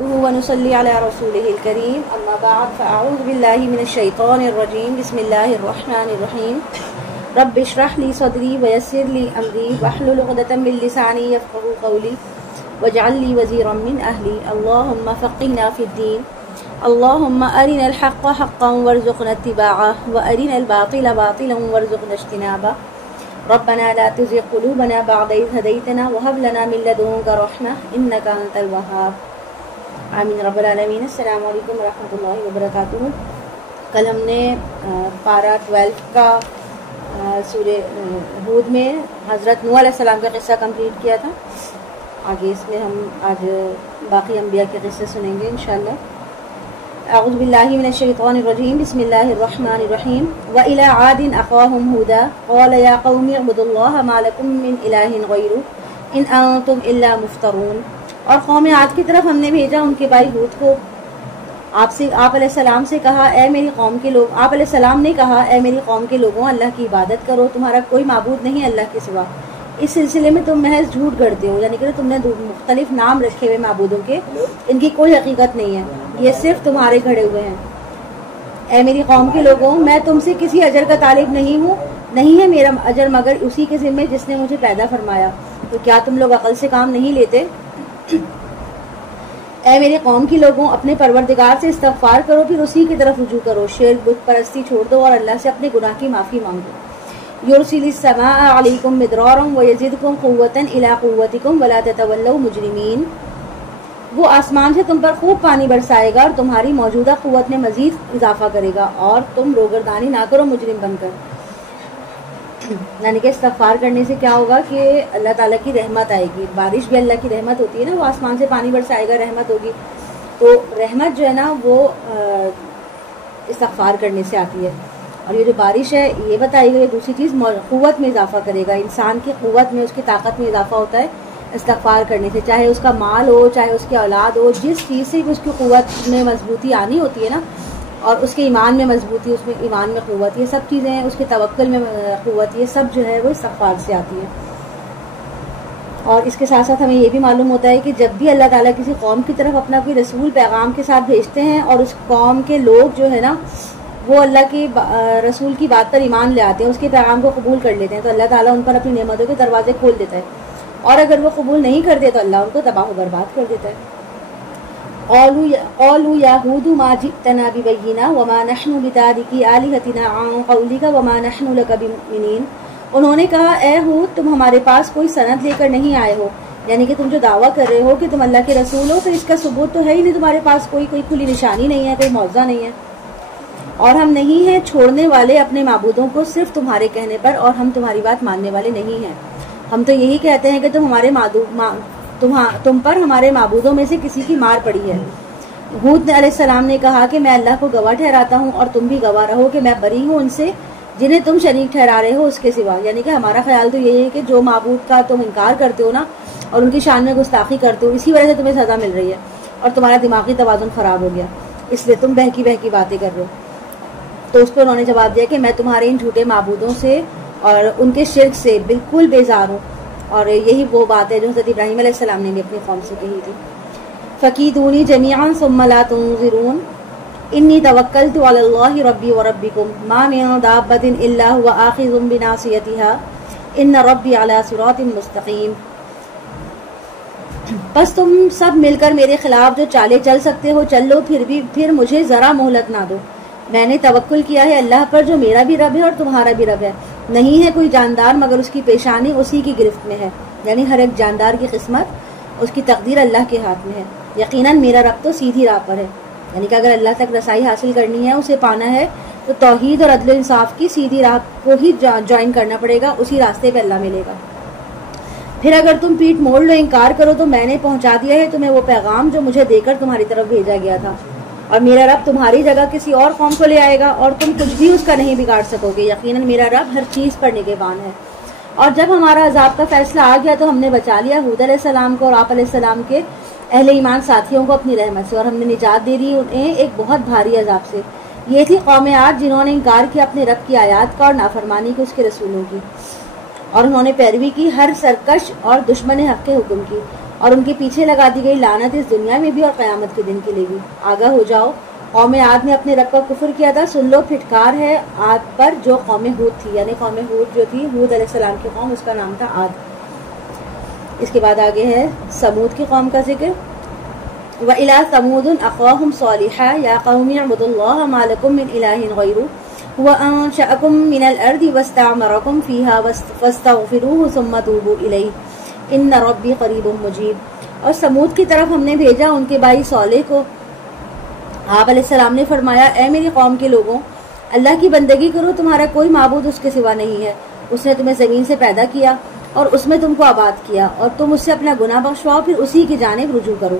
ونصلي على رسوله الكريم أما بعد فأعوذ بالله من الشيطان الرجيم بسم الله الرحمن الرحيم رب اشرح لي صدري ويسر لي أمري واحلل عقدة من لساني يفقهوا قولي واجعل لي وزيرا من أهلي اللهم فقهنا في الدين اللهم أرنا الحق حقا وارزقنا اتباعه وأرنا الباطل باطلا وارزقنا اجتنابه ربنا لا تزغ قلوبنا بعد إذ هديتنا وهب لنا من لدنك رحمة إنك أنت الوهاب آمین رب العالمین۔ السلام علیکم ورحمۃ اللہ وبرکاتہ۔ کل ہم نے پارہ 12 کا سورہ ہود میں حضرت نوح علیہ السلام کا قصہ کمپلیٹ کیا تھا۔ آگے اس میں ہم آج باقی انبیاء کے قصے سنیں گے انشاءاللہ۔ اعوذ باللہ من الشیطان الرجیم بسم اللہ الرحمن الرحیم وإلی عاد اخاهم هودا قال یا قوم اعبدوا اللہ ما لکم من الہ غیرہ ان انتم الا مفترون۔ اور قوم عاد کی طرف ہم نے بھیجا ان کے بھائی ہود کو۔ آپ علیہ السلام سے کہا اے میری قوم کے لوگ، آپ علیہ السلام نے کہا اے میری قوم کے لوگوں، اللہ کی عبادت کرو، تمہارا کوئی معبود نہیں اللہ کے سوا۔ اس سلسلے میں تم محض جھوٹ گڑھتے ہو، یعنی کہ تم نے مختلف نام رکھے ہوئے معبودوں کے، ان کی کوئی حقیقت نہیں ہے، یہ صرف تمہارے گھڑے ہوئے ہیں۔ اے میری قوم کے لوگوں، میں تم سے کسی اجر کا طالب نہیں ہے میرا اجر مگر اسی کے ذمے جس نے مجھے پیدا فرمایا، تو کیا تم لوگ عقل سے کام نہیں لیتے؟ اے میری قوم کی لوگوں، اپنے پروردگار سے استغفار کرو، پھر اسی کی طرف رجوع کرو، شرک بت پرستی چھوڑ دو اور اللہ سے اپنے گناہ کی معافی مانگو۔ یرسل السماء علیکم مدرارا ویزدکم قوتا الی قوتکم ولا تتولوا مجرمین۔ وہ آسمان سے تم پر خوب پانی برسائے گا اور تمہاری موجودہ قوت میں مزید اضافہ کرے گا اور تم روگردانی نہ کرو مجرم بن کر۔ یعنی کہ استغفار کرنے سے کیا ہوگا کہ اللہ تعالیٰ کی رحمت آئے گی، بارش بھی اللہ کی رحمت ہوتی ہے نا، وہ آسمان سے پانی برسائے گا، رحمت ہوگی، تو رحمت جو ہے نا وہ استغفار کرنے سے آتی ہے۔ اور یہ جو بارش ہے یہ بتائی گئی، دوسری چیز قوت میں اضافہ کرے گا، انسان کی قوت میں، اس کی طاقت میں اضافہ ہوتا ہے استغفار کرنے سے، چاہے اس کا مال ہو، چاہے اس کی اولاد ہو، جس چیز سے اس کی قوت میں مضبوطی آنی ہوتی ہے نا، اور اس کے ایمان میں مضبوطی، اس میں ایمان میں قوت، یہ سب چیزیں ہیں، اس کے توکل میں قوت، یہ سب جو ہے وہ استغفار سے آتی ہے۔ اور اس کے ساتھ ساتھ ہمیں یہ بھی معلوم ہوتا ہے کہ جب بھی اللہ تعالیٰ کسی قوم کی طرف اپنا کوئی رسول پیغام کے ساتھ بھیجتے ہیں اور اس قوم کے لوگ جو ہے نا وہ اللہ کی رسول کی بات پر ایمان لے آتے ہیں، اس کے پیغام کو قبول کر لیتے ہیں، تو اللہ تعالیٰ ان پر اپنی نعمتوں کے دروازے کھول دیتا ہے، اور اگر وہ قبول نہیں کرتے تو اللہ ان کو تباہ و برباد کر دیتا ہے۔ قالوا یا ہود ما جئتنا ببینہ وما نحن بتارکی آلہتنا عن قولک وما نحن لک بمؤمنین۔ انہوں نے کہا اے ہود، تم ہمارے پاس کوئی سند لے کر نہیں آئے ہو، یعنی کہ تم جو دعویٰ کر رہے ہو کہ تم اللہ کے رسول ہو، پھر اس کا ثبوت تو ہے ہی نہیں، تمہارے پاس کوئی کھلی نشانی نہیں ہے، کوئی معجزہ نہیں ہے، اور ہم نہیں ہیں چھوڑنے والے اپنے معبودوں کو صرف تمہارے کہنے پر، اور ہم تمہاری بات ماننے والے نہیں ہیں، ہم تو یہی کہتے ہیں کہ تم پر ہمارے معبودوں میں سے کسی کی مار پڑی ہے۔ ہود علیہ السلام نے کہا کہ میں اللہ کو گواہ ٹھہراتا ہوں اور تم بھی گواہ رہو کہ میں بری ہوں ان سے جنہیں تم شریک ٹھہرا رہے ہو اس کے سوا، یعنی کہ ہمارا خیال تو یہی ہے کہ جو معبود کا تم انکار کرتے ہو نا اور ان کی شان میں گستاخی کرتے ہو، اسی وجہ سے تمہیں سزا مل رہی ہے اور تمہارا دماغی توازن خراب ہو گیا، اس لیے تم بہکی باتیں کر رہے ہو۔ تو اس پہ انہوں نے جواب دیا کہ میں تمہارے ان جھوٹے معبودوں سے اور ان کے شرک سے بالکل بیزار ہوں، اور یہی وہ بات ہے جو حضرت ابراہیم علیہ السلام نے بھی اپنی قوم سے کہی تھی۔ فَكِيدُونِي جَمِيعًا ثُمَّ لَا تُنظِرُونَ إِنِّي تَوَكَّلْتُ عَلَى اللَّهِ رَبِّي وَرَبِّكُمْ مَا مِن دَابَّةٍ إِلَّا هُوَ آخِذٌ بِنَاصِيَتِهَا إِنَّ رَبِّي عَلَى صِرَاطٍ مُسْتَقِيمٍ۔ بس تم سب مل کر میرے خلاف جو چالیں چل سکتے ہو چل لو، پھر مجھے ذرا مہلت نہ دو، میں نے توکل کیا ہے اللہ پر جو میرا بھی رب ہے اور تمہارا بھی رب ہے، نہیں ہے کوئی جاندار مگر اس کی پیشانی اسی کی گرفت میں ہے، یعنی ہر ایک جاندار کی قسمت، اس کی تقدیر اللہ کے ہاتھ میں ہے، یقیناً میرا رب تو سیدھی راہ پر ہے، یعنی کہ اگر اللہ تک رسائی حاصل کرنی ہے، اسے پانا ہے، تو توحید اور عدل و انصاف کی سیدھی راہ کو ہی جوائن کرنا پڑے گا، اسی راستے پہ اللہ ملے گا۔ پھر اگر تم پیٹ موڑ لو، انکار کرو، تو میں نے پہنچا دیا ہے تمہیں وہ پیغام جو مجھے دے کر تمہاری طرف بھیجا گیا تھا، اور میرا رب تمہاری جگہ کسی اور قوم کو لے آئے گا اور تم کچھ بھی اس کا نہیں بگاڑ سکو گے، یقیناً میرا رب ہر چیز پر نگہبان ہے۔ اور جب ہمارا عذاب کا فیصلہ آ گیا تو ہم نے بچا لیا ہود علیہ السلام کو اور آپ علیہ السلام کے اہل ایمان ساتھیوں کو اپنی رحمت سے، اور ہم نے نجات دے دی انہیں ایک بہت بھاری عذاب سے۔ یہ تھی قوم عاد جنہوں نے انکار کیا اپنے رب کی آیات کا اور نافرمانی کی اس کے رسولوں کی، اور انہوں نے پیروی کی ہر سرکش اور دشمن حق کے حکم کی، اور ان کے پیچھے لگا دی گئی لعنت اس دنیا میں بھی اور قیامت کے دن کے لیے بھی۔ آگاہ ہو جاؤ، قوم عاد نے اپنے رب کا کفر کیا تھا، سن لو پھٹکار ہے عاد پر جو قوم ہود تھی، یعنی قوم ہود جو تھی، ہود علیہ السلام کی قوم، اس کا نام تھا عاد۔ اس کے بعد آگے ہے سمود کی قوم کا ذکر۔ وَإِلَىٰ ثَمُودٌ أَخَاهُمْ صَالِحًا يَا قَوْمِ اعْبُدُوا اللَّهَ مَا لَكُم مِّنْ إِلَٰهٍ غَيْرُهُ وَأَنشَأَكُم مِّنَ الْأَرْضِ وَاسْتَعْمَرَكُم فِيهَا فَاسْتَغْفِرُوهُ ثُمَّ تُوبُوا إِلَيْهِ إِنَّ رَبِّي قَرِيبٌ مُّجِيبٌ۔ اور سمود کی طرف ہم نے بھیجا ان کے بھائی صالح کو۔ آپ علیہ السلام نے فرمایا، اے میری قوم کے لوگوں، اللہ کی بندگی کرو، تمہارا کوئی معبود اس کے سوا نہیں ہے، اس نے تمہیں زمین سے پیدا کیا اور اس میں تم کو آباد کیا، اور تم اس سے اپنا گناہ بخشواؤ، پھر اسی کی جانب رجوع کرو۔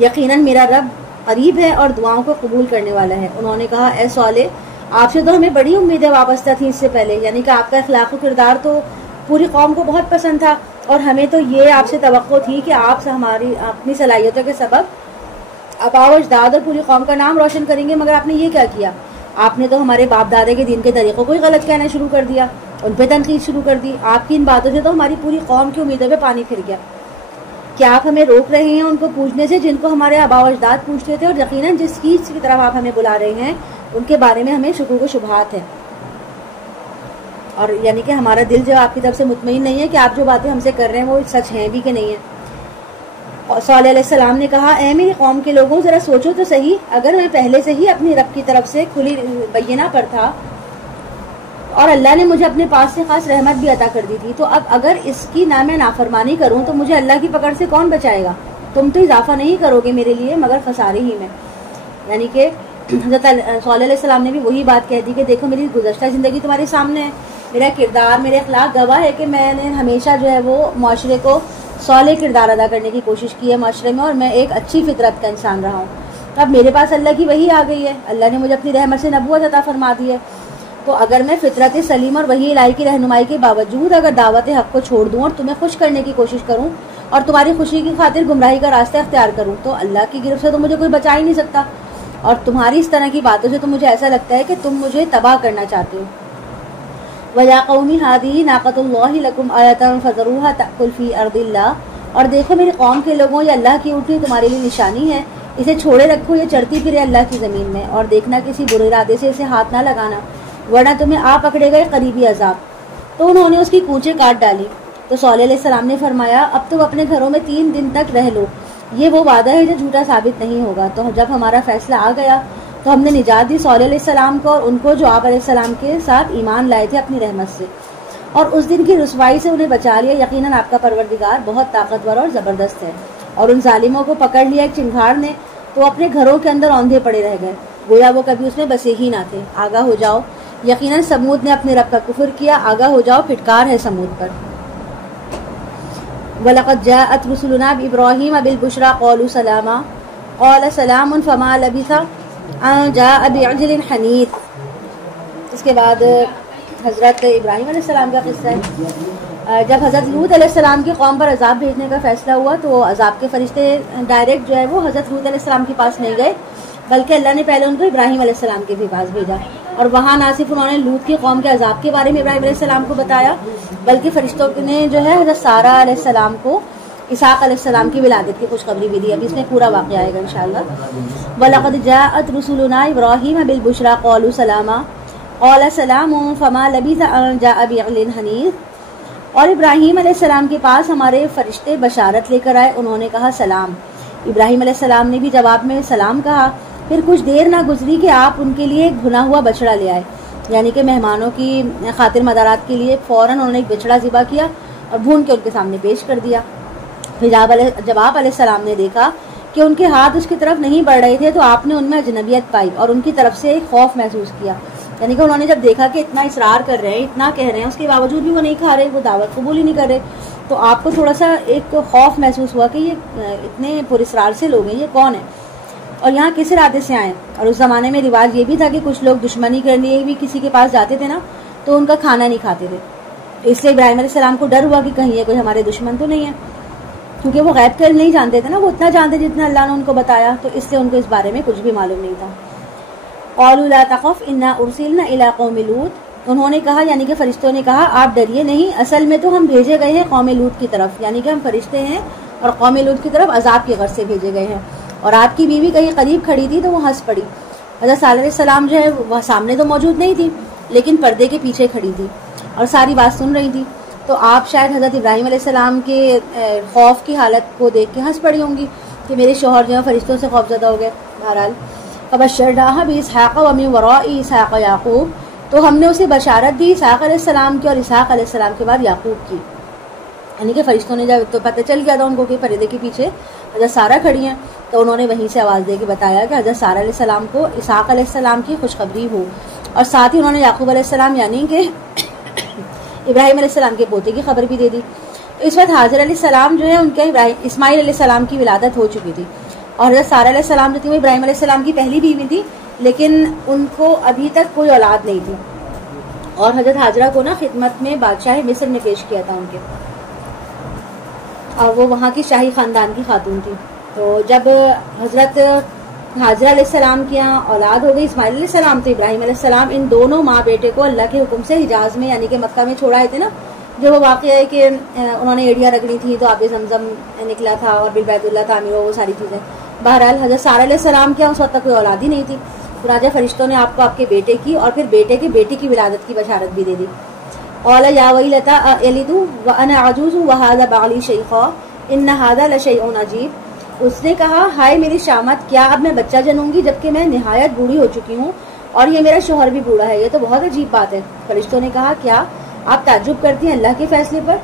یقیناً میرا رب قریب ہے اور دعاؤں کو قبول کرنے والا ہے۔ انہوں نے کہا، اے صالح، آپ سے تو ہمیں بڑی امیدیں وابستہ تھیں اس سے پہلے، یعنی کہ آپ کا اخلاق و کردار تو پوری قوم کو بہت پسند تھا، اور ہمیں تو یہ آپ سے توقع تھی کہ آپ سے ہماری اپنی صلاحیتوں کے سبب آبا و اجداد اور پوری قوم کا نام روشن کریں گے، مگر آپ نے یہ کیا کیا؟ آپ نے تو ہمارے باپ دادے کے دین کے طریقوں کو ہی غلط کہنا شروع کر دیا، ان پہ تنقید شروع کر دی۔ آپ کی ان باتوں سے تو ہماری پوری قوم کی امیدوں پہ پانی پھر گیا۔ کیا آپ ہمیں روک رہے ہیں ان کو پوجنے سے جن کو ہمارے آبا و اجداد پوچھتے تھے؟ اور یقیناً جس چیز کی طرف آپ ہمیں بلا رہے ہیں ان کے بارے میں ہمیں شکوک و شبہات ہے، اور یعنی کہ ہمارا دل جو آپ کی طرف سے مطمئن نہیں ہے کہ آپ جو باتیں ہم سے کر رہے ہیں وہ سچ ہیں بھی کہ نہیں ہیں۔ صالح علیہ السلام نے کہا، اے میری قوم کے لوگوں، ذرا سوچو تو صحیح، اگر میں پہلے سے ہی اپنی رب کی طرف سے کھلی بینہ پر تھا اور اللہ نے مجھے اپنے پاس سے خاص رحمت بھی عطا کر دی تھی، تو اب اگر اس کی نہ میں نافرمانی کروں تو مجھے اللہ کی پکڑ سے کون بچائے گا؟ تم تو اضافہ نہیں کرو گے میرے لیے مگر خسارے ہی میں۔ یعنی کہ حضرت صالح علیہ السلام نے بھی وہی بات کہہ دی کہ دیکھو میری گزشتہ زندگی تمہارے سامنے ہے، میرا کردار، میرے اخلاق گواہ ہے کہ میں نے ہمیشہ جو ہے وہ معاشرے کو صالح کردار ادا کرنے کی کوشش کی ہے معاشرے میں، اور میں ایک اچھی فطرت کا انسان رہا ہوں۔ اب میرے پاس اللہ کی وحی آ گئی ہے، اللہ نے مجھے اپنی رحمت سے نبوت عطا فرما دی ہے، تو اگر میں فطرت سلیم اور وحی الہی کی رہنمائی کے باوجود اگر دعوت حق کو چھوڑ دوں اور تمہیں خوش کرنے کی کوشش کروں اور تمہاری خوشی کی خاطر گمراہی کا راستہ اختیار کروں، تو اللہ کی گرفت سے تو مجھے کوئی بچا ہی نہیں سکتا، اور تمہاری اس طرح کی باتوں سے تو مجھے ایسا لگتا ہے کہ تم مجھے تباہ کرنا چاہتے ہو۔ وَيَا قَوْمِ هَٰذِهِ نَاقَةُ اللَّهِ لَكُمْ آیَةً فَذَرُوهَا تَأْکُلْ فِی أَرْضِ اللَّهِ، اور دیکھو میری قوم کے لوگوں، یہ اللہ کی اونٹنی تمہارے لیے نشانی ہے، اسے چھوڑے رکھو، یہ چرتی پھرے اللہ کی زمین میں، اور دیکھنا کسی برے ارادے سے اسے ہاتھ نہ لگانا ورنہ تمہیں آ پکڑے گئے قریبی عذاب۔ تو انہوں نے اس کی کوچیں کاٹ ڈالی۔ تو صالح علیہ السلام نے فرمایا، اب تم اپنے گھروں میں 3 دن تک رہ لو، یہ وہ وعدہ ہے جو جھوٹا ثابت نہیں ہوگا۔ تو جب ہمارا فیصلہ آ گیا تو ہم نے نجات دی صالح علیہ السلام کو اور ان کو جو آپ علیہ السلام کے ساتھ ایمان لائے تھے اپنی رحمت سے، اور اس دن کی رسوائی سے انہیں بچا لیا۔ یقیناً آپ کا پروردگار بہت طاقتور اور زبردست ہے۔ اور ان ظالموں کو پکڑ لیا ایک چنگھاڑ نے، تو اپنے گھروں کے اندر اوندھے پڑے رہ گئے، گویا وہ کبھی اس میں بسے ہی نہ تھے۔ آگاہ ہو جاؤ، یقیناً سمود نے اپنے رب کا کفر کیا، آگاہ ہو جاؤ، پھٹکار ہے سمود پر۔ وَلَقَدْ جَاءَتْ رُسُلُنَا بِإِبْرَاهِيمَ بِالْبُشْرَىٰ قَالُوا سَلَامًا قَالَ سَلَامٌ فَمَا لَبِثَ أَن جَاءَ بِعِجْلٍ حَنِيذٍ۔ اس کے بعد حضرت ابراہیم علیہ السلام کا قصہ ہے۔ جب حضرت لوط علیہ السلام کی قوم پر عذاب بھیجنے کا فیصلہ ہوا تو عذاب کے فرشتے ڈائریکٹ جو ہے وہ حضرت لوط علیہ السلام کے پاس نہیں گئے، بلکہ اللہ نے پہلے ان کو ابراہیم علیہ السلام کے بھی پاس بھیجا، اور وہاں نہ صرف انہوں نے لوط کی قوم کے عذاب کے بارے میں ابراہیم علیہ السلام کو بتایا، بلکہ فرشتوں نے جو ہے حضرت سارہ علیہ السلام کو اسحاق علیہ السلام کی ولادت کی خوشخبری بھی دی۔ ابھی اس میں پورا واقعہ آئے گا انشاءاللہ۔ وَلَقَدْ جَاءَتْ رُسُلُنَا إِبْرَاهِيمَ بِالْبُشْرَىٰ قَالُوا سَلَامًا قَالَ سَلَامٌ فَمَا لَبِثَ أَن جَاءَ بِعِجْلٍ حَنِيذٍ۔ اور ابراہیم علیہ السلام کے پاس ہمارے فرشتے بشارت لے کر آئے، انہوں نے کہا سلام۔ ابراہیم علیہ السلام نے بھی جواب میں سلام کہا۔ پھر کچھ دیر نہ گزری کہ آپ ان کے لیے ایک بھنا ہوا بچڑا لے آئے، یعنی کہ مہمانوں کی خاطر مدارات کے لیے فوراً انہوں نے ایک بچڑا ذبح کیا اور بھون کے ان کے سامنے پیش کر دیا۔ پھر جب آپ علیہ السلام نے دیکھا کہ ان کے ہاتھ اس کی طرف نہیں بڑھ رہے تھے تو آپ نے ان میں اجنبیت پائی اور ان کی طرف سے ایک خوف محسوس کیا، یعنی کہ انہوں نے جب دیکھا کہ اتنا اصرار کر رہے ہیں، اتنا کہہ رہے ہیں، اس کے باوجود بھی وہ نہیں کھا رہے، وہ دعوت قبول ہی نہیں کر رہے، تو آپ کو تھوڑا سا ایک خوف محسوس ہوا کہ یہ اتنے پراسرار سے لوگ ہیں، یہ کون ہیں اور یہاں کس ارادے سے آئے۔ اور اس زمانے میں رواج یہ بھی تھا کہ کچھ لوگ دشمنی کرنے بھی کسی کے پاس جاتے تھے نا تو ان کا کھانا نہیں کھاتے تھے، اس لیے ابراہیم علیہ السلام کو ڈر ہوا کہ کہیں یہ کوئی ہمارے دشمن تو نہیں ہے، کیونکہ وہ غیب کا علم نہیں جانتے تھے نا، وہ اتنا جانتے جتنا اللہ نے ان کو بتایا، تو اس لیے ان کو اس بارے میں کچھ بھی معلوم نہیں تھا۔ قالوا لا تخف انا ارسلنا الى قوم لوط، انہوں نے کہا یعنی کہ فرشتوں نے کہا آپ ڈریے نہیں، اصل میں تو ہم بھیجے گئے ہیں قوم لوط کی طرف، یعنی کہ ہم فرشتے ہیں اور قوم لوط کی طرف عذاب کی غرض سے بھیجے گئے ہیں۔ اور آپ کی بیوی کہیں قریب کھڑی تھی تو وہ ہنس پڑی۔ حضرت صالح علیہ السلام جو ہے وہ سامنے تو موجود نہیں تھی لیکن پردے کے پیچھے کھڑی تھی اور ساری بات سن رہی تھی، تو آپ شاید حضرت ابراہیم علیہ السلام کے خوف کی حالت کو دیکھ کے ہنس پڑی ہوں گی کہ میرے شوہر جو ہے فرشتوں سے خوف زدہ ہو گئے۔ بہرحال فبشرناها باسحاق ومن وراء اسحاق یعقوب، تو ہم نے اسے بشارت دی اسحاق علیہ السلام کی اور اسحاق علیہ السلام کے بعد یعقوب کی، یعنی کہ فرشتوں نے جب تو پتہ چل گیا تھا ان کو کہ پردے کے پیچھے حضرت سارہ کھڑی ہیں، تو انہوں نے وہیں سے آواز دے کے بتایا کہ حضرت سارہ علیہ السلام کو اسحاق علیہ السلام کی خوشخبری ہو، اور ساتھ ہی انہوں نے یعقوب علیہ السلام یعنی کہ ابراہیم علیہ السلام کے پوتے کی خبر بھی دے دی۔ تو اس وقت حاجر علیہ السلام جو ہے ان کے اسماعیل علیہ السلام کی ولادت ہو چکی تھی، اور حضرت سارہ علیہ السلام جو تھی وہ ابراہیم علیہ السلام کی پہلی بیوی تھی، لیکن ان کو ابھی تک کوئی اولاد نہیں تھی، اور حضرت حاجرہ کو نا خدمت میں بادشاہ مصر نے پیش کیا تھا ان کے، اور وہ وہاں کی شاہی خاندان کی خاتون تھی۔ تو جب حضرت حاجرہ علیہ السلام کے یہاں اولاد ہو گئی اسماعیل علیہ السلام، تو ابراہیم علیہ السلام ان دونوں ماں بیٹے کو اللہ کے حکم سے حجاز میں یعنی کہ مکہ میں چھوڑائے تھے نا، جو وہ واقعہ ہے کہ انہوں نے ایڑیاں رگڑی تھی تو آب زمزم نکلا تھا اور بالبیت اللہ تعمیر وہ ساری چیزیں۔ بہرحال حضرت سارہ علیہ السلام کے اس وقت تک کوئی اولاد ہی نہیں تھی، راجہ فرشتوں نے آپ کو آپ کے بیٹے کی اور پھر بیٹے کے بیٹی کی ولادت کی بشارت بھی دے دی۔ قال یا ویلتا الید وانا عجوز وهذا بعلی شیخا ان هذا لشیء عجیب، اس نے کہا ہائے میری شامت، کیا اب میں بچہ جنوں گی جبکہ میں نہایت بوڑھی ہو چکی ہوں اور یہ میرا شوہر بھی بوڑھا ہے، یہ تو بہت عجیب بات ہے۔ فرشتوں نے کہا کیا آپ تعجب کرتی ہیں اللہ کے فیصلے پر،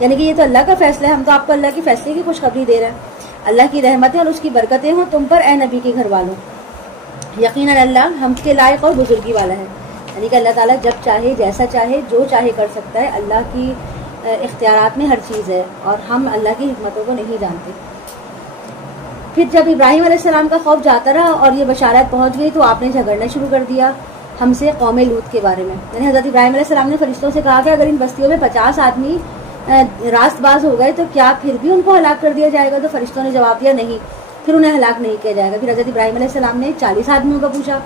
یعنی کہ یہ تو اللہ کا فیصلہ ہے، ہم تو آپ کو اللہ کے فیصلے کی خوشخبری دے رہے ہیں۔ اللہ کی رحمتیں اور اس کی برکتیں ہوں تم پر اے نبی کے گھر والوں، یقیناً اللہ ہم کے لائق اور بزرگی والا ہے، یعنی کہ اللہ تعالیٰ جب چاہے جیسا چاہے جو چاہے کر سکتا ہے، اللہ کی اختیارات میں ہر چیز ہے اور ہم اللہ کی حکمتوں کو نہیں جانتے۔ پھر جب ابراہیم علیہ السلام کا خوف جاتا رہا اور یہ بشارت پہنچ گئی تو آپ نے جھگڑنا شروع کر دیا ہم سے قوم لوط کے بارے میں، یعنی حضرت ابراہیم علیہ السلام نے فرشتوں سے کہا کہ اگر ان بستیوں میں 50 آدمی راست باز ہو گئے تو کیا پھر بھی ان کو ہلاک کر دیا جائے گا؟ تو فرشتوں نے جواب دیا نہیں، پھر انہیں ہلاک نہیں کیا جائے گا۔ پھر حضرت ابراہیم علیہ السلام نے 40 آدمیوں کا پوچھا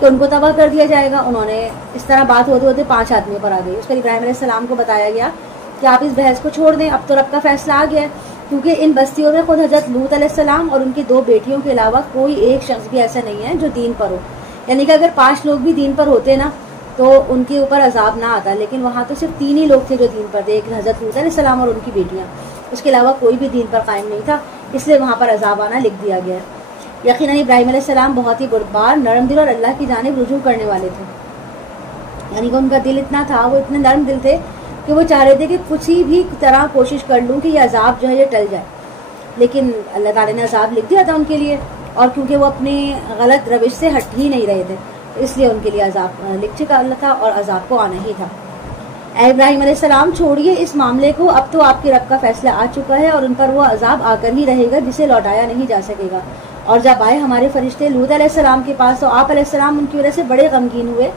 کہ ان کو تباہ کر دیا جائے گا، انہوں نے اس طرح بات ہوتے ہوتے 5 آدمیوں پر آ گئی۔ اس پر ابراہیم علیہ السلام کو بتایا گیا کہ آپ اس بحث کو چھوڑ دیں، اب تو رب کا فیصلہ آ گیا ہے، کیونکہ ان بستیوں میں خود حضرت لوط علیہ السلام اور ان کی 2 بیٹیوں کے علاوہ کوئی ایک شخص بھی ایسا نہیں ہے جو دین پر ہو، یعنی کہ اگر 5 لوگ بھی دین پر ہوتے نا تو ان کے اوپر عذاب نہ آتا، لیکن وہاں تو صرف 3 ہی لوگ تھے جو دین پر تھے، ایک حضرت لوط علیہ السلام اور ان کی بیٹیاں، اس کے علاوہ کوئی بھی دین پر قائم نہیں تھا، اس لیے وہاں پر عذاب آنا لکھ دیا گیا ہے۔ یقیناً ابراہیم علیہ السلام بہت ہی بردبار، نرم دل اور اللہ کی جانب رجوع کرنے والے تھے، یعنی کہ ان کا دل اتنا تھا، وہ اتنے نرم دل تھے کہ وہ چاہ رہے تھے کہ کسی بھی طرح کوشش کر لوں کہ یہ عذاب جو ہے یہ ٹل جائے، لیکن اللہ تعالیٰ نے عذاب لکھ دیا تھا ان کے لیے، اور کیونکہ وہ اپنے غلط روش سے ہٹ ہی نہیں رہے تھے اس لیے ان کے لیے عذاب لکھ چکا اللہ تھا اور عذاب کو آنا ہی تھا۔ اے ابراہیم علیہ السلام چھوڑیے اس معاملے کو، اب تو آپ کے رب کا فیصلہ آ چکا ہے اور ان پر وہ عذاب آ کر ہی رہے گا جسے لوٹایا نہیں جا سکے گا۔ اور جب آئے ہمارے فرشتے لوط علیہ السلام کے پاس تو آپ علیہ السلام ان کی وجہ سے بڑے غمگین ہوئے،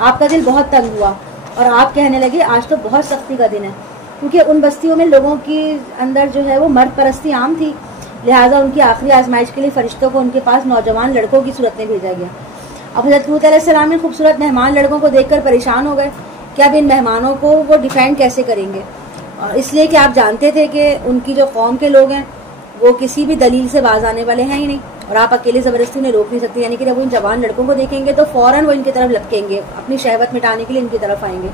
آپ کا دل بہت تنگ ہوا اور آپ کہنے لگے آج تو بہت سختی کا دن ہے، کیونکہ ان بستیوں میں لوگوں کی اندر جو ہے وہ مرد پرستی عام تھی، لہٰذا ان کی آخری آزمائش کے لیے فرشتوں کو ان کے پاس نوجوان لڑکوں کی صورت میں بھیجا گیا۔ اب حضرت لوط علیہ السلام نے خوبصورت مہمان لڑکوں کو دیکھ کر پریشان ہو گئے کہ اب ان مہمانوں کو وہ ڈیفینڈ کیسے کریں گے، اور اس لیے کہ آپ جانتے تھے کہ ان کی جو قوم کے لوگ ہیں وہ کسی بھی دلیل سے باز آنے والے ہیں ہی نہیں، اور آپ اکیلے زبردستی انہیں روک نہیں سکتے، یعنی کہ جب وہ ان جوان لڑکوں کو دیکھیں گے تو فوراً وہ ان کی طرف لپکیں گے، اپنی شہوت مٹانے کے لیے ان کی طرف آئیں گے۔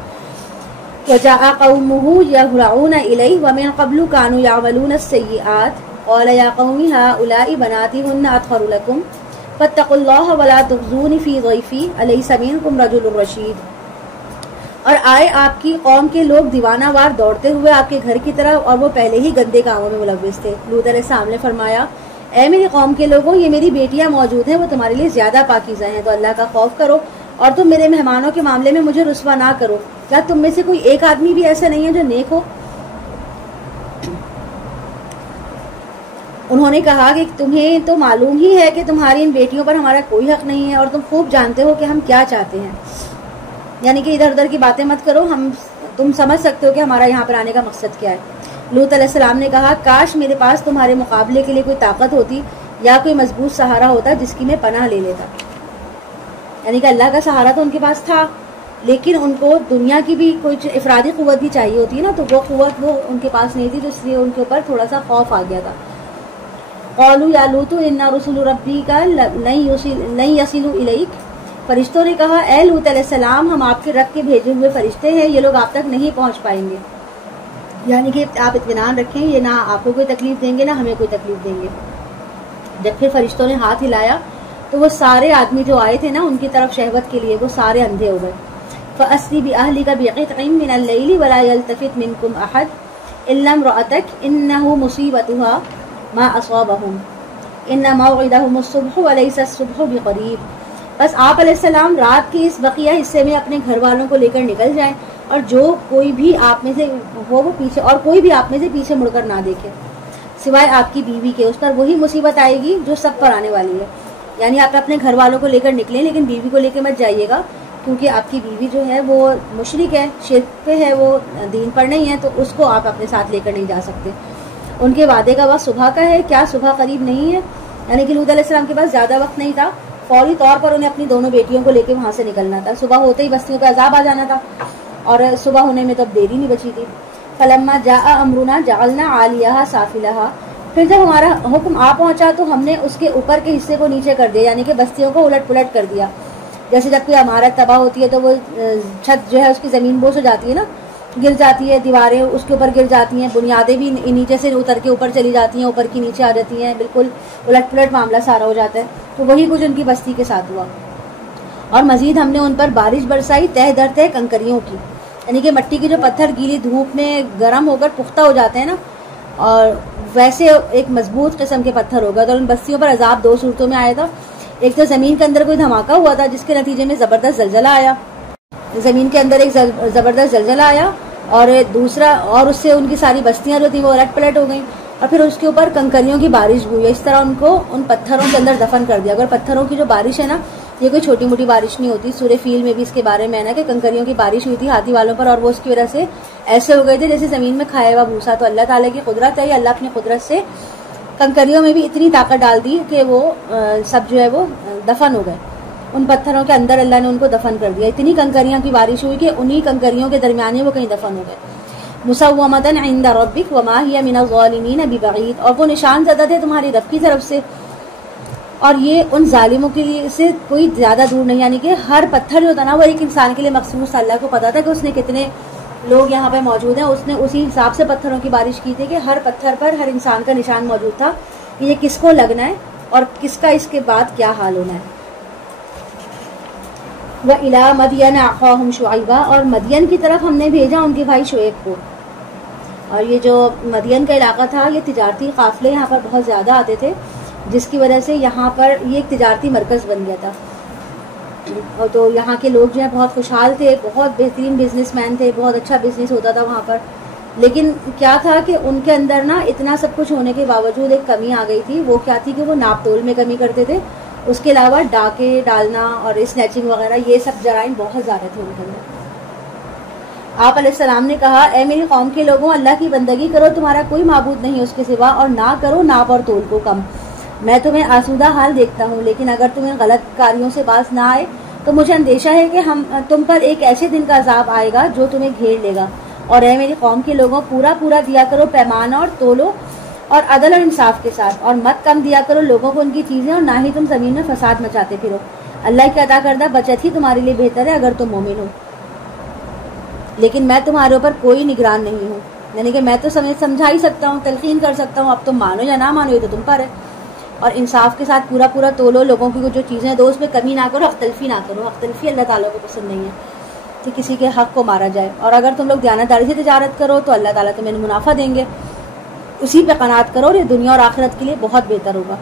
وَجَاءَ قَوْمُهُ يَهْرَعُونَ إِلَيْهِ وَمِن قَبْلُ كَانُوا يَعْمَلُونَ السَّيِّئَاتِ قَالَ يَا قَوْمِ هَٰؤُلَاءِ بَنَاتِي هُنَّ أَطْهَرُ لَكُمْ فَاتَّقُوا اللَّهَ وَلَا تُخْزُونِ فِي ضَيْفِي أَلَيْسَ مِنكُمْ رَجُلٌ رَّشِيدٌ۔ اور آئے آپ کی قوم کے لوگ دیوانہ وار دوڑتے ہوئے آپ کے گھر کی طرف، اور وہ پہلے ہی گندے کاموں میں ملوث تھے۔ لوط علیہ السلام نے فرمایا اے میری قوم کے لوگوں، یہ میری بیٹیاں موجود ہیں، وہ تمہارے لیے زیادہ پاکیزہ ہیں، تو اللہ کا خوف کرو اور تم میرے مہمانوں کے معاملے میں مجھے رسوا نہ کرو۔ کیا تم میں سے کوئی ایک آدمی بھی ایسا نہیں ہے جو نیک ہو؟ انہوں نے کہا کہ تمہیں تو معلوم ہی ہے کہ تمہاری ان بیٹیوں پر ہمارا کوئی حق نہیں ہے اور تم خوب جانتے ہو کہ ہم کیا چاہتے ہیں، یعنی کہ ادھر ادھر کی باتیں مت کرو، تم سمجھ سکتے ہو کہ ہمارا یہاں پر آنے کا مقصد کیا ہے۔ لوط علیہ السلام نے کہا کاش میرے پاس تمہارے مقابلے کے لیے کوئی طاقت ہوتی یا کوئی مضبوط سہارا ہوتا جس کی میں پناہ لے لیتا، یعنی کہ اللہ کا سہارا تو ان کے پاس تھا، لیکن ان کو دنیا کی بھی کوئی افرادی قوت بھی چاہیے ہوتی ہے نا، تو وہ قوت وہ ان کے پاس نہیں تھی، تو اس لیے ان کے اوپر تھوڑا سا خوف آ گیا تھا. قالوا یا لوط انا رسول ربک لن یصلوا الیک، فرشتوں نے کہا اے لوط علیہ السلام ہم آپ کے رب کے بھیجے ہوئے فرشتے ہیں، یہ لوگ آپ تک نہیں پہنچ پائیں گے، یعنی کہ آپ اطمینان رکھیں، یہ نہ آپ کو کوئی تکلیف دیں گے نہ ہمیں کوئی تکلیف دیں گے. جب پھر فرشتوں نے ہاتھ ہلایا تو وہ سارے آدمی جو آئے تھے نا ان کی طرف شہوت کے لیے، وہ سارے اندھے ہو گئے. فَأَسْرِ بِأَهْلِكَ بِقِطْعٍ مِّنَ اللَّيْلِ وَلَا يَلْتَفِتْ مِنكُمْ أَحَدٌ إِلَّا امْرَأَتَكَ إِنَّهُ مُصِيبَتُهَا مَا أَصَابَهُمْ إِنَّ مَوْعِدَهُمُ الصُّبْحُ وَلَيْسَ الصُّبْحُ بِقَرِيبٍ. بس آپ علیہ السلام رات کے اس بقیہ حصے میں اپنے گھر والوں کو لے کر نکل جائیں، اور جو کوئی بھی آپ میں سے ہو وہ پیچھے، اور کوئی بھی آپ میں سے پیچھے مڑ کر نہ دیکھے سوائے آپ کی بیوی کے، اس پر وہی مصیبت آئے گی جو سب پر آنے والی ہے. یعنی آپ اپنے گھر والوں کو لے کر نکلیں لیکن بیوی کو لے کے مت جائیے گا، کیونکہ آپ کی بیوی جو ہے وہ مشرک ہے، شرک پہ ہے، وہ دین پر نہیں ہے، تو اس کو آپ اپنے ساتھ لے کر نہیں جا سکتے. ان کے وعدے کا وقت صبح کا ہے، کیا صبح قریب نہیں ہے؟ یعنی کہ لوط علیہ السلام کے پاس زیادہ وقت نہیں تھا، فوری طور پر انہیں اپنی دونوں بیٹیوں کو لے کے وہاں سے نکلنا تھا. صبح ہوتے ہی بستیوں پہ عذاب آ جانا تھا، اور صبح ہونے میں تو اب دیری نہیں بچی تھی. فلما جاء امرنا جعلنا عالیہا سافلہا، پھر جب ہمارا حکم آ پہنچا تو ہم نے اس کے اوپر کے حصے کو نیچے کر دیا، یعنی کہ بستیوں کو الٹ پلٹ کر دیا. جیسے جب کوئی عمارت تباہ ہوتی ہے تو وہ چھت جو ہے اس کی زمین بوس ہو جاتی ہے نا، گر جاتی ہے، دیواریں اس کے اوپر گر جاتی ہیں، بنیادیں بھی نیچے سے اتر کے اوپر چلی جاتی ہیں، اوپر کی نیچے آ جاتی ہیں، بالکل الٹ پلٹ معاملہ سارا ہو جاتا ہے. تو وہی کچھ ان کی بستی کے ساتھ ہوا. اور مزید ہم نے ان پر بارش برسائی تہ در تہ کنکریوں کی، یعنی کہ مٹی کے جو پتھر گیلی دھوپ میں گرم ہو کر پختہ ہو جاتے ہیں نا، اور ویسے ایک مضبوط قسم کے پتھر ہو گئے. تو ان بستیوں پر عذاب دو صورتوں میں آیا تھا. ایک تو زمین کے اندر کوئی دھماکہ ہوا تھا جس کے نتیجے میں زبردست زلزلہ آیا، زمین کے اندر ایک زبردست زلزلہ آیا، اور دوسرا اور اس سے ان کی ساری بستیاں جو تھیں وہ الٹ پلٹ ہو گئیں، اور پھر اس کے اوپر کنکریوں کی بارش ہوئی. اس طرح ان کو ان پتھروں کے اندر دفن کر دیا. اگر پتھروں کی جو بارش ہے نا، یہ کوئی چھوٹی موٹی بارش نہیں ہوتی. سورہ فیل میں بھی اس کے بارے میں ہے نا کہ کنکریوں کی بارش ہوئی تھی ہاتھی والوں پر، اور وہ اس کی وجہ سے ایسے ہو گئے تھے جیسے زمین میں کھایا ہوا بھوسا. تو اللہ تعالیٰ کی قدرت ہے، اللہ اپنی قدرت سے کنکریوں میں بھی اتنی طاقت ڈال دی کہ وہ سب جو ہے وہ دفن ہو گئے. ان پتھروں کے اندر اللہ نے ان کو دفن کر دیا. اتنی کنکریاں کی بارش ہوئی کہ انہی کنکریوں کے درمیان وہ کہیں دفن ہو گئے. مسومۃ عند ربک وما ہی من الظالمین ببعید، اور وہ نشان زدہ تھے تمہاری رب کی طرف سے، اور یہ ان ظالموں کے لیے سے کوئی زیادہ دور نہیں. یعنی کہ ہر پتھر جو تھا نا وہ ایک انسان کے لیے مخصوص. اللہ کو پتا تھا کہ اس نے کتنے لوگ یہاں پہ موجود ہیں، اس نے اسی حساب سے پتھروں کی بارش کی تھی کہ ہر پتھر پر ہر انسان کا نشان موجود تھا کہ یہ کس کو لگنا ہے اور کس کا اس کے بعد کیا حال ہونا ہے. وَإِلَىٰ مَدْيَنَ أَخَاهُمْ شُعَيْبًا، اور مدین کی طرف ہم نے بھیجا ان کے بھائی شعیب کو. اور یہ جو مدین کا علاقہ تھا یہ تجارتی قافلے یہاں پر بہت زیادہ آتے تھے، جس کی وجہ سے یہاں پر یہ ایک تجارتی مرکز بن گیا تھا. اور تو یہاں کے لوگ جو ہیں بہت خوشحال تھے، بہت بہترین بزنس مین تھے، بہت اچھا بزنس ہوتا تھا وہاں پر. لیکن کیا تھا کہ ان کے اندر نا اتنا سب کچھ ہونے کے باوجود ایک کمی آ گئی تھی. وہ کیا تھی کہ وہ ناپ تول میں کمی کرتے تھے. اس کے علاوہ ڈاکے ڈالنا اور اسنیچنگ وغیرہ یہ سب جرائم بہت زیادہ تھے ان کے اندر. آپ علیہ السلام نے کہا اے میری قوم کے لوگوں، اللہ کی بندگی کرو، تمہارا کوئی معبود نہیں اس کے سوا، اور نہ کرو ناپ اور تول کو کم. میں تمہیں آسودہ حال دیکھتا ہوں، لیکن اگر تمہیں غلط کاریوں سے باز نہ آئے تو مجھے اندیشہ ہے کہ تم پر ایک ایسے دن کا عذاب آئے گا جو تمہیں گھیر لے گا. اور اے میری قوم کے لوگوں، پورا پورا دیا کرو پیمانہ اور تولو، اور عدل اور انصاف کے ساتھ، اور مت کم دیا کرو لوگوں کو ان کی چیزیں، اور نہ ہی تم زمین میں فساد مچاتے پھرو. اللہ کی عطا کردہ بچت ہی تمہارے لیے بہتر ہے اگر تم مومن ہو. لیکن میں تمہارے اوپر کوئی نگران نہیں ہوں، یعنی کہ میں تو سمجھا ہی سکتا ہوں، تلقین کر سکتا ہوں، اب تم مانو یا نہ مانو یہ تو تم پر ہے. اور انصاف کے ساتھ پورا پورا تولو، لوگوں کی جو چیزیں دو اس میں کمی نہ کرو، حق تلفی نہ کرو. حق تلفی اللہ تعالیٰ کو پسند نہیں ہے کہ کسی کے حق کو مارا جائے. اور اگر تم لوگ دیانتداری سے تجارت کرو تو اللہ تعالیٰ تمہیں منافع دیں گے، اسی پہ قناعت کرو، اور یہ دنیا اور آخرت کے لیے بہت بہتر ہوگا.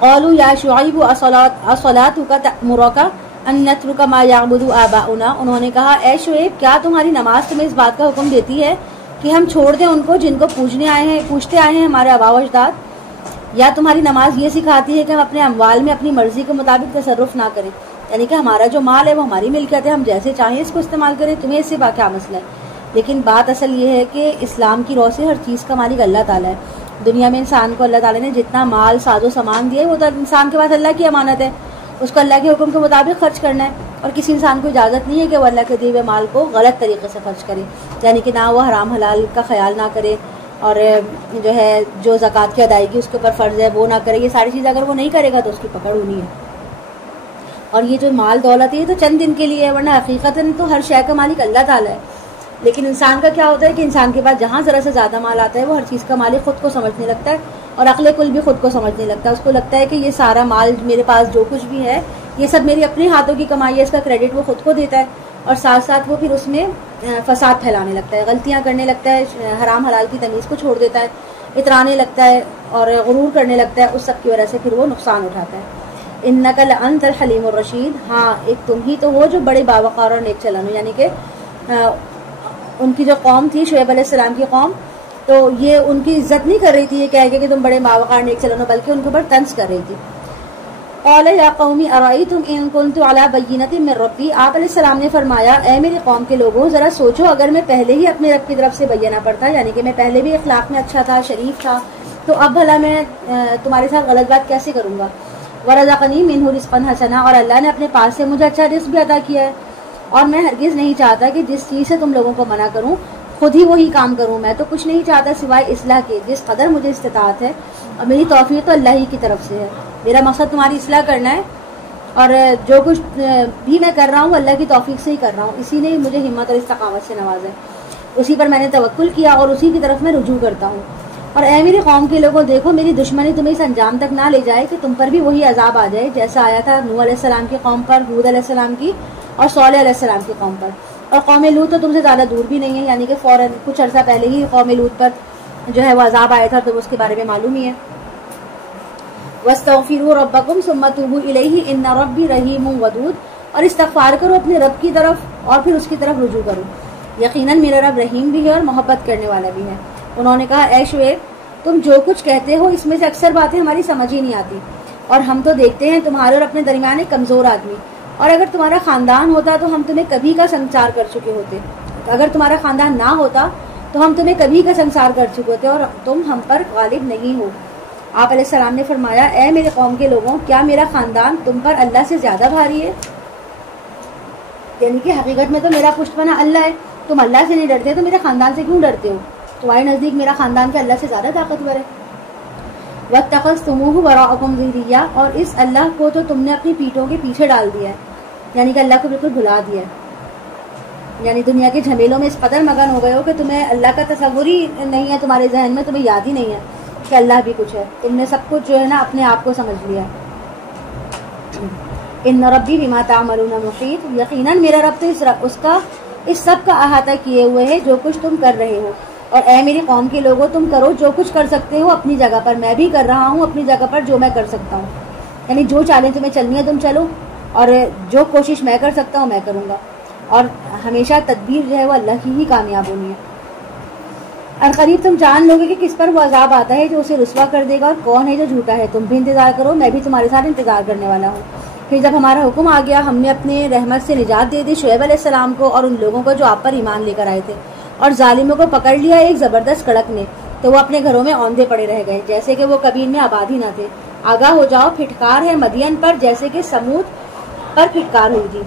قالوا یا شعیب اصلاتک تأمرک ان نترک ما یعبد آباؤنا، انہوں نے کہا اے شعیب کیا تمہاری نماز تمہیں اس بات کا حکم دیتی ہے کہ ہم چھوڑ دیں ان کو جن کو پوچھتے آئے ہیں ہمارے آباء و اجداد، یا تمہاری نماز یہ سکھاتی ہے کہ ہم اپنے اموال میں اپنی مرضی کے مطابق تصرف نہ کریں، یعنی کہ ہمارا جو مال ہے وہ ہماری ملکیت ہے، ہم جیسے چاہیں اس کو استعمال کریں، تمہیں اس سے کیا مسئلہ ہے. لیکن بات اصل یہ ہے کہ اسلام کی رو سے ہر چیز کا مالک اللہ تعالیٰ ہے. دنیا میں انسان کو اللہ تعالیٰ نے جتنا مال ساز و سامان دیا ہے وہ تو انسان کے پاس اللہ کی امانت ہے، اس کو اللہ کے حکم کے مطابق خرچ کرنا ہے. اور کسی انسان کو اجازت نہیں ہے کہ وہ اللہ کے دیے ہوئے مال کو غلط طریقے سے خرچ کرے، یعنی کہ نہ وہ حرام حلال کا خیال نہ کرے، اور جو ہے جو زکوٰۃ کی ادائیگی اس کے اوپر فرض ہے وہ نہ کرے. یہ ساری چیزیں اگر وہ نہیں کرے گا تو اس کی پکڑ ہونی ہے. اور یہ جو مال دولت ہے یہ تو چند دن کے لیے ہے، ورنہ حقیقتاً تو ہر شے کا مالک اللہ تعالیٰ ہے. لیکن انسان کا کیا ہوتا ہے کہ انسان کے پاس جہاں ذرا سے زیادہ مال آتا ہے وہ ہر چیز کا مالک خود کو سمجھنے لگتا ہے، اور عقل کل بھی خود کو سمجھنے لگتا ہے. اس کو لگتا ہے کہ یہ سارا مال میرے پاس جو کچھ بھی ہے یہ سب میری اپنے ہاتھوں کی کمائی ہے، اس کا کریڈٹ وہ خود کو دیتا ہے، اور ساتھ ساتھ وہ پھر اس میں فساد پھیلانے لگتا ہے، غلطیاں کرنے لگتا ہے، حرام حلال کی تمیز کو چھوڑ دیتا ہے، اترانے لگتا ہے اور غرور کرنے لگتا ہے. اس سب کی وجہ سے پھر وہ نقصان اٹھاتا ہے. انک لانت الحلیم الرشید، ہاں ایک تم ہی تو ہو جو بڑے باوقار اور نیک چلن ہو. یعنی کہ ان کی جو قوم تھی شعیب علیہ السلام کی قوم، تو یہ ان کی عزت نہیں کر رہی تھی یہ کہہ کے کہ تم بڑے باوقار نیک چلن ہو، بلکہ ان کے اوپر طنز کر رہی تھی. قال یا قوم ارأیتم ان کنت علی بینۃ من ربی، آپ علیہ السلام نے فرمایا اے میری قوم کے لوگوں ذرا سوچو اگر میں پہلے ہی اپنے رب کی طرف سے بینہ پر تھا، یعنی کہ میں پہلے بھی اخلاق میں اچھا تھا، شریف تھا، تو اب بھلا میں تمہارے ساتھ غلط بات کیسے کروں گا. ورزقنی منہ رزقا حسنا، اور اللہ نے اپنے پاس سے مجھے اچھا رزق بھی عطا کیا ہے، اور میں ہرگز نہیں چاہتا کہ جس چیز سے تم لوگوں کو منع کروں خود ہی وہی کام کروں. میں تو کچھ نہیں چاہتا سوائے اصلاح کے، جس قدر مجھے استطاعت ہے، اور میری توفیق تو اللہ ہی کی طرف سے ہے. میرا مقصد تمہاری اصلاح کرنا ہے، اور جو کچھ بھی میں کر رہا ہوں اللہ کی توفیق سے ہی کر رہا ہوں. اسی نے مجھے ہمت اور استقامت سے نوازا ہے، اسی پر میں نے توکل کیا اور اسی کی طرف میں رجوع کرتا ہوں. اور اے میری قوم کے لوگوں دیکھو میری دشمنی تمہیں اس انجام تک نہ لے جائے کہ تم پر بھی وہی عذاب آ جائے جیسا آیا تھا نوح علیہ السلام کی قوم پر، ہود علیہ السلام کی، اور صالح علیہ السلام کی قوم پر. اور قوم لوط تو تم سے زیادہ دور بھی نہیں ہے، یعنی کہ فوراً کچھ عرصہ پہلے ہی قوم لوط پر جو ہے وہ عذاب آیا تھا، تو اس کے بارے میں معلوم ہی ہے. وَاسْتَغْفِرُوا رَبَّكُمْ ثُمَّ تُوبُوا إِلَيْهِ إِنَّ رَبِّي رَحِيمٌ وَدُودٌ، اور استغفار کرو اپنے رب کی طرف اور پھر اس کی طرف رجوع کرو، یقیناً میرا رب رحیم بھی ہے اور محبت کرنے والا بھی ہے. انہوں نے کہا اے شعیب تم جو کچھ کہتے ہو اس میں سے اکثر باتیں ہماری سمجھ ہی نہیں آتی، اور ہم تو دیکھتے ہیں تمہارے اور اپنے درمیان ایک کمزور آدمی، اور اگر تمہارا خاندان ہوتا تو ہم تمہیں کبھی کا سنسار کر چکے ہوتے. اگر تمہارا خاندان نہ ہوتا تو ہم تمہیں کبھی کا سنسار کر چکے ہوتے، اور تم ہم پر غالب نہیں ہو. آپ علیہ السلام نے فرمایا اے میرے قوم کے لوگوں کیا میرا خاندان تم پر اللہ سے زیادہ بھاری ہے؟ یعنی کہ حقیقت میں تو میرا پشت پناہ اللہ ہے، تم اللہ سے نہیں ڈرتے تو میرے خاندان سے کیوں ڈرتے ہو؟ تمہارے نزدیک میرا خاندان کے اللہ سے زیادہ طاقتور ہے. وَاتَّخَذْتُمُوهُ وَرَاءَكُمْ ظِهْرِيًّا، اور اس اللہ کو تو تم نے اپنی پیٹھوں کے پیچھے ڈال دیا ہے، یعنی کہ اللہ کو بالکل بھلا دیا ہے. یعنی دنیا کے جھمیلوں میں اس قدر مگن ہو گئے ہو کہ تمہیں اللہ کا تصور ہی نہیں ہے، تمہارے ذہن میں تمہیں یاد ہی نہیں ہے کہ اللہ بھی کچھ ہے. تم نے سب کچھ جو ہے نا اپنے آپ کو سمجھ لیا. ان ربی بما تعملون محیط، یقیناً میرا رب تو اس سب کا احاطہ کیے ہوئے ہے جو کچھ تم کر رہے ہو. اور اے میری قوم کے لوگوں تم کرو جو کچھ کر سکتے ہو اپنی جگہ پر، میں بھی کر رہا ہوں اپنی جگہ پر جو میں کر سکتا ہوں. یعنی جو چالیں تمہیں چلنی ہے تم چلو، اور جو کوشش میں کر سکتا ہوں میں کروں گا، اور ہمیشہ تدبیر جو ہے وہ اللہ کی ہی کامیاب ہونی ہے. اور قریب تم جان لوگے کہ کس پر وہ عذاب آتا ہے جو اسے رسوا کر دے گا، اور کون ہے جو جھوٹا ہے. تم بھی انتظار کرو میں بھی تمہارے ساتھ انتظار کرنے والا ہوں. پھر جب ہمارا حکم آ گیا ہم نے اپنے رحمت سے نجات دے دی شعیب علیہ السلام کو اور ان لوگوں کو جو آپ پر ایمان لے کر آئے تھے، اور ظالموں کو پکڑ لیا ایک زبردست کڑک نے، تو وہ اپنے گھروں میں اوندھے پڑے رہ گئے جیسے کہ وہ کبھی ان میں آباد ہی نہ تھے. آگاہ ہو جاؤ پھٹکار ہے مدین پر جیسے کہ سمود پر پھٹکار ہوئی تھی.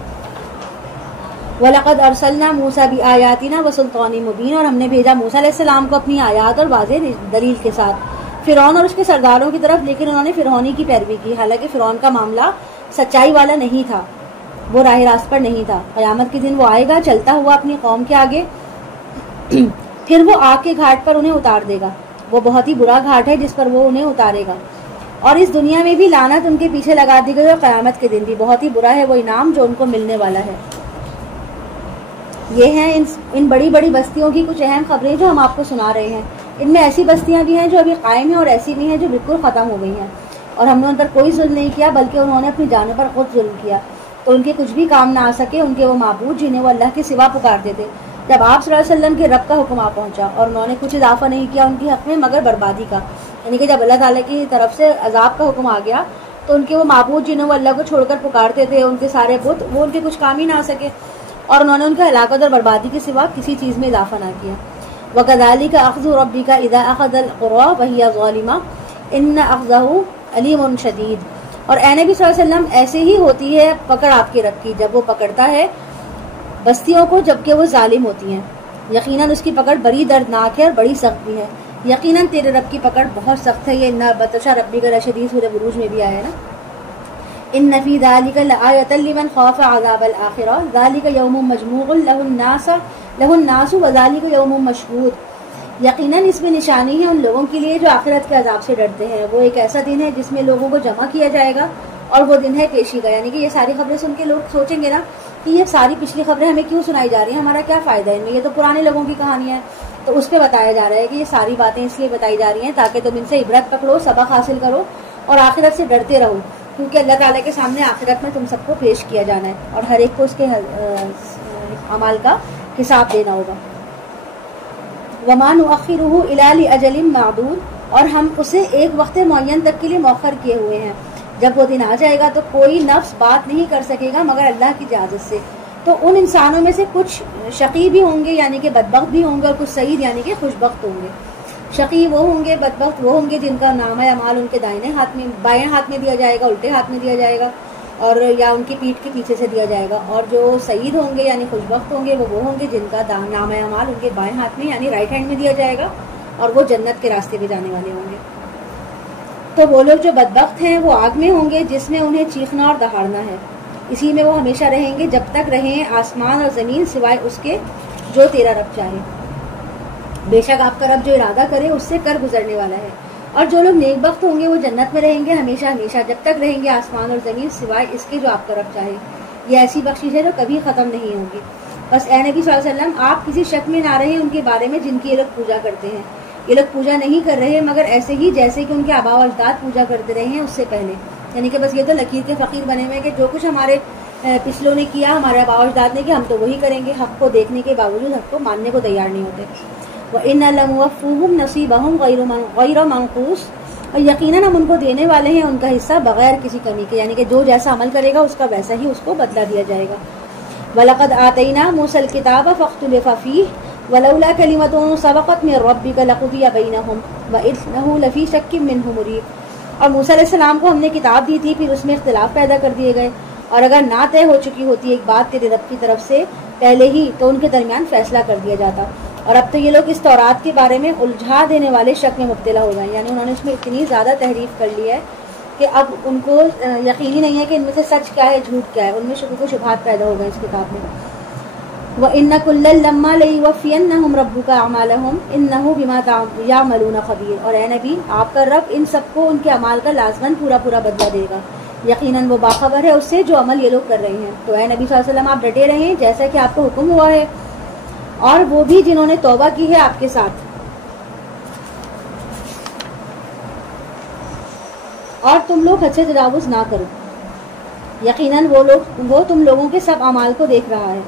وَلَقَدْ أَرْسَلْنَا مُوسَىٰ بِآيَاتِنَا وَسُلْطَانٍ مُبِينٍ، اور ہم نے بھیجا موسیٰ علیہ السلام کو اپنی آیات اور واضح دلیل کے ساتھ فرعون اور اس کے سرداروں کی طرف، لیکن انہوں نے فرعونی کی پیروی کی. حالانکہ فرعون کا معاملہ سچائی والا نہیں تھا، وہ راہ راست پر نہیں تھا. قیامت کے دن وہ آئے گا چلتا ہوا اپنی قوم کے آگے، پھر وہ آگ کے گھاٹ پر انہیں اتار دے گا. وہ بہت ہی برا گھاٹ ہے جس پر وہ انہیں اتارے گا، اور اس دنیا میں بھی لعنت ان کے پیچھے لگا دی گئی، اور قیامت کے دن بھی بہت ہی برا ہے وہ انعام جو ان کو ملنے والا ہے. یہ ہیں ان بڑی بڑی بستیوں کی کچھ اہم خبریں جو ہم آپ کو سنا رہے ہیں. ان میں ایسی بستیاں بھی ہیں جو ابھی قائم ہیں اور ایسی بھی ہیں جو بالکل ختم ہو گئی ہیں، اور ہم نے ان پر کوئی ظلم نہیں کیا بلکہ انہوں نے اپنی جانوں پر خود ظلم کیا. تو ان کے کچھ بھی کام نہ آ سکے ان کے وہ معبود جنہیں وہ اللہ کے سوا پکارتے تھے. جب آپ صلی اللہ علیہ وسلم کے رب کا حکم آ پہنچا اور انہوں نے کچھ اضافہ نہیں کیا ان کے حق میں مگر بربادی کا، یعنی کہ جب اللہ تعالیٰ کی طرف سے عذاب کا حکم آ گیا تو ان کے وہ معبود جنہیں وہ اللہ کو چھوڑ کر پکارتے تھے، ان کے سارے بت، وہ ان کے کچھ کام ہی نہ آ سکے، اور انہوں نے ان کا ہلاکت اور بربادی کے سوا کسی چیز میں اضافہ نہ کیا. وَكَذَلِكَ أَخْذُ رَبِّكَ إِذَا أَخَذَ الْقُرَىٰ وَهِيَ ظَالِمَةٌ إِنَّ أَخْذَهُ أَلِيمٌ شَدِيدٌ. اور اے نبی صلی اللہ علیہ وسلم ایسے ہی ہوتی ہے پکڑ آپ کے رب کی جب وہ پکڑتا ہے بستیوں کو جبکہ وہ ظالم ہوتی ہیں. یقیناً اس کی پکڑ بڑی دردناک ہے اور بڑی سخت بھی ہے. یقیناً تیرے رب کی پکڑ بہت سخت ہے. یہ ان بطش ربک لشدید سورہ بروج میں بھی آیا ہے نا. ان فی ذلک لآیۃ لمن خاف عذاب الآخرہ ذلک یوم مجموع لہ الناس وذلک یوم مشہود. یقیناً اس میں نشانی ہے ان لوگوں کے لیے جو آخرت کے عذاب سے ڈرتے ہیں. وہ ایک ایسا دن ہے جس میں لوگوں کو جمع کیا جائے گا اور وہ دن ہے پیشی کا. یعنی کہ یہ ساری خبریں سن کے لوگ سوچیں گے نا کہ یہ ساری پچھلی خبریں ہمیں کیوں سنائی جا رہی ہیں, ہمارا کیا فائدہ ہے ان میں, یہ تو پرانے لوگوں کی کہانیاں ہیں. تو اس پہ بتایا جا رہا ہے کہ یہ ساری باتیں اس لیے بتائی جا رہی ہیں تاکہ تم ان سے عبرت پکڑو, سبق حاصل کرو اور آخرت سے ڈرتے رہو, کیونکہ اللہ تعالیٰ کے سامنے آخرت میں تم سب کو پیش کیا جانا ہے اور ہر ایک کو اس کے اعمال کا حساب دینا ہوگا. وما نؤخرہ الا لاجل معدود, اور ہم اسے ایک وقت معین تک کے لیے مؤخر کیے ہوئے ہیں. جب وہ دن آ جائے گا تو کوئی نفس بات نہیں کر سکے گا مگر اللہ کی اجازت سے. تو ان انسانوں میں سے کچھ شقی بھی ہوں گے یعنی کہ بدبخت بھی ہوں گے, اور کچھ سعید یعنی کہ خوشبخت ہوں گے. شقی وہ ہوں گے, بدبخت وہ ہوں گے جن کا نامہ اعمال ان کے دائیں ہاتھ میں دیا جائے گا, الٹے ہاتھ میں دیا جائے گا, اور یا ان کی پیٹھ کے پیچھے سے دیا جائے گا. اور جو سعید ہوں گے یعنی خوشبخت ہوں گے وہ ہوں گے جن کا نامہ اعمال ان کے بائیں ہاتھ میں یعنی رائٹ ہینڈ میں دیا جائے گا, اور وہ جنت کے راستے پہ جانے والے ہوں گے. تو وہ لوگ جو بدبخت ہیں وہ آگ میں ہوں گے جس میں انہیں چیخنا اور دہاڑنا ہے. اسی میں وہ ہمیشہ رہیں گے جب تک رہیں آسمان اور زمین سوائے اس کے جو تیرا رب چاہے. بے شک آپ کا رب جو ارادہ کرے اس سے کر گزرنے والا ہے. اور جو لوگ نیک بخت ہوں گے وہ جنت میں رہیں گے ہمیشہ ہمیشہ جب تک رہیں گے آسمان اور زمین سوائے اس کے جو آپ کا رب چاہے. یہ ایسی بخشش ہے جو کبھی ختم نہیں ہوگی. بس اے نبی صلی اللہ علیہ وسلم آپ کسی شک میں نہ رہیں ان کے بارے میں جن کی یہ لوگ پوجا کرتے ہیں. یہ لوگ پوجا نہیں کر رہے مگر ایسے ہی جیسے کہ ان کے آباء و اجداد پوجا کرتے رہے ہیں اس سے پہلے. یعنی کہ بس یہ تو لکیر کے فقیر بنے ہوئے کہ جو کچھ ہمارے پچھلوں نے کیا, ہمارے آباء و اجداد نے کیا, ہم تو وہی کریں گے. حق کو دیکھنے کے باوجود حق کو ماننے کو تیار نہیں ہوتے. وَإِنَّ لَمُوَفُّوهُمْ نَصِيبَهُمْ غَيْرَ مَنْقُوصٍ, اور یقیناً ہم ان کو دینے والے ہیں ان کا حصہ بغیر کسی کمی کے. یعنی کہ جو جیسا عمل کرے گا اس کا ویسا ہی اس کو بدلہ دیا جائے گا. وَلَقَدْ آتَيْنَا مُوسَى الْكِتَابَ فَاخْتُلِفَ فِيهِ وَلَوْلَا كَلِمَةٌ سَبَقَتْ مِنْ رَبِّكَ لَقُضِيَ بَيْنَهُمْ وَإِنَّهُ لَفِي شَكٍّ مِّنْهُ مُرِيبٍ. اور موسیٰ علیہ السلام کو ہم نے کتاب دی تھی پھر اس میں اختلاف پیدا کر دیے گئے, اور اگر نہ طے ہو چکی ہوتی ایک بات تیرے رب کی طرف سے پہلے ہی تو ان کے درمیان فیصلہ کر دیا جاتا. اور اب تو یہ لوگ اس تورات کے بارے میں الجھا دینے والے شک میں مبتلا ہو گئے. یعنی انہوں نے اس میں اتنی زیادہ تحریف کر لی ہے کہ اب ان کو یقین ہی نہیں ہے کہ ان میں سے سچ کیا ہے جھوٹ کیا ہے. ان میں شکوک و شبہات پیدا ہو گئے اس کتاب میں. وَإِنَّ كُلًّا لَمَّا لَيُوَفِّيَنَّهُمْ رَبُّكَ أَعْمَالَهُمْ إِنَّهُ بِمَا يَعْمَلُونَ خَبِيرٌ. اور اے نبی آپ کا رب ان سب کو ان کے اعمال کا لازماً پورا بدلہ دے گا. یقیناً وہ باخبر ہے اس سے جو عمل یہ لوگ کر رہے ہیں. تو اے نبی صلی اللہ علیہ وسلم آپ ڈٹے رہیں جیسا کہ آپ کو حکم ہوا ہے, اور وہ بھی جنہوں نے توبہ کی ہے آپ کے ساتھ. اور تم لوگ حد سے تجاوز نہ کرو. یقیناً وہ تم لوگوں کے سب اعمال کو دیکھ رہا ہے.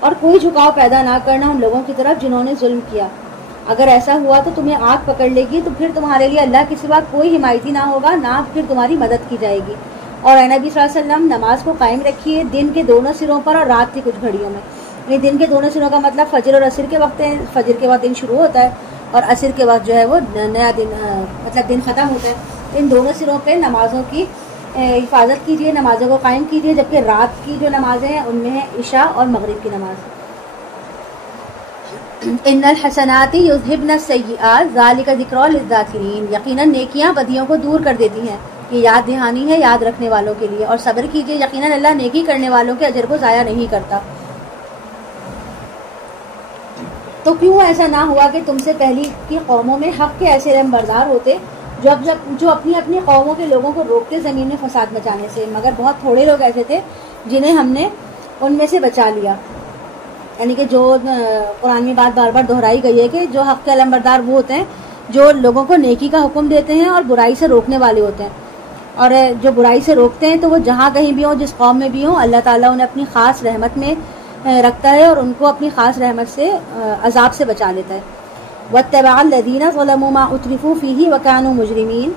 اور کوئی جھکاؤ پیدا نہ کرنا ان لوگوں کی طرف جنہوں نے ظلم کیا. اگر ایسا ہوا تو تمہیں آگ پکڑ لے گی تو پھر تمہارے لیے اللہ کے سوا کوئی حمایتی نہ ہوگا, نہ پھر تمہاری مدد کی جائے گی. اور اے نبی صلی اللہ علیہ وسلم نماز کو قائم رکھیے دن کے دونوں سروں پر اور رات کی کچھ گھڑیوں میں. یہ دن کے دونوں سروں کا مطلب فجر اور عصر کے وقت ہے. فجر کے وقت دن شروع ہوتا ہے اور عصر کے وقت جو ہے وہ نیا دن مطلب دن ختم ہوتا ہے. ان دونوں سروں پہ نمازوں کی حفاظت کیجیے, نمازوں کو قائم کیجیے, جبکہ رات کی جو نمازیں ہیں ان میں ہے عشاء اور مغرب کی نماز. ان الحسنات یذہبن السیئات ذالک ذکری للذاکرین. یقیناً نیکیاں بدیوں کو دور کر دیتی ہیں, یہ یاد دہانی ہے یاد رکھنے والوں کے لیے. اور صبر کیجیے, یقیناً اللہ نیکی کرنے والوں کے اجر کو ضائع نہیں کرتا. تو کیوں ایسا نہ ہوا کہ تم سے پہلی کی قوموں میں حق کے ایسے علمبردار ہوتے جو اپنی اپنی قوموں کے لوگوں کو روکتے زمین میں فساد مچانے سے, مگر بہت تھوڑے لوگ ایسے تھے جنہیں ہم نے ان میں سے بچا لیا. یعنی کہ جو قرآن میں بات بار بار دہرائی گئی ہے کہ جو حق کے علمبردار وہ ہوتے ہیں جو لوگوں کو نیکی کا حکم دیتے ہیں اور برائی سے روکنے والے ہوتے ہیں. اور جو برائی سے روکتے ہیں تو وہ جہاں کہیں بھی ہوں, جس قوم میں بھی ہوں, اللہ تعالیٰ انہیں اپنی خاص رحمت میں رکھتا ہے اور ان کو اپنی خاص رحمت سے عذاب سے بچا لیتا ہے. وَاتَّبَعَ الَّذِينَ ظَلَمُوا مَا أُتْرِفُوا فِيهِ وَكَانُوا مُجْرِمِينَ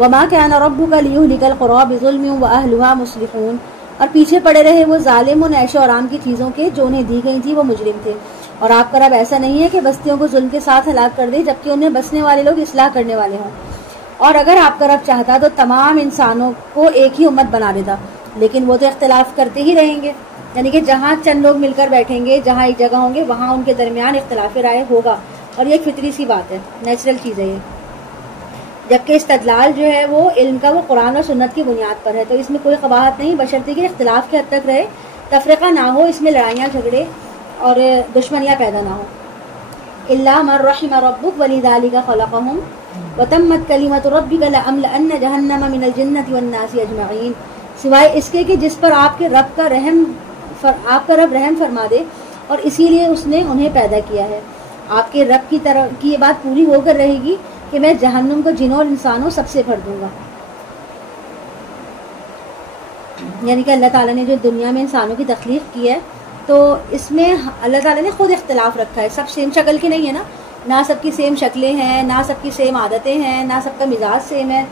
وَمَا كَانَ رَبُّكَ لِيُهْلِكَ الْقُرَىٰ بِظُلْمٍ وَأَهْلُهَا مُصْلِحُونَ. اور پیچھے پڑے رہے وہ ظالم ان عیش و آرام کی چیزوں کے جو انہیں دی گئی تھی, وہ مجرم تھے. اور آپ کا رب ایسا نہیں ہے کہ بستیوں کو ظلم کے ساتھ ہلاک کر دے جبکہ انہیں بسنے والے لوگ اصلاح کرنے والے ہوں. اور اگر آپ کا رب چاہتا تو تمام انسانوں کو ایک ہی امت بنا دیتا، لیکن وہ تو اختلاف کرتے ہی رہیں گے، یعنی کہ جہاں چند لوگ مل کر بیٹھیں گے، جہاں ایک جگہ ہوں گے، وہاں ان کے درمیان اختلاف رائے ہوگا، اور یہ ایک فطری سی بات ہے، نیچرل چیز ہے یہ۔ جبکہ استدلال جو ہے وہ علم کا وہ قرآن اور سنت کی بنیاد پر ہے، تو اس میں کوئی قباحت نہیں، بشرطے کہ اختلاف کے حد تک رہے، تفرقہ نہ ہو، اس میں لڑائیاں جھگڑے اور دشمنیاں پیدا نہ ہو۔ الا من رحم ربک ولذلک خلقہم وتمت کلمۃ ربک لأملأن جہنم من الجنۃ والناس اجمعین، سوائے اس کے کہ جس پر آپ کے رب کا رب رحم فرما دے، اور اسی لیے اس نے انہیں پیدا کیا ہے۔ آپ کے رب کی طرف کی یہ بات پوری ہو کر رہے گی کہ میں جہنم کو جنوں اور انسانوں سب سے بھر دوں گا۔ یعنی کہ اللہ تعالیٰ نے جو دنیا میں انسانوں کی تخلیق کی ہے، تو اس میں اللہ تعالیٰ نے خود اختلاف رکھا ہے، سب سیم شکل کے نہیں ہے نا، نہ سب کی سیم شکلیں ہیں، نہ سب کی سیم عادتیں ہیں، نہ سب کا مزاج سیم ہے،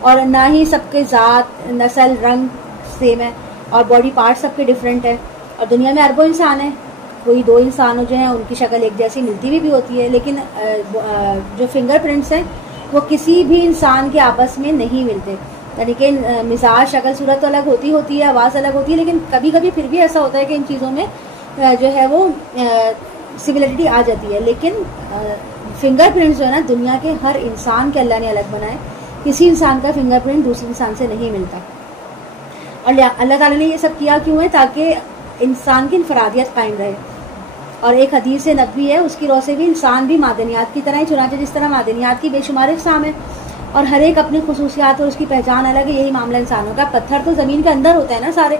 اور نہ ہی سب کے ذات، نسل، رنگ سیم ہے، اور باڈی پارٹ سب کے ڈفرینٹ ہے۔ اور دنیا میں اربوں انسان ہیں، کوئی دو انسانوں جو ہیں ان کی شکل ایک جیسی ملتی بھی ہوتی ہے، لیکن جو فنگر پرنٹس ہیں وہ کسی بھی انسان کے آپس میں نہیں ملتے، یعنی کہ مزاج، شکل، صورت تو الگ ہوتی ہے، آواز الگ ہوتی ہے، لیکن کبھی کبھی پھر بھی ایسا ہوتا ہے کہ ان چیزوں میں جو ہے وہ سملرٹی آ جاتی ہے، لیکن فنگر پرنٹس جو ہے نا دنیا کے ہر انسان کے اللہ نے الگ بنائے، کسی انسان کا فنگر پرنٹ دوسرے انسان سے نہیں ملتا۔ اور اللہ تعالیٰ نے یہ سب کیا کیوں ہے؟ تاکہ انسان کی انفرادیت قائم رہے۔ اور ایک حدیث نبوی ہے، اس کی روح سے بھی انسان بھی معدنیات کی طرح ہی، چنانچہ جس طرح معدنیات کی بے شمار اقسام ہے اور ہر ایک اپنی خصوصیات اور اس کی پہچان الگ ہے، یہی معاملہ انسانوں کا۔ پتھر تو زمین کے اندر ہوتا ہے نا سارے،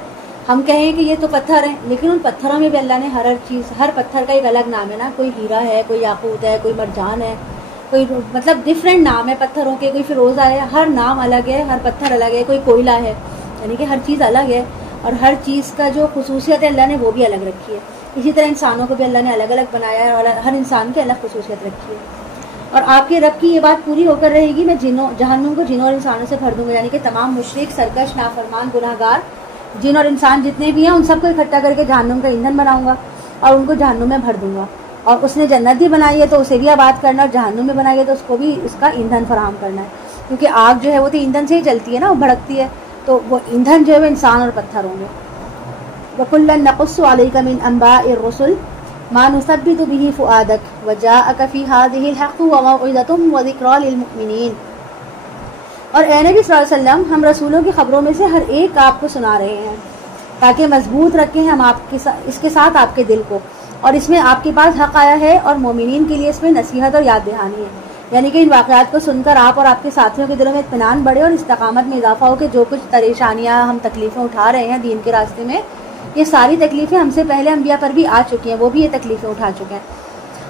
ہم کہیں کہ یہ تو پتھر ہیں، لیکن ان پتھروں میں بھی اللہ نے ہر پتھر کا ایک الگ نام ہے نا، کوئی ہیرا ہے، کوئی یاقوت ہے، کوئی مرجان ہے، کوئی مطلب ڈفرینٹ نام ہے پتھروں کے، کوئی فیروزہ ہے، ہر نام الگ ہے، ہر پتھر الگ ہے، کوئی کوئلہ ہے، یعنی کہ ہر چیز الگ ہے، اور ہر چیز کا جو خصوصیت ہے اللہ نے وہ بھی الگ رکھی ہے۔ اسی طرح انسانوں کو بھی اللہ نے الگ الگ بنایا ہے، اور ہر انسان کی الگ خصوصیت رکھی ہے۔ اور آپ کے رب کی یہ بات پوری ہو کر رہے گی، میں جہنم کو جنوں اور انسانوں سے بھر دوں گا، یعنی کہ تمام مشرک، سرکش، نافرمان، گناہ گار جن اور انسان جتنے بھی ہیں ان سب کو اکٹھا کر کے جہنم کا ایندھن بناؤں گا اور ان کو جہنم میں بھر دوں گا۔ اور اس نے جنت بھی بنائی ہے تو اسے بھی آباد کرنا، اور جہنم میں بنائی ہے تو اس کو بھی اس کا ایندھن فراہم کرنا ہے، کیونکہ آگ جو ہے وہ تو ایندھن سے ہی چلتی ہے نا، وہ بھڑکتی ہے، تو وہ ایندھن جو ہے وہ انسان اور پتھر ہوں گے۔ وَكُلًّا نَقُصُّ عَلَيْكَ مِنْ أَنْبَاءِ الرُّسُلِ مَا نُثَبِّتُ بِهِ فُؤَادَكَ وَجَاءَكَ فِي هَٰذِهِ الْحَقُّ وَمَوْعِظَةٌ وَذِكْرَىٰ لِلْمُؤْمِنِينَ۔ اور اے نبی صلی اللہ علیہ وسلم، ہم رسولوں کی خبروں میں سے ہر ایک آپ کو سنا رہے ہیں تاکہ مضبوط رکھیں ہم اس کے ساتھ آپ کے دل کو، اور اس میں آپ کے پاس حق آیا ہے، اور مومنین کے لیے اس میں نصیحت اور یاد دہانی ہے، یعنی کہ ان واقعات کو سن کر آپ اور آپ کے ساتھیوں کے دلوں میں اطمینان بڑھے اور استقامت میں اضافہ ہو کہ جو کچھ پریشانیاں ہم تکلیفیں اٹھا رہے ہیں دین کے راستے میں، یہ ساری تکلیفیں ہم سے پہلے انبیاء پر بھی آ چکی ہیں، وہ بھی یہ تکلیفیں اٹھا چکے ہیں،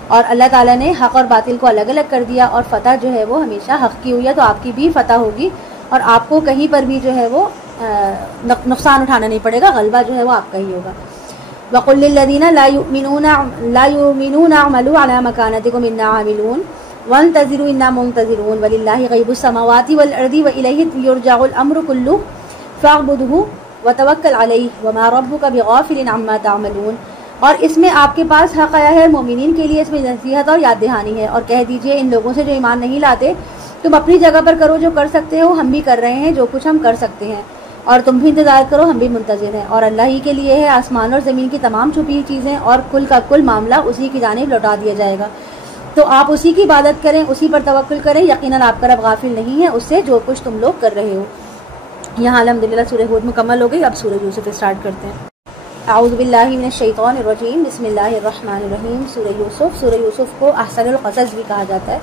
اور اللہ تعالیٰ نے حق اور باطل کو الگ الگ کر دیا، اور فتح جو ہے وہ ہمیشہ حق کی ہوئی ہے، تو آپ کی بھی فتح ہوگی، اور آپ کو کہیں پر بھی جو ہے وہ نقصان اٹھانا نہیں پڑے گا، غلبہ جو ہے وہ آپ کا ہی ہوگا۔ وَقُلْ لِلَّذِينَ لَا يُؤْمِنُونَ اعْمَلُوا عَلَىٰ مَكَانَتِكُمْ إِنَّا عَامِلُونَ وَانْتَظِرُوا إِنَّا مُنْتَظِرُونَ وَلِلَّهِ غَيْبُ السَّمَاوَاتِ وَالْأَرْضِ وَإِلَيْهِ يُرْجَعُ الْأَمْرُ كُلُّهُ فَاعْبُدْهُ وَتَوَكَّلْ عَلَيْهِ وَمَا رَبُّكَ بِغَافِلٍ عَمَّا تَعْمَلُونَ۔ اور اس میں آپ کے پاس حق آیا ہے، مومنین کے لیے اس میں نصیحت اور یاد دہانی ہے، اور کہہ دیجئے ان لوگوں سے جو ایمان نہیں لاتے، تم اپنی جگہ پر کرو جو کر سکتے ہو، ہم بھی کر رہے ہیں جو کچھ ہم کر سکتے ہیں، اور تم بھی انتظار کرو، ہم بھی منتظر ہیں، اور اللہ ہی کے لیے ہے آسمان اور زمین کی تمام چھپی ہوئی چیزیں، اور کل کا کل معاملہ اسی کی جانب لوٹا دیا جائے گا، تو آپ اسی کی عبادت کریں، اسی پر توکل کریں، یقیناً آپ کا رب غافل نہیں ہے اس سے جو کچھ تم لوگ کر رہے ہو۔ یہاں الحمدللہ سورہ ہود مکمل ہو گئی، اب سورہ یوسف اسٹارٹ کرتے ہیں۔ اعوذ باللہ من الشیطان الرجیم، بسم اللہ الرحمن الرحیم۔ سورہ یوسف کو احسن القصص بھی کہا جاتا ہے،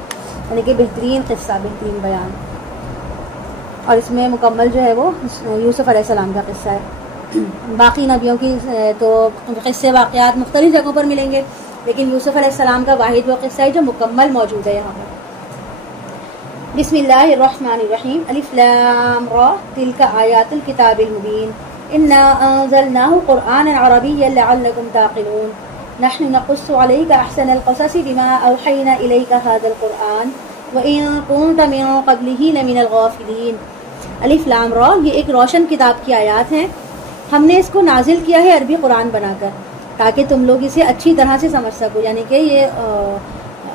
یعنی کہ بہترین قصہ، بہترین بیان، اور اس میں مکمل جو ہے وہ یوسف علیہ السلام کا قصہ ہے۔ باقی نبیوں کی تو قصے واقعات مختلف جگہوں پر ملیں گے، لیکن یوسف علیہ السلام کا واحد وہ قصہ ہے جو مکمل موجود ہے یہاں پر۔ بسم اللہ الرحمن الرحیم، الف لام را تلک آیات الکتاب المبین، انا انزلناہ قرآنا عربیا لعلکم تعقلون، نحن نقص علیک احسن القصص بما اوحینا الیک هذا القرآن وَإِن كُنتَ مِن قَبْلِهِ لَمِنَ الْغَافِلِينَ۔ الف لام را، یہ ایک روشن کتاب کی آیات ہیں، ہم نے اس کو نازل کیا ہے عربی قرآن بنا کر تاکہ تم لوگ اسے اچھی طرح سے سمجھ سکو، یعنی کہ یہ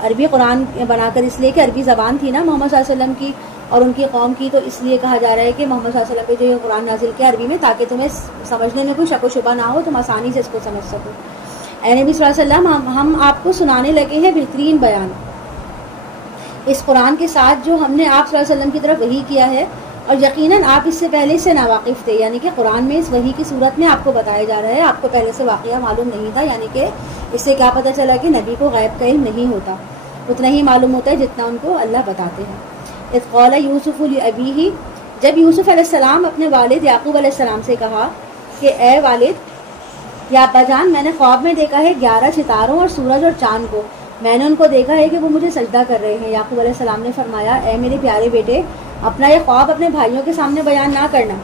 عربی قرآن بنا کر اس لیے کہ عربی زبان تھی نا محمد صلی اللہ علیہ وسلم کی، اور ان کی قوم کی تو اس لیے کہا جا رہا ہے کہ محمد صلی اللہ علیہ وسلم پہ جو یہ قرآن نازل کیا عربی میں تاکہ تمہیں سمجھنے میں کوئی شک و شبہ نہ ہو، تم آسانی سے اس کو سمجھ سکو۔ اے نبی صلی اللہ علیہ وسلم ہم آپ کو سنانے لگے ہیں بہترین بیان اس قرآن کے ساتھ جو ہم نے آپ صلی اللہ علیہ وسلم کی طرف وحی کیا ہے، اور یقیناً آپ اس سے پہلے سے ناواقف تھے، یعنی کہ قرآن میں اس وحی کی صورت میں آپ کو بتایا جا رہا ہے، آپ کو پہلے سے واقعہ معلوم نہیں تھا، یعنی کہ اس سے کیا پتہ چلا کہ نبی کو غیب کا علم نہیں ہوتا، اتنا ہی معلوم ہوتا ہے جتنا ان کو اللہ بتاتے ہیں۔ اذ قال یوسف لأبیہ، جب یوسف علیہ السلام اپنے والد یعقوب علیہ السلام سے کہا کہ اے والد یا ابا جان، میں نے خواب میں دیکھا ہے 11 ستاروں اور سورج اور چاند کو، میں نے ان کو دیکھا ہے کہ وہ مجھے سجدہ کر رہے ہیں۔ یعقوب علیہ السلام نے فرمایا اے میرے پیارے بیٹے، اپنا یہ خواب اپنے بھائیوں کے سامنے بیان نہ کرنا۔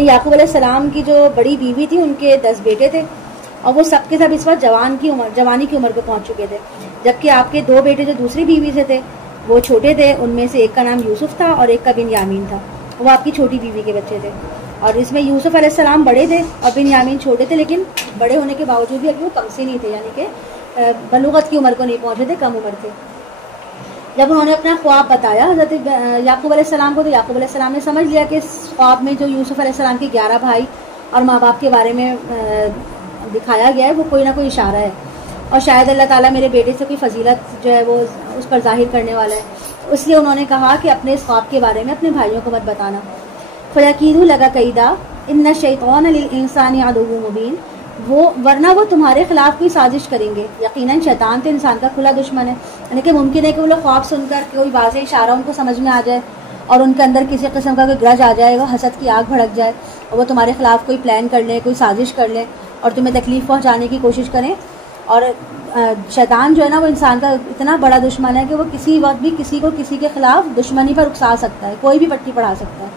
یعقوب علیہ السلام کی جو بڑی بیوی تھی ان کے 10 بیٹے تھے، اور وہ سب کے سب اس وقت جوانی کی عمر پہ پہنچ چکے تھے، جبکہ آپ کے 2 بیٹے جو دوسری بیوی سے تھے وہ چھوٹے تھے، ان میں سے ایک کا نام یوسف تھا اور ایک کا بنیامین تھا، وہ آپ کی چھوٹی بیوی کے بچے تھے۔ اور اس میں یوسف علیہ السلام بڑے تھے اور بنیامین چھوٹے تھے، لیکن بڑے ہونے کے باوجود بھی ابھی وہ کم سے نہیں تھے، یعنی کہ بلوغت کی عمر کو نہیں پہنچے تھے، کم عمر تھے۔ جب انہوں نے اپنا خواب بتایا حضرت یعقوب علیہ السلام کو، تو یعقوب علیہ السلام نے سمجھ لیا کہ اس خواب میں جو یوسف علیہ السلام کے 11 بھائی اور ماں باپ کے بارے میں دکھایا گیا ہے وہ کوئی نہ کوئی اشارہ ہے، اور شاید اللہ تعالیٰ میرے بیٹے سے کوئی فضیلت جو ہے وہ اس پر ظاہر کرنے والا ہے، اس لیے انہوں نے کہا کہ اپنے اس خواب کے بارے میں اپنے بھائیوں کو مت بتانا۔ فَيَكِيدُ لَكَ كَيْدًا إِنَّ الشَّيْطَانَ لِلْإِنسَانِ عَدُوٌّ مُبِينٌ، ورنہ وہ تمہارے خلاف کوئی سازش کریں گے، یقیناً شیطان تو انسان کا کھلا دشمن ہے، یعنی کہ ممکن ہے کہ وہ لوگ خواب سن کر کوئی واضح اشارہ ان کو سمجھ میں آ جائے اور ان کے اندر کسی قسم کا کوئی گرج آ جائے گا، حسد کی آگ بھڑک جائے اور وہ تمہارے خلاف کوئی پلان کر لیں، کوئی سازش کر لیں اور تمہیں تکلیف پہنچانے کی کوشش کریں۔ اور شیطان جو ہے نا وہ انسان کا اتنا بڑا دشمن ہے کہ وہ کسی وقت بھی کسی کو کسی کے خلاف دشمنی پر اکسا سکتا ہے، کوئی بھی پٹی پڑھا سکتا ہے۔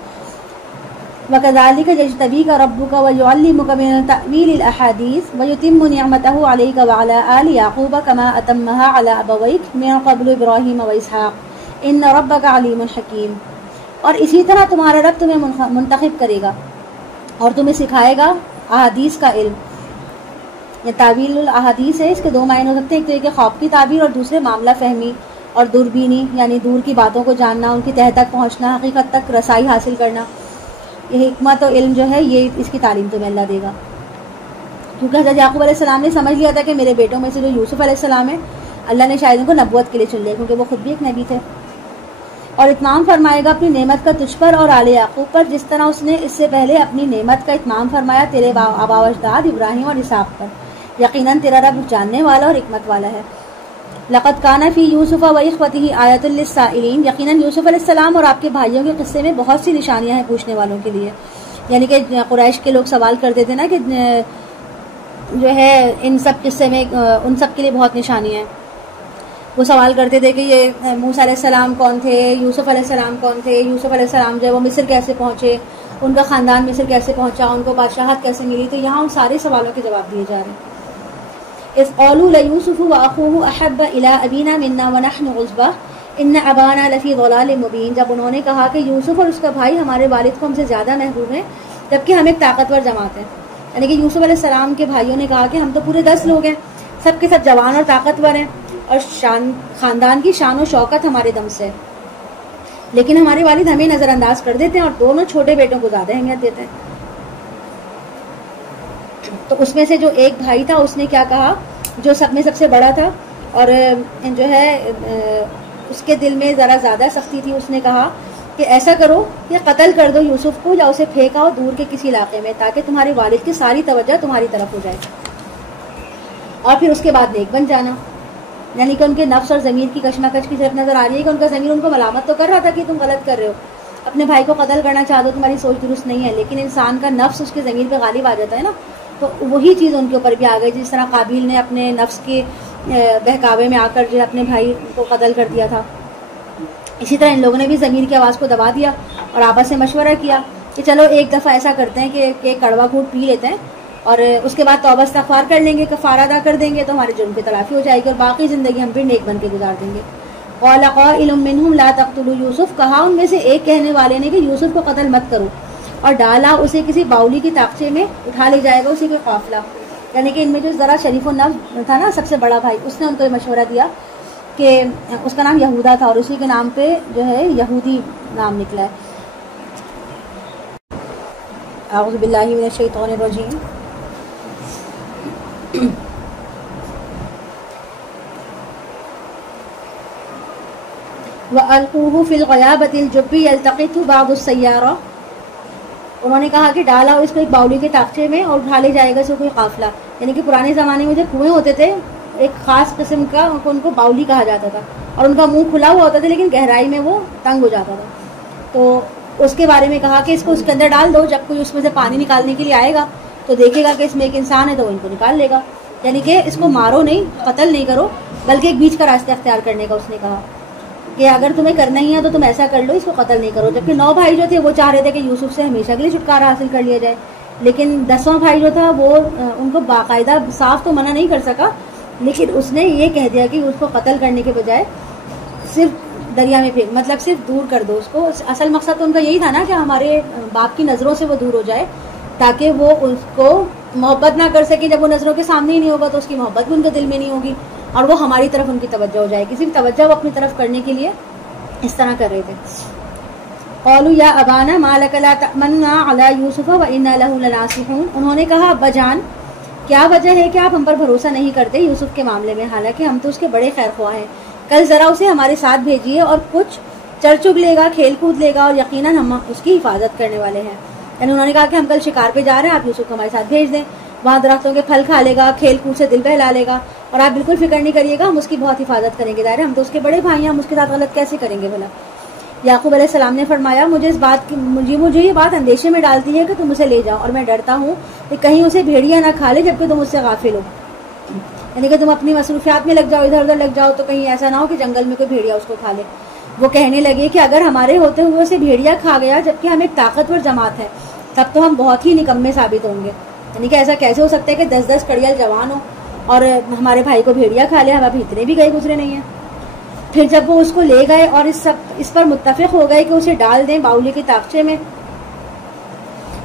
وَكَذَلِكَ يَجْتَبِيكَ رَبُّكَ وَيُعَلِّمُكَ مِن تَأْوِيلِ الْأَحَادِيثِ وَيُتِمُّ نِعْمَتَهُ عَلَيْكَ وَعَلَى آلِ يَعْقُوبَ كَمَا أَتَمَّهَا عَلَى أَبَوَيْكَ مِن قَبْلُ إِبْرَاهِيمَ وَإِسْحَاقَ إِنَّ رَبَّكَ عَلِيمٌ حَكِيمٌ، اور اسی طرح تمہارا رب تمہیں منتخب کرے گا اور تمہیں سکھائے گا احادیث کا علم۔ یہ تعویل الاحادیث ہے، اس کے 2 معنی ہو سکتے ہیں، ایک تو یہ کہ خواب کی تعبیر اور دوسرے معاملہ فہمی اور دوربینی، یعنی دور کی باتوں کو جاننا، ان کی تہہ تک پہنچنا، حقیقت تک رسائی حاصل کرنا۔ یہ حکمت و علم جو ہے یہ اس کی تعلیم تمہیں اللہ دے گا، کیونکہ حضرت یعقوب علیہ السلام نے سمجھ لیا تھا کہ میرے بیٹوں میں سے جو یوسف علیہ السلام ہے اللہ نے شاید ان کو نبوت کے لیے چن لیا، کیونکہ وہ خود بھی ایک نبی تھے۔ اور اتمام فرمائے گا اپنی نعمت کا تجھ پر اور آل یعقوب پر، جس طرح اس نے اس سے پہلے اپنی نعمت کا اتمام فرمایا تیرے آبا و اجداد ابراہیم اور اسحاق پر، یقیناً تیرا رب جاننے والا اور حکمت والا ہے۔ لقد کان فی یوسف و اخوتہ آیۃ للسائلین، یقیناً یوسف علیہ السلام اور آپ کے بھائیوں کے قصے میں بہت سی نشانیاں ہیں پوچھنے والوں کے لیے، یعنی کہ قریش کے لوگ سوال کرتے تھے نا کہ جو ہے ان سب قصے میں ان سب کے لیے بہت نشانیاں ہیں، وہ سوال کرتے تھے کہ یہ موسیٰ علیہ السلام کون تھے، یوسف علیہ السلام کون تھے، یوسف علیہ السلام جو ہے وہ مصر کیسے پہنچے، ان کا خاندان مصر کیسے پہنچا، ان کو بادشاہت کیسے ملی، تو یہاں ان سارے سوالوں کے جواب دیے جا رہے ہیں۔ اذ قالوا ليوسف واخوه احب الى ابينا منا ونحن عصبة ان ابانا لفي ضلال مبين، جب انہوں نے کہا کہ یوسف اور اس کا بھائی ہمارے والد کو ہم سے زیادہ محبوب ہیں جبکہ ہم ایک طاقتور جماعت ہیں، یعنی کہ یوسف علیہ السلام کے بھائیوں نے کہا کہ ہم تو پورے 10 لوگ ہیں، سب کے سب جوان اور طاقتور ہیں اور خاندان کی شان و شوکت ہمارے دم سے، لیکن ہمارے والد ہمیں نظر انداز کر دیتے ہیں اور دونوں چھوٹے بیٹوں کو زیادہ اہمیت دیتے ہیں۔ تو اس میں سے جو ایک بھائی تھا اس نے کیا کہا، جو سب میں سب سے بڑا تھا اور جو ہے اس کے دل میں ذرا زیادہ سختی تھی، اس نے کہا کہ ایسا کرو کہ قتل کر دو یوسف کو یا اسے پھینکاؤ دور کے کسی علاقے میں تاکہ تمہارے والد کی ساری توجہ تمہاری طرف ہو جائے اور پھر اس کے بعد نیک بن جانا، یعنی کہ ان کے نفس اور ضمیر کی کشمکش کی طرف نظر آ رہی ہے کہ ان کا ضمیر ان کو ملامت تو کر رہا تھا کہ تم غلط کر رہے ہو، اپنے بھائی کو قتل کرنا چاہ دو، تمہاری سوچ درست نہیں ہے، لیکن انسان کا نفس اس کے ضمیر پہ غالب آ جاتا ہے نا، تو وہی چیز ان کے اوپر بھی آ گئی، جس طرح قابیل نے اپنے نفس کے بہکاوے میں آ کر جو اپنے بھائی کو قتل کر دیا تھا، اسی طرح ان لوگوں نے بھی ضمیر کی آواز کو دبا دیا اور آپس سے مشورہ کیا کہ چلو ایک دفعہ ایسا کرتے ہیں کہ ایک کڑوا گھونٹ پی لیتے ہیں اور اس کے بعد توبہ استغفار کر لیں گے، کفارہ ادا کر دیں گے تو ہمارے جرم کی تلافی ہو جائے گی اور باقی زندگی ہم پھر نیک بن کے گزار دیں گے۔ قال قائل منهم لا تقتلوا یوسف، کہا ان میں سے ایک کہنے والے نے کہ یوسف کو قتل مت کرو، اور ڈالا اسے کسی باولی کی تاقچے میں اٹھا لے جائے گا اسی کوئی قافلہ، یعنی کہ ان میں جو ذرا شریف و نفس تھا نا سب سے بڑا بھائی، اس نے ان کو یہ مشورہ دیا کہ اس کا نام یہودا تھا اور اسی کے نام پہ جو ہے یہودی نام نکلا ہے. اعوذ باللہ من الشیطان الرجیم. وَأَلْقُوهُ فِي الْغَيَابَةِ الْجُبِّ يَلْتَقِطُهُ بَعْضُ السَّيَّارَةِ. انہوں نے کہا کہ ڈالا اس کو ایک باولی کے تاخچے میں اور اٹھا لے جائے گا اسے کوئی قافلہ. یعنی کہ پرانے زمانے میں جو کنویں ہوتے تھے ایک خاص قسم کا ان کو باولی کہا جاتا تھا اور ان کا منہ کھلا ہوا ہوتا تھا لیکن گہرائی میں وہ تنگ ہو جاتا تھا. تو اس کے بارے میں کہا کہ اس کو اس کے اندر ڈال دو, جب کوئی اس میں سے پانی نکالنے کے لیے آئے گا تو دیکھے گا کہ اس میں ایک انسان ہے تو وہ ان کو نکال لے گا. یعنی کہ اس کو مارو نہیں, قتل نہیں کرو, بلکہ ایک بیچ کا راستہ اختیار کرنے کا اس نے کہا کہ اگر تمہیں کرنا ہی ہے تو تم ایسا کر لو, اس کو قتل نہیں کرو. جبکہ 9 بھائی جو تھے وہ چاہ رہے تھے کہ یوسف سے ہمیشہ کے لیے چھٹکارا حاصل کر لیا جائے, لیکن 10واں بھائی جو تھا وہ ان کو باقاعدہ صاف تو منع نہیں کر سکا, لیکن اس نے یہ کہہ دیا کہ اس کو قتل کرنے کے بجائے صرف دریا میں پھینک, مطلب صرف دور کر دو اس کو. اصل مقصد تو ان کا یہی تھا نا کہ ہمارے باپ کی نظروں سے وہ دور ہو جائے تاکہ وہ اس کو محبت نہ کر سکے. جب وہ نظروں کے سامنے ہی نہیں ہوگا تو اس کی محبت بھی ان کے دل میں نہیں ہوگی اور وہ ہماری طرف ان کی توجہ ہو جائے گی. صرف توجہ وہ اپنی طرف کرنے کے لیے اس طرح کر رہے تھے. قالوا یا ابانا ما لک لا تأمنا علی یوسف وانا له لناصحون. انہوں نے کہا ابا جان کیا وجہ ہے کہ آپ ہم پر بھروسہ نہیں کرتے یوسف کے معاملے میں, حالانکہ ہم تو اس کے بڑے خیر خواہ ہیں. کل ذرا اسے ہمارے ساتھ بھیجیے اور کچھ چر چگ لے گا, کھیل کود لے گا اور یقیناً ہم اس کی حفاظت کرنے والے ہیں. یعنی انہوں نے کہا کہ ہم کل شکار پہ جا رہے ہیں, آپ یوسف کو ہمارے ساتھ بھیج دیں, وہاں درختوں کے پھل کھا لے گا, کھیل کود سے دل بہلا لے گا اور آپ بالکل فکر نہیں کریے گا, ہم اس کی بہت حفاظت کریں گے. ظاہر ہم تو اس کے بڑے بھائی ہیں, ہم اس کے ساتھ غلط کیسے کریں گے بھلا. یعقوب علیہ السلام نے فرمایا مجھے اس بات کی مجھے یہ بات اندیشے میں ڈالتی ہے کہ تم اسے لے جاؤ, اور میں ڈرتا ہوں کہ کہیں اسے بھیڑیا نہ کھا لے جبکہ تم اس سے غافل ہو. یعنی کہ تم اپنی مصروفیات میں لگ جاؤ, ادھر ادھر لگ جاؤ, تو کہیں ایسا نہ ہو کہ جنگل میں کوئی بھیڑیا اس کو کھا لے. وہ کہنے لگے کہ اگر ہمارے ہوتے ہوئے اسے بھیڑیا کھا گیا جبکہ ہم ایک طاقتور جماعت ہے تب تو ہم بہت ہی نکمے ثابت ہوں گے. یعنی کہ ایسا کیسے ہو سکتا ہے کہ 10 کڑیل جوان ہو اور ہمارے بھائی کو بھیڑیا کھا لے, ہم ابھی اتنے بھی گئے گزرے نہیں ہیں. پھر جب وہ اس کو لے گئے اور اس پر متفق ہو گئے کہ اسے ڈال دیں باولی کے طاقچے میں,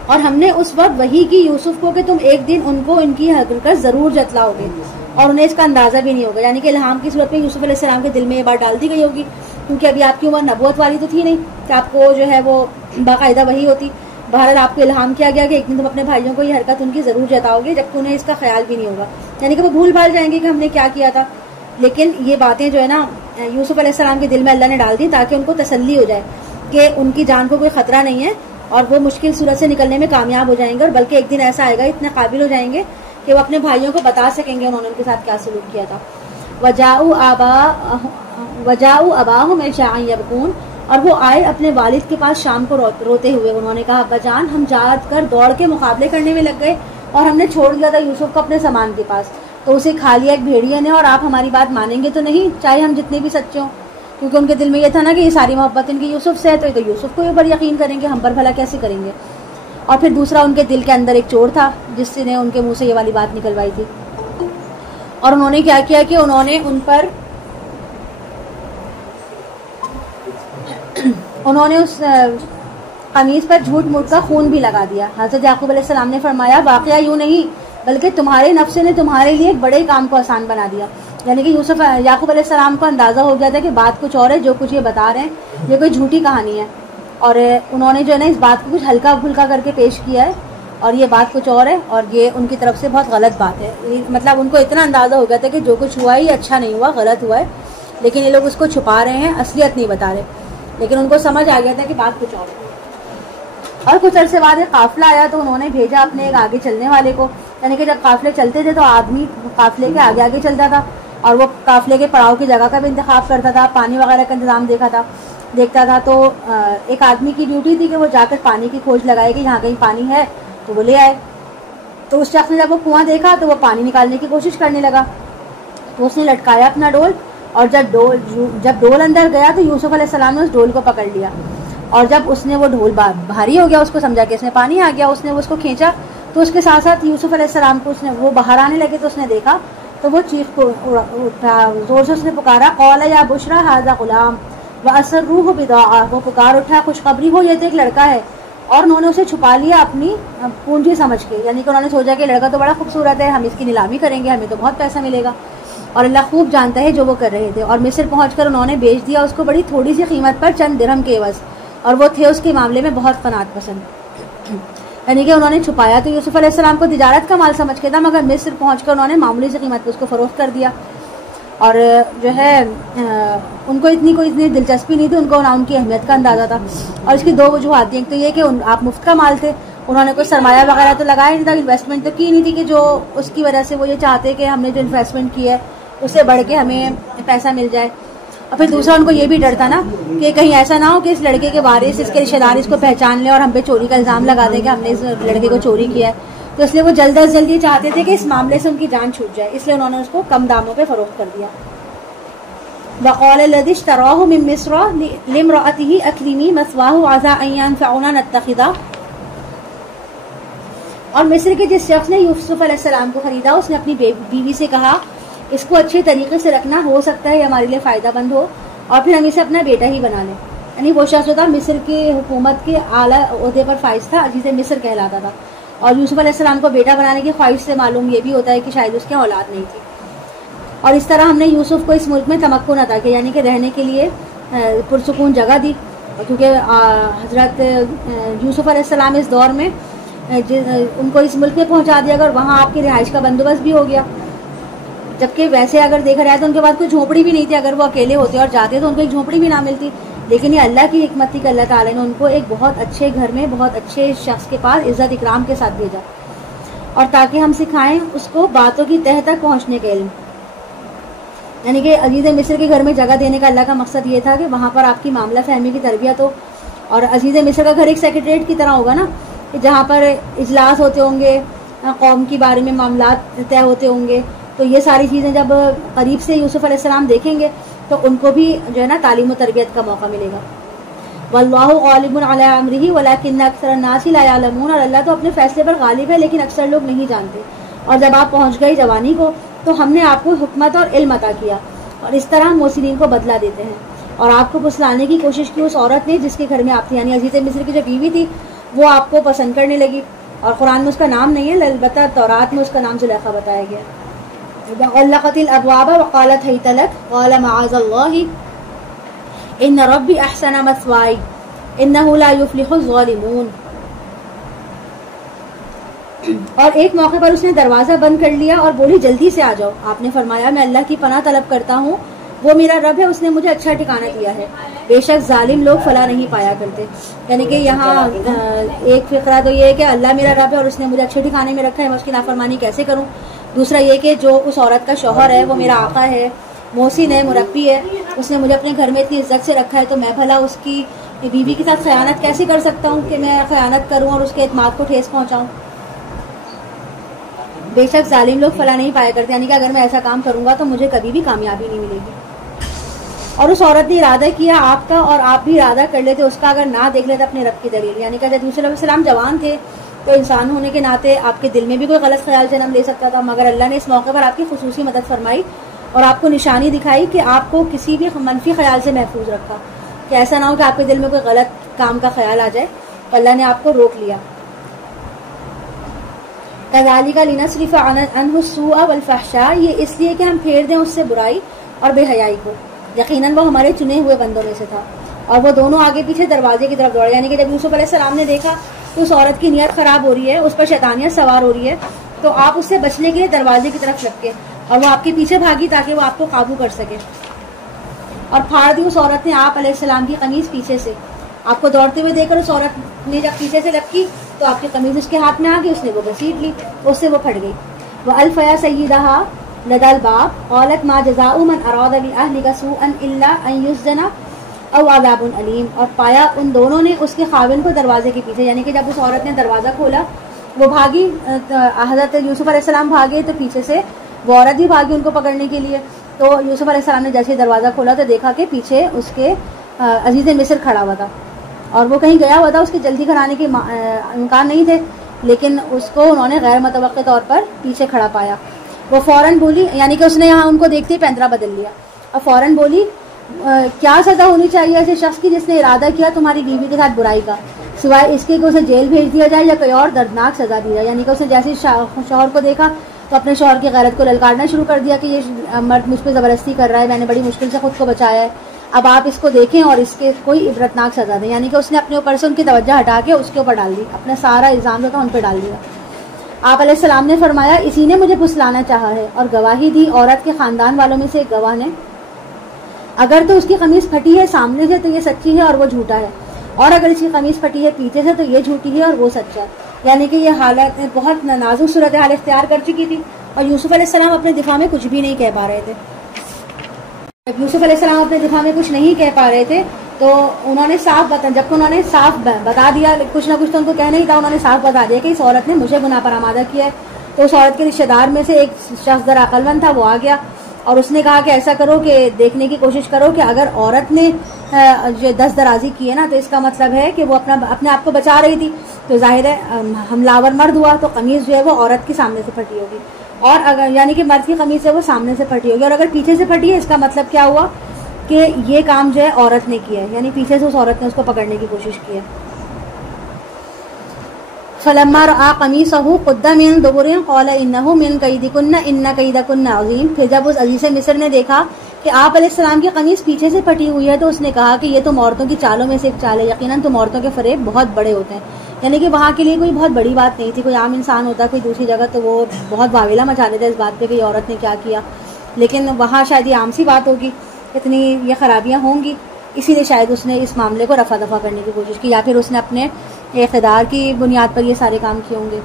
اور ہم نے اس وقت وحی کی یوسف کو کہ تم ایک دن ان کو ان کی حقیقت ضرور جتلاؤ گے, اور انہیں اس کا اندازہ بھی نہیں ہوگا. یعنی کہ الہام کی صورت میں یوسف علیہ السلام کے دل میں یہ بات ڈال دی گئی ہوگی, کیونکہ ابھی آپ کی عمر نبوت والی تو تھی نہیں کہ آپ کو جو ہے وہ باقاعدہ وحی ہوتی. بہرحال آپ کو الہام کیا گیا کہ ایک دن تم اپنے بھائیوں کو یہ حرکت ان کی ضرور جتاؤ گے جبکہ انہیں اس کا خیال بھی نہیں ہوگا. یعنی کہ وہ بھول بھال جائیں گے کہ ہم نے کیا کیا تھا. لیکن یہ باتیں جو ہے نا یوسف علیہ السلام کے دل میں اللہ نے ڈال دی تاکہ ان کو تسلی ہو جائے کہ ان کی جان کو کوئی خطرہ نہیں ہے اور وہ مشکل صورت سے نکلنے میں کامیاب ہو جائیں گے, اور بلکہ ایک دن ایسا آئے گا اتنے قابل ہو جائیں گے کہ وہ اپنے بھائیوں کو بتا سکیں گے انہوں نے ان کے ساتھ کیا سلوک کیا تھا. وجاؤ اباہم عشاء یبکون. اور وہ آئے اپنے والد کے پاس شام کو روتے ہوئے. انہوں نے کہا ابا جان ہم جا کر دوڑ کے مقابلے کرنے میں لگ گئے اور ہم نے چھوڑ دیا تھا یوسف کو اپنے سامان کے پاس, تو اسے کھا لیا ایک بھیڑیا نے, اور آپ ہماری بات مانیں گے تو نہیں چاہے ہم جتنے بھی سچے ہوں. کیونکہ ان کے دل میں یہ تھا نا کہ یہ ساری محبت ان کی یوسف سے ہے تو یہ تو یوسف کو اوپر یقین کریں گے, ہم پر بھلا کیسے کریں گے. اور پھر دوسرا ان کے دل کے اندر ایک چور تھا جس نے ان کے منہ سے یہ والی بات نکلوائی تھی, اور انہوں نے کیا کیا کہ انہوں نے اس قمیص پر جھوٹ موٹ کا خون بھی لگا دیا. حضرت یعقوب علیہ السلام نے فرمایا واقعہ یوں نہیں بلکہ تمہارے نفس نے تمہارے لیے ایک بڑے کام کو آسان بنا دیا. یعنی کہ یعقوب علیہ السلام کو اندازہ ہو گیا تھا کہ بات کچھ اور ہے, جو کچھ یہ بتا رہے ہیں یہ کوئی جھوٹی کہانی ہے, اور انہوں نے جو ہے نا اس بات کو کچھ ہلکا پھلکا کر کے پیش کیا ہے, اور یہ بات کچھ اور ہے اور یہ ان کی طرف سے بہت غلط بات ہے. مطلب ان کو اتنا اندازہ ہو گیا تھا کہ جو کچھ ہوا ہے یہ اچھا نہیں ہوا, غلط ہوا ہے, لیکن یہ لوگ اس کو چھپا رہے ہیں, اصلیت نہیں بتا رہے. لیکن ان کو سمجھ آ گیا تھا کہ بات کچھ اور ہے. اور کچھ عرصے بعد ایک قافلہ آیا تو انہوں نے بھیجا اپنے ایک آگے چلنے والے کو. یعنی کہ جب قافلے چلتے تھے تو آدمی قافلے کے آگے آگے چلتا تھا اور وہ قافلے کے پڑاؤ کی جگہ کا بھی انتخاب کرتا تھا, پانی وغیرہ کا انتظام دیکھتا تھا. تو ایک آدمی کی ڈیوٹی تھی کہ وہ جا کر پانی کی کھوج لگائے کہ یہاں کہیں پانی ہے تو وہ لے آئے. تو اس شخص نے جب وہ کنواں دیکھا تو وہ پانی نکالنے کی کوشش کرنے لگا, تو اس نے لٹکایا اپنا ڈول, اور جب ڈول اندر گیا تو یوسف علیہ السلام نے اس ڈول کو پکڑ لیا, اور جب اس نے وہ ڈھول بھاری ہو گیا اس کو سمجھا کہ اس میں پانی آ گیا, اس نے اس کو کھینچا تو اس کے ساتھ ساتھ یوسف علیہ السلام کو وہ باہر آنے لگے تو اس نے دیکھا تو وہ چیخ کو اٹھا, زور سے اس نے پکارا قال یا بشرا ھذا غلام واسروہ بضاعہ. وہ پکار اٹھا خوشخبری ہو یہ تو ایک لڑکا ہے, اور انہوں نے اسے چھپا لیا اپنی پونجی سمجھ کے. یعنی کہ انہوں نے سوچا کہ لڑکا تو بڑا خوبصورت ہے, ہم اس کی نیلامی کریں گے, ہمیں تو بہت پیسہ ملے گا. اور اللہ خوب جانتا ہے جو وہ کر رہے تھے. اور مصر پہنچ کر انہوں نے بیچ دیا اس کو بڑی تھوڑی سی قیمت پر چند درہم کے عوض, اور وہ تھے اس کے معاملے میں بہت قناعت پسند. یعنی کہ انہوں نے چھپایا تو یوسف علیہ السلام کو تجارت کا مال سمجھ کے تھا, مگر مصر پہنچ کر انہوں نے معمولی سی قیمت پہ اس کو فروخت کر دیا. اور جو ہے ان کو اتنی دلچسپی نہیں تھی, ان کو نہ ان کی اہمیت کا اندازہ تھا. اور اس کی دو وجوہات تھیں. ایک تو یہ کہ آپ مفت کا مال تھے, انہوں نے کوئی سرمایہ وغیرہ تو لگایا نہیں تھا, انویسٹمنٹ تو کی نہیں تھی کہ جو اس کی وجہ سے وہ یہ چاہتے کہ ہم نے جو انویسٹمنٹ کی ہے اس سے بڑھ کے ہمیں پیسہ مل جائے. اور پھر دوسرا ان کو یہ بھی ڈر تھا نا کہ کہیں ایسا نہ ہو کہ اس لڑکے کے وارث, اس کے رشتے دار اس کو پہچان لیں اور ہم پہ چوری کا الزام لگا دیں کہ ہم نے اس لڑکے کو چوری کیا ہے. تو اس لیے وہ جلد از جلد یہ چاہتے تھے کہ اس معاملے سے ان کی جان چھوٹ جائے, اس لیے انہوں نے اس کو کم داموں پہ فروخت کر دیا. وقال الذي اشتراه من مصر لامرأته أكرمي مثواه عسى أن ينفعنا نتخذه. اور مصر کے جس شخص نے یوسف علیہ السلام کو خریدا اس نے اپنی بیوی سے کہا اس کو اچھے طریقے سے رکھنا, ہو سکتا ہے ہمارے لیے فائدہ مند ہو اور پھر ہم اسے اپنا بیٹا ہی بنا لیں. یعنی وہ شخص ہوتا مصر کی حکومت کے اعلیٰ عہدے پر فائز تھا, جسے مصر کہلاتا تھا. اور یوسف علیہ السلام کو بیٹا بنانے کی خواہش سے معلوم یہ بھی ہوتا ہے کہ شاید اس کے اولاد نہیں تھی. اور اس طرح ہم نے یوسف کو اس ملک میں تمکن عطا کیا, یعنی کہ رہنے کے لیے پرسکون جگہ دی, کیونکہ حضرت یوسف علیہ السلام اس دور میں ان کو اس ملک میں پہنچا دیا اور وہاں آپ کی رہائش کا بندوبست بھی ہو گیا. جبکہ ویسے اگر دیکھا جائے تو ان کے بعد کوئی جھونپڑی بھی نہیں تھی, اگر وہ اکیلے ہوتے اور جاتے تو ان کو ایک جھونپڑی بھی نہ ملتی. لیکن یہ اللہ کی حکمت تھی کہ اللہ تعالیٰ نے ان کو ایک بہت اچھے گھر میں بہت اچھے شخص کے پاس عزت اکرام کے ساتھ بھیجا, اور تاکہ ہم سکھائیں اس کو باتوں کی تہ تک پہنچنے کے علم. یعنی کہ عزیز مصر کے گھر میں جگہ دینے کا اللہ کا مقصد یہ تھا کہ وہاں پر آپ کی معاملہ فہمی کی تربیت ہو. اور عزیز مصر کا گھر ایک سیکریٹریٹ کی طرح ہوگا نا, جہاں پر اجلاس ہوتے ہوں گے, قوم کے بارے میں معاملات طے ہوتے ہوں گے. تو یہ ساری چیزیں جب قریب سے یوسف علیہ السلام دیکھیں گے تو ان کو بھی جو ہے نا تعلیم و تربیت کا موقع ملے گا. واللہ غالب علی امرہ ولکن اکثر الناس لا یعلمون. اور اللہ تو اپنے فیصلے پر غالب ہے لیکن اکثر لوگ نہیں جانتے. اور جب آپ پہنچ گئی جوانی کو تو ہم نے آپ کو حکمت اور علم عطا کیا, اور اس طرح ہم محسنین کو بدلہ دیتے ہیں. اور آپ کو پسلانے کی کوشش کی اس عورت نے جس کے گھر میں آپ تھی, یعنی عزیز مصر کی جو بیوی تھی وہ آپ کو پسند کرنے لگی. اور قرآن میں اس کا نام نہیں ہے, البتہ تورات میں اس کا نام زلیخا بتایا گیا. غلقت الابواب وقالت هيت لك قال معاذ الله ان ربي احسن مثواي انه لا يفلح الظالمون. اور ایک موقع پر اس نے دروازہ بند کر لیا اور بولی جلدی سے آ جاؤ. آپ نے فرمایا میں اللہ کی پناہ طلب کرتا ہوں, وہ میرا رب ہے, اس نے مجھے اچھا ٹھکانہ دیا ہے, بے شک ظالم لوگ فلاح نہیں پایا کرتے. یعنی کہ یہاں ایک فقرہ تو یہ ہے کہ اللہ میرا رب ہے اور اس نے مجھے اچھے ٹھکانے میں رکھا ہے, میں اس کی نافرمانی کیسے کروں. دوسرا یہ کہ جو اس عورت کا شوہر ہے وہ میرا آقا ہے, محسن ہے, مربی ہے, اس نے مجھے اپنے گھر میں اتنی عزت سے رکھا ہے, تو میں بھلا اس کی بیوی کے ساتھ خیانت کیسے کر سکتا ہوں کہ میں خیانت کروں اور اس کے اعتماد کو ٹھیس پہنچاؤں. بے شک ظالم لوگ فلاح نہیں پایا کرتے, یعنی کہ اگر میں ایسا کام کروں گا تو مجھے کبھی بھی کامیابی نہیں ملے گی. اور اس عورت نے ارادہ کیا آپ کا, اور آپ بھی ارادہ کر لیتے اس کا, اگر نہ دیکھ لیتے اپنے رب کی دلیل. یعنی کہ جب یوسف علیہ السلام جوان تھے تو انسان ہونے کے ناطے آپ کے دل میں بھی کوئی غلط خیال جنم لے سکتا تھا, مگر اللہ نے اس موقع پر آپ کی خصوصی مدد فرمائی اور آپ کو نشانی دکھائی کہ آپ کو کسی بھی منفی خیال سے محفوظ رکھا, کہ ایسا نہ ہو کہ آپ کے دل میں کوئی غلط کام کا خیال آ جائے. تو اللہ نے آپ کو روک لیا. کذالک لنصرف عنہ السوء والفحشاء, یہ اس لیے کہ ہم پھیر دیں اس سے برائی اور بے حیائی کو. یقیناً وہ ہمارے چنے ہوئے بندوں میں سے تھا. اور وہ دونوں آگے پیچھے دروازے کی طرف دوڑے. یعنی کہ جب یوسف علیہ السلام نے دیکھا تو اس عورت کی نیت خراب ہو رہی ہے, اس پر شیطانیت سوار ہو رہی ہے, تو آپ اس سے بچنے کے لیے دروازے کی طرف لپکے اور وہ آپ کے پیچھے بھاگی تاکہ وہ آپ کو قابو کر سکے. اور پھاڑ دی اس عورت نے آپ علیہ السلام کی قمیض پیچھے سے. آپ کو دوڑتے ہوئے دیکھ کر اس عورت نے جب پیچھے سے لپکی تو آپ کی قمیض اس کے ہاتھ میں آ گئی, اس نے وہ گھسیٹ لی, اس سے وہ پھٹ گئی. وَأَلْفَيَا سَيِّدَهَا لَدَى الْبَابِ قَالَتْ مَا جَزَاءُ مَنْ أَرَادَ بِأَهْلِكَ سُوءًا إِلَّا أَن يُسْجَنَ أَوْ عَذَابٌ أَلِيمٌ. اور پایا ان دونوں نے اس کے خاوند کو دروازے کے پیچھے. یعنی کہ جب اس عورت نے دروازہ کھولا وہ بھاگی, حضرت یوسف علیہ السلام بھاگے تو پیچھے سے وہ عورت بھی بھاگی ان کو پکڑنے کے لیے. تو یوسف علیہ السلام نے جیسے دروازہ کھولا تو دیکھا کہ پیچھے اس کے عزیز مصر کھڑا ہوا تھا, اور وہ کہیں گیا ہوا تھا, اس کے جلدی گھر آنے کے امکان نہیں تھے, لیکن اس کو انہوں نے غیر متوقع طور پر پیچھے کھڑا پایا. وہ فوراً بولی, یعنی کہ اس نے یہاں ان کو دیکھتے ہی پینترا بدل لیا, اور فوراً بولی کیا سزا ہونی چاہیے ایسے شخص کی جس نے ارادہ کیا تمہاری بیوی کے ساتھ برائی کا, سوائے اس کے کہ اسے جیل بھیج دیا جائے یا کوئی اور دردناک سزا دی جائے. یعنی کہ اسے جیسے شوہر کو دیکھا تو اپنے شوہر کی غیرت کو للکارنا شروع کر دیا کہ یہ مرد مجھ پہ زبردستی کر رہا ہے، میں نے بڑی مشکل سے خود کو بچایا ہے، اب آپ اس کو دیکھیں اور اس کے کوئی عبرتناک سزا دیں. یعنی کہ اس نے اپنے اوپر سے ان کی توجہ ہٹا کے اس کے اوپر ڈال دی، اپنا سارا الزام جو تھا ان پہ ڈال دیا. آپ علیہ السلام نے فرمایا اسی نے مجھے پھسلانا چاہا ہے، اور گواہی دی عورت کے خاندان والوں میں سے ایک گواہ نے، اگر تو اس کی قمیص پھٹی ہے سامنے سے تو یہ سچی ہے اور وہ جھوٹا ہے، اور اگر اس کی قمیص پھٹی ہے پیچھے سے تو یہ جھوٹی ہے اور وہ سچا ہے. یعنی کہ یہ حالت بہت نازک صورتحال اختیار کر چکی تھی، اور یوسف علیہ السلام اپنے دفاع میں کچھ بھی نہیں کہہ پا رہے تھے. یوسف علیہ السلام اپنے دفاع میں کچھ نہیں کہہ پا رہے تھے تو انہوں نے صاف جبکہ انہوں نے صاف بتا دیا، کچھ نہ کچھ تو ان کو کہنا ہی تھا، انہوں نے صاف بتا دیا کہ اس عورت نے مجھے گناہ پر آمادہ کیا ہے. تو اس عورت کے رشتہ دار میں سے ایک شخص ذرا عقل مند تھا، وہ آ گیا اور اس نے کہا کہ ایسا کرو کہ دیکھنے کی کوشش کرو کہ اگر عورت نے جو دست درازی کی ہے نا تو اس کا مطلب ہے کہ وہ اپنے آپ کو بچا رہی تھی، تو ظاہر ہے حملہ مرد ہوا تو قمیض جو ہے وہ عورت کے سامنے سے پھٹی ہوگی، اور اگر یعنی کہ مرد کی قمیض ہے وہ سامنے سے پھٹی ہوگی، اور اگر پیچھے سے پھٹی ہے اس کا مطلب کیا ہوا کہ یہ کام جو ہے عورت نے کیا ہے، یعنی پیچھے سے اس عورت نے اس کو پکڑنے کی کوشش کی ہے. فلما رأى قميصه قد من دبر قال انه من كيدكن ان كيدكن عظيم. پھر جب اس عزیز مصر نے دیکھا کہ آپ علیہ السلام کی قمیص پیچھے سے پھٹی ہوئی ہے تو اس نے کہا کہ یہ تم عورتوں کی چالوں میں سے ایک چال ہے، یقیناً تم عورتوں کے فریب بہت بڑے ہوتے ہیں. یعنی کہ وہاں کے لیے کوئی بہت بڑی بات نہیں تھی، کوئی عام انسان ہوتا کوئی دوسری جگہ تو وہ بہت واویلا مچا دیتا اس بات پہ کہ یہ عورت نے کیا کیا، لیکن وہاں شاید یہ عام سی بات ہوگی، اتنی یہ خرابیاں ہوں گی، اسی لیے شاید اس نے اس معاملے کو رفع دفع کرنے کی کوشش کی، یا پھر اس نے اپنے اقتدار کی بنیاد پر یہ سارے کام کیے ہوں گے.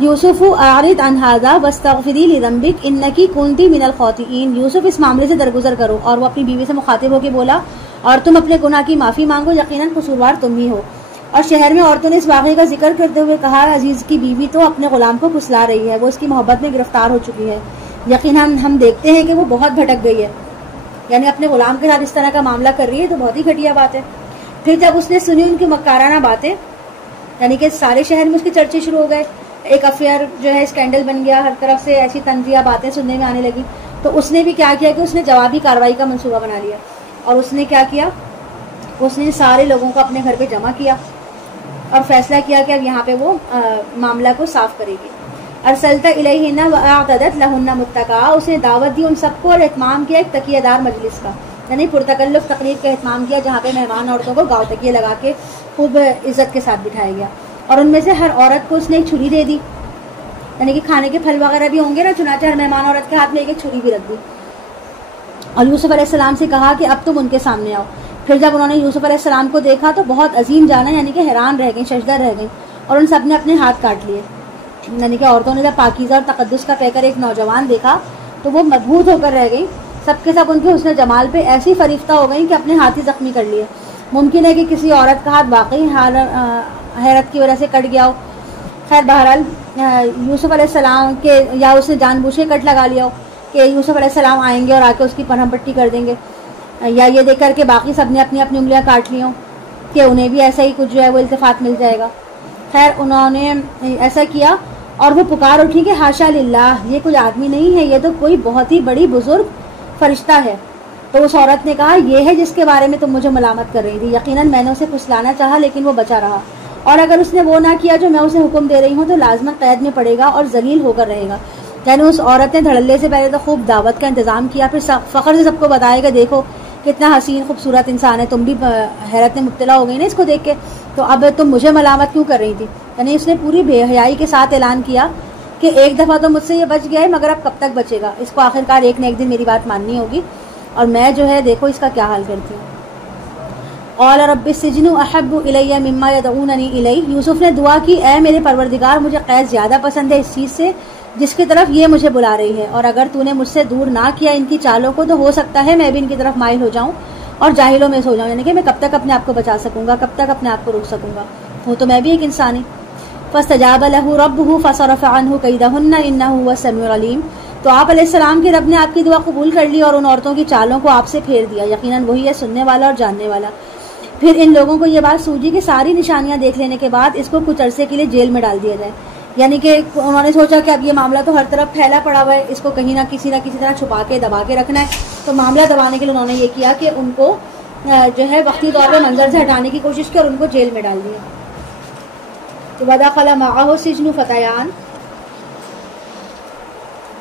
یوسف اعرض عن هذا واستغفری لذنبک انک کنت من الخاطئین. یوسف اس معاملے سے درگزر کرو، اور وہ اپنی بیوی سے مخاطب ہو کے بولا اور تم اپنے گناہ کی معافی مانگو، یقیناً قصوروار تم ہی ہو. اور شہر میں عورتوں نے اس واقعے کا ذکر کرتے ہوئے کہا عزیز کی بیوی تو اپنے غلام کو پھسلا رہی ہے، وہ اس کی محبت میں گرفتار ہو چکی ہے، یقیناً ہم دیکھتے ہیں کہ وہ بہت بھٹک گئی ہے. یعنی اپنے غلام کے ساتھ اس طرح کا معاملہ کر رہی ہے تو بہت ہی گھٹیا بات ہے. پھر جب اس نے سنی ان کی مکارانہ باتیں، یعنی کہ سارے شہر میں اس کے چرچے شروع ہو گئے، ایک افیئر جو ہے اسکینڈل بن گیا، ہر طرف سے ایسی تنزیہ باتیں سننے میں آنے لگی، تو اس نے بھی کیا کیا کہ اس نے جوابی کارروائی کا منصوبہ بنا لیا. اور اس نے کیا کیا، اس نے سارے لوگوں کو اپنے گھر پہ جمع کیا اور فیصلہ کیا کہ اب یہاں پہ وہ معاملہ کو صاف کرے گی. ارسلت الیہن واعتدت لہن متکا. اس نے دعوت دی ان سب کو اور اہتمام کیا ایک تکیہ دار مجلس کا، یعنی پرتکلف تقریب کا اہتمام کیا جہاں پہ مہمان عورتوں کو گاؤ تکیے لگا کے خوب عزت کے ساتھ بٹھایا گیا. اور ان میں سے ہر عورت کو اس نے ایک چھری دے دی، یعنی کہ کھانے کے پھل وغیرہ بھی ہوں گے نا، چنانچہ ہر مہمان عورت کے ہاتھ میں ایک چھری بھی رکھ دی. اور یوسف علیہ السلام سے کہا کہ اب تم ان کے سامنے آؤ. پھر جب انہوں نے یوسف علیہ السلام کو دیکھا تو بہت عظیم جانا، یعنی کہ حیران رہ گئیں، ششدر رہ گئیں، اور ان سب نے اپنے ہاتھ کاٹ لیے. یعنی کہ عورتوں نے جب پاکیزہ اور تقدس کا پیکر ایک نوجوان دیکھا تو وہ مبہوت ہو کر رہ گئی، سب کے سب ان کے حسن جمال پہ ایسی فریفتہ ہو گئیں کہ اپنے ہاتھ ہی زخمی کر لیے. ممکن ہے کہ کسی عورت کا ہاتھ واقعی حیرت کی وجہ سے کٹ گیا ہو. خیر بہرحال یوسف علیہ السلام کے یا اس نے جان بوجھ کے کٹ لگا لیا ہو کہ یوسف علیہ السلام آئیں گے اور آ کے اس کی پناہ پٹی کر دیں گے، یا یہ دیکھ کر کے باقی سب نے اپنی اپنی انگلیاں کاٹ لی ہوں کہ انہیں بھی ایسا ہی کچھ جو ہے وہ التفات مل جائے گا. خیر انہوں نے ایسا کیا اور وہ پکار اٹھی کہ ہاشا للہ، یہ کوئی آدمی نہیں ہے، یہ تو کوئی بہت ہی بڑی بزرگ فرشتہ ہے. تو اس عورت نے کہا یہ ہے جس کے بارے میں تم مجھے ملامت کر رہی تھی، یقیناً میں نے اسے پھسلانا چاہا لیکن وہ بچا رہا، اور اگر اس نے وہ نہ کیا جو میں اسے حکم دے رہی ہوں تو لازماً قید میں پڑے گا اور ذلیل ہو کر رہے گا. یعنی اس عورت نے دھڑلے سے پہلے تو خوب دعوت کا انتظام کیا، پھر فخر سے سب کو بتایا کہ دیکھو کتنا حسین خوبصورت انسان ہے، تم بھی حیرت میں مبتلا ہو گئی نا اس کو دیکھ کے، تو اب تم مجھے ملامت کیوں کر رہی تھی. یعنی اس نے پوری بے حیائی کے ساتھ اعلان کیا کہ ایک دفعہ تو مجھ سے یہ بچ گیا ہے مگر اب کب تک بچے گا، اس کو آخرکار ایک نہ ایک دن میری بات ماننی ہوگی، اور میں جو ہے دیکھو اس کا کیا حال کرتی ہوں. قال رب السجن احب الی مما یدعوننی الیہ. یوسف نے دعا کی اے میرے پروردگار مجھے قید زیادہ پسند ہے اس چیز سے جس کی طرف یہ مجھے بلا رہی ہے، اور اگر تو نے مجھ سے دور نہ کیا ان کی چالوں کو تو ہو سکتا ہے میں بھی ان کی طرف مائل ہو جاؤں اور جاہلوں میں سو جاؤں. یعنی کہ میں کب تک اپنے آپ کو بچا سکوں گا، کب تک اپنے آپ کو روک سکوں گا، وہ تو میں بھی ایک انسان ہی. فاستجاب له ربه فصرف عنه كيدهن انه هو السميع العليم. تو آپ علیہ السلام کے رب نے آپ کی دعا قبول کر لی اور ان عورتوں کی چالوں کو آپ سے پھیر دیا، یقیناً وہی ہے سننے والا اور جاننے والا. پھر ان لوگوں کو یہ بات سوجی کہ ساری نشانیاں دیکھ لینے کے بعد اس کو کچھ عرصے کے لیے جیل میں ڈال دیا جائے. یعنی کہ انہوں نے سوچا کہ اب یہ معاملہ تو ہر طرف پھیلا پڑا ہوا ہے، اس کو کہیں نہ کسی طرح چھپا کے دبا کے رکھنا ہے. تو معاملہ دبانے کے لیے انہوں نے یہ کیا کہ ان کو جو ہے وقتی طور پہ منظر سے ہٹانے کی کوشش کی اور ان کو جیل میں ڈال دیا. تو ودخل معه السجن فتيان.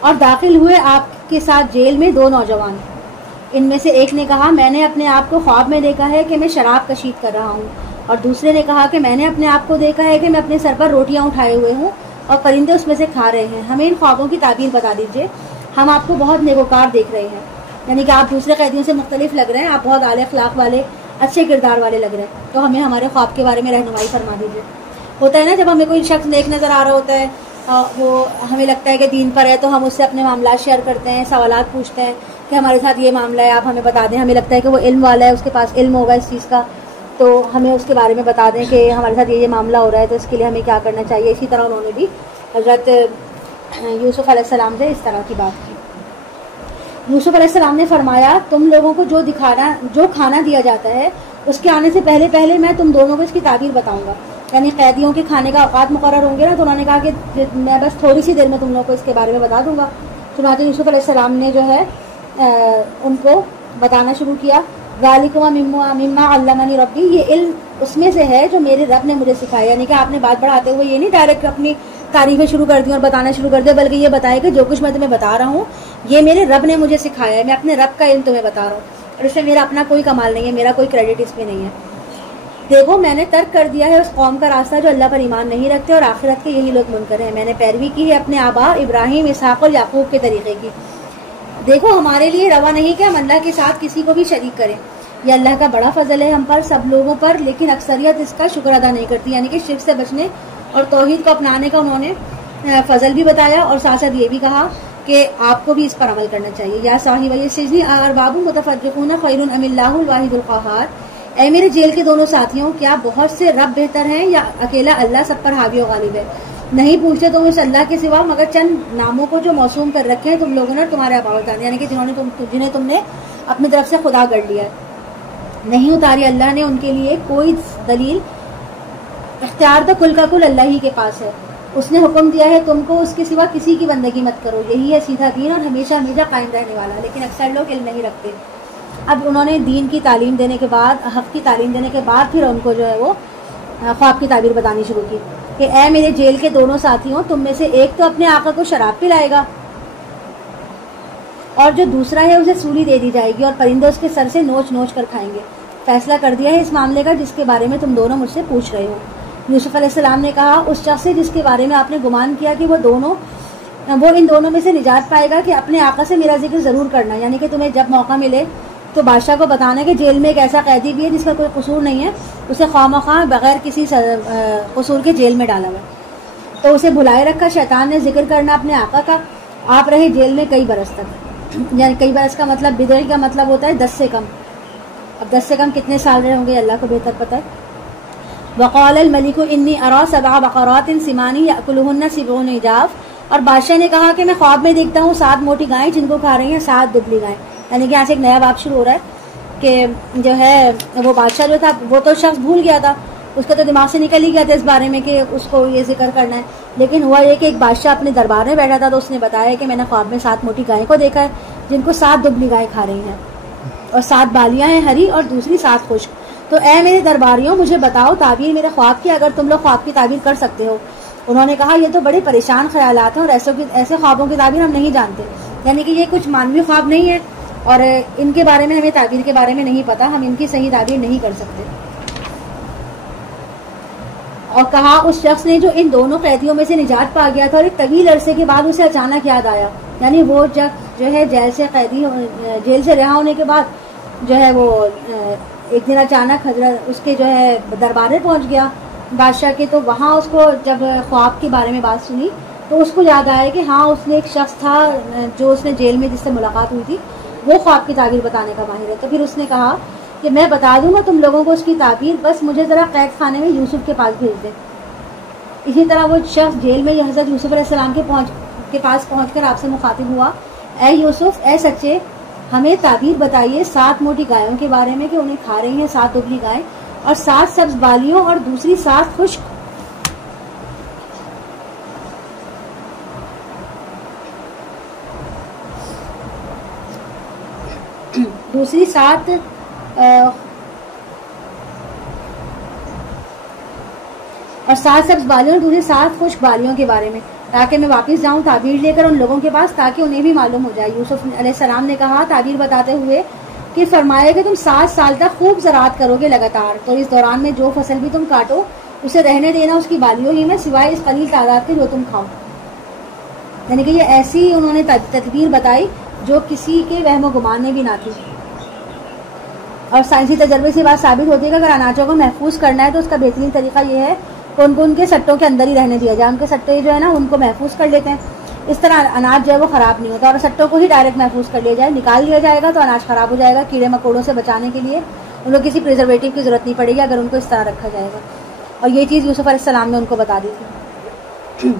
اور داخل ہوئے آپ کے ساتھ جیل میں 2 نوجوان. ان میں سے ایک نے کہا میں نے اپنے آپ کو خواب میں دیکھا ہے کہ میں شراب کشید کر رہا ہوں، اور دوسرے نے کہا کہ میں نے اپنے آپ کو دیکھا ہے کہ میں اپنے سر پر روٹیاں اٹھائے ہوئے ہوں اور پرندے اس میں سے کھا رہے ہیں. ہمیں ان خوابوں کی تعبیر بتا دیجیے، ہم آپ کو بہت نیکوکار دیکھ رہے ہیں. یعنی کہ آپ دوسرے قیدیوں سے مختلف لگ رہے ہیں، آپ بہت اعلی اخلاق والے، اچھے کردار والے لگ رہے ہیں، تو ہمیں ہمارے خواب کے بارے میں رہنمائی فرما دیجیے. ہوتا ہے نا جب ہمیں کوئی شخص نیک نظر آ رہا ہوتا ہے، وہ ہمیں لگتا ہے کہ دین پر ہے، تو ہم اس سے اپنے معاملات شیئر کرتے ہیں، سوالات پوچھتے ہیں کہ ہمارے ساتھ یہ معاملہ ہے، آپ ہمیں بتا دیں. ہمیں لگتا ہے کہ وہ علم والا ہے، اس کے پاس علم ہوگا اس چیز کا، تو ہمیں اس کے بارے میں بتا دیں کہ ہمارے ساتھ یہ معاملہ ہو رہا ہے، تو اس کے لیے ہمیں کیا کرنا چاہیے. اسی طرح انہوں نے بھی حضرت یوسف علیہ السلام سے اس طرح کی بات کی. یوسف علیہ السلام نے فرمایا تم لوگوں کو جو کھانا دیا جاتا ہے اس کے آنے سے پہلے میں تم دونوں کو اس کی تعبیر بتاؤں گا. یعنی قیدیوں کے کھانے کا اوقات مقرر ہوں گے نا، تو انہوں نے کہا کہ میں بس تھوڑی سی دیر میں تم لوگوں کو اس کے بارے میں بتا دوں گا. چنانچہ یوسف علیہ السلام نے جو ہے ان کو بتانا شروع کیا. ذالکم مما علمنی ربی، یہ علم اس میں سے ہے جو میرے رب نے مجھے سکھایا. یعنی کہ آپ نے بات بڑھاتے ہوئے یہ نہیں ڈائریکٹ اپنی تعریفیں شروع کر دی اور بتانا شروع کر دیا، بلکہ یہ بتایا کہ جو کچھ میں تمہیں بتا رہا ہوں یہ میرے رب نے مجھے سکھایا ہے، میں اپنے رب کا علم تمہیں بتا رہا ہوں، اور اس میں میرا اپنا کوئی کمال نہیں ہے، میرا کوئی کریڈٹ اس میں نہیں ہے. دیکھو میں نے ترک کر دیا ہے اس قوم کا راستہ جو اللہ پر ایمان نہیں رکھتے اور آخرت کے یہی لوگ منکر ہیں. میں نے پیروی کی ہے اپنے آبا ابراہیم، اسحاق اور یعقوب کے طریقے کی. دیکھو ہمارے لیے روا نہیں کہ ہم اللہ کے ساتھ کسی کو بھی شریک کریں، یہ اللہ کا بڑا فضل ہے ہم پر، سب لوگوں پر، لیکن اکثریت اس کا شکر ادا نہیں کرتی. یعنی کہ شرک سے بچنے اور توحید کو اپنانے کا انہوں نے فضل بھی بتایا، اور ساتھ ساتھ یہ بھی کہا کہ آپ کو بھی اس پر عمل کرنا چاہیے. یا صاحب السجن ارباب متفرقون خیر ام اللہ الواحد القہار، اے میرے جیل کے دونوں ساتھیوں، کیا بہت سے رب بہتر ہیں یا اکیلا اللہ سب پر حاوی و غالب ہے؟ نہیں پوچھتے تم اس اللہ کے سوا مگر چند ناموں کو جو موسوم کر رکھے ہیں تم لوگوں نے تمہارے آباء و اجداد، یعنی کہ جنہیں تم نے اپنی طرف سے خدا کر لیا. نہیں اتاری اللہ نے ان کے لیے کوئی دلیل، اختیار تو کل کا کل اللہ ہی کے پاس ہے. اس نے حکم دیا ہے تم کو اس کے سوا کسی کی بندگی مت کرو، یہی ہے سیدھا دین اور ہمیشہ ہمیشہ قائم رہنے والا. لیکن اکثر لوگ علم نہیں رکھتے. اب انہوں نے دین کی تعلیم دینے کے بعد، حق کی تعلیم دینے کے بعد پھر ان کو جو ہے وہ خواب کی تعبیر بتانی شروع کی کہ اے میرے جیل کے دونوں ساتھیوں، تم میں سے ایک تو اپنے آقا کو شراب پلائے گا اور جو دوسرا ہے اسے سولی دے دی جائے گی اور پرندے اس کے سر سے نوچ نوچ کر کھائیں گے. فیصلہ کر دیا ہے اس معاملے کا جس کے بارے میں تم دونوں مجھ سے پوچھ رہے ہو. یوسف علیہ السلام نے کہا اس شخص سے جس کے بارے میں آپ نے گمان کیا کہ وہ ان دونوں میں سے نجات پائے گا کہ اپنے آقا سے میرا ذکر ضرور کرنا. یعنی کہ تمہیں جب موقع ملے تو بادشاہ کو بتانا کہ جیل میں ایک ایسا قیدی بھی ہے جس کا کوئی قصور نہیں ہے، اسے خواہ مخواہ بغیر کسی قصور کے جیل میں ڈالا ہوا. تو اسے بھلائے رکھا شیطان نے ذکر کرنا اپنے آقا کا. آپ رہے جیل میں کئی برس تک، یعنی کئی برس کا مطلب بدعی کا مطلب ہوتا ہے 10 سے کم. اب 10 سے کم کتنے سال رہے ہوں گے اللہ کو بہتر پتہ ہے. وقال الملک انی ارا 7 بقرات سمان یاکلهن 7 عجاف، اور بادشاہ نے کہا کہ میں خواب میں دیکھتا ہوں 7 موٹی گائیں جن کو کھا رہی ہیں 7 دبلی گائیں. یعنی کہ یہاں سے ایک نیا باب شروع ہو رہا ہے کہ جو ہے وہ بادشاہ جو تھا وہ تو شخص بھول گیا تھا، اس کا تو دماغ سے نکل ہی گیا تھا اس بارے میں کہ اس کو یہ ذکر کرنا ہے. لیکن ہوا یہ کہ ایک بادشاہ اپنے دربار میں بیٹھا تھا تو اس نے بتایا کہ میں نے خواب میں 7 موٹی گائیں کو دیکھا ہے جن کو 7 دبلی گائیں کھا رہی ہیں، اور 7 بالیاں ہیں ہری اور دوسری 7 خشک. تو اے میرے درباریوں مجھے بتاؤ تعبیر میرے خواب کی، اگر تم لوگ خواب کی تعبیر کر سکتے ہو. انہوں نے کہا یہ تو بڑے پریشان خیالات ہیں اور ایسے خوابوں کی تعبیر ہم نہیں جانتے. یعنی کہ یہ کچھ مانوی خواب نہیں ہے اور ان کے بارے میں ہمیں تعبیر کے بارے میں نہیں پتا، ہم ان کی صحیح تعبیر نہیں کر سکتے. اور کہا اس شخص نے جو ان دونوں قیدیوں میں سے نجات پا گیا تھا اور ایک طویل عرصے کے بعد اسے اچانک یاد آیا. یعنی وہ جو ہے جیل سے رہا ہونے کے بعد جو ہے وہ ایک دن اچانک حضرت اس کے جو ہے دربار میں پہنچ گیا بادشاہ کے. تو وہاں اس کو جب خواب کے بارے میں بات سنی تو اس کو یاد آیا کہ ہاں اس نے ایک شخص تھا جو اس نے جیل میں جس سے ملاقات ہوئی تھی وہ خواب کی تعبیر بتانے کا ماہر ہے. تو پھر اس نے کہا کہ میں بتا دوں گا تم لوگوں کو اس کی تعبیر، بس مجھے ذرا قید خانے میں یوسف کے پاس بھیج دیں. اسی طرح وہ شخص جیل میں حضرت یوسف علیہ السلام کے پاس پہنچ کر آپ سے مخاطب ہوا، اے یوسف، اے سچے، ہمیں تعبیر بتائیے 7 موٹی گایوں کے بارے میں کہ انہیں کھا رہی ہیں 7 دبلی گائیں اور 7 سبز بالیوں اور دوسری 7 خشک. دوسری 7 اور 7 سبز بالیوں اور دوسری 7 خشک بالیوں کے بارے میں. تاکہ میں واپس جاؤں تعبیر لے کر ان لوگوں کے پاس تاکہ انہیں بھی معلوم ہو جائے. یوسف علیہ السلام نے کہا تعبیر بتاتے ہوئے کہ فرمایا کہ تم 7 سال تک خوب زراعت کرو گے لگاتار, تو اس دوران میں جو فصل بھی تم کاٹو اسے رہنے دینا اس کی بالیوں ہی میں سوائے اس قلیل تعداد کے جو تم کھاؤ. یعنی کہ یہ ایسی انہوں نے تدبیر بتائی جو کسی کے وہم و گمان میں بھی نہ تھی. اور سائنسی تجربے سے بات ثابت ہوتی ہے کہ اگر اناجوں کو محفوظ کرنا ہے تو اس کا بہترین طریقہ یہ ہے کہ ان کو ان کے سٹوں کے اندر ہی رہنے دیا جائے. ان کے سٹے جو ہے نا ان کو محفوظ کر لیتے ہیں, اس طرح اناج جو ہے وہ خراب نہیں ہوتا. اور سٹوں کو ہی ڈائریکٹ محفوظ کر لیا جائے, نکال لیا جائے گا تو اناج خراب ہو جائے گا. کیڑے مکوڑوں سے بچانے کے لیے ان کو کسی پریزرویٹو کی ضرورت نہیں پڑے گی اگر ان کو اس طرح رکھا جائے گا. اور یہ چیز یوسف علیہ السلام نے ان کو بتا دی تھی.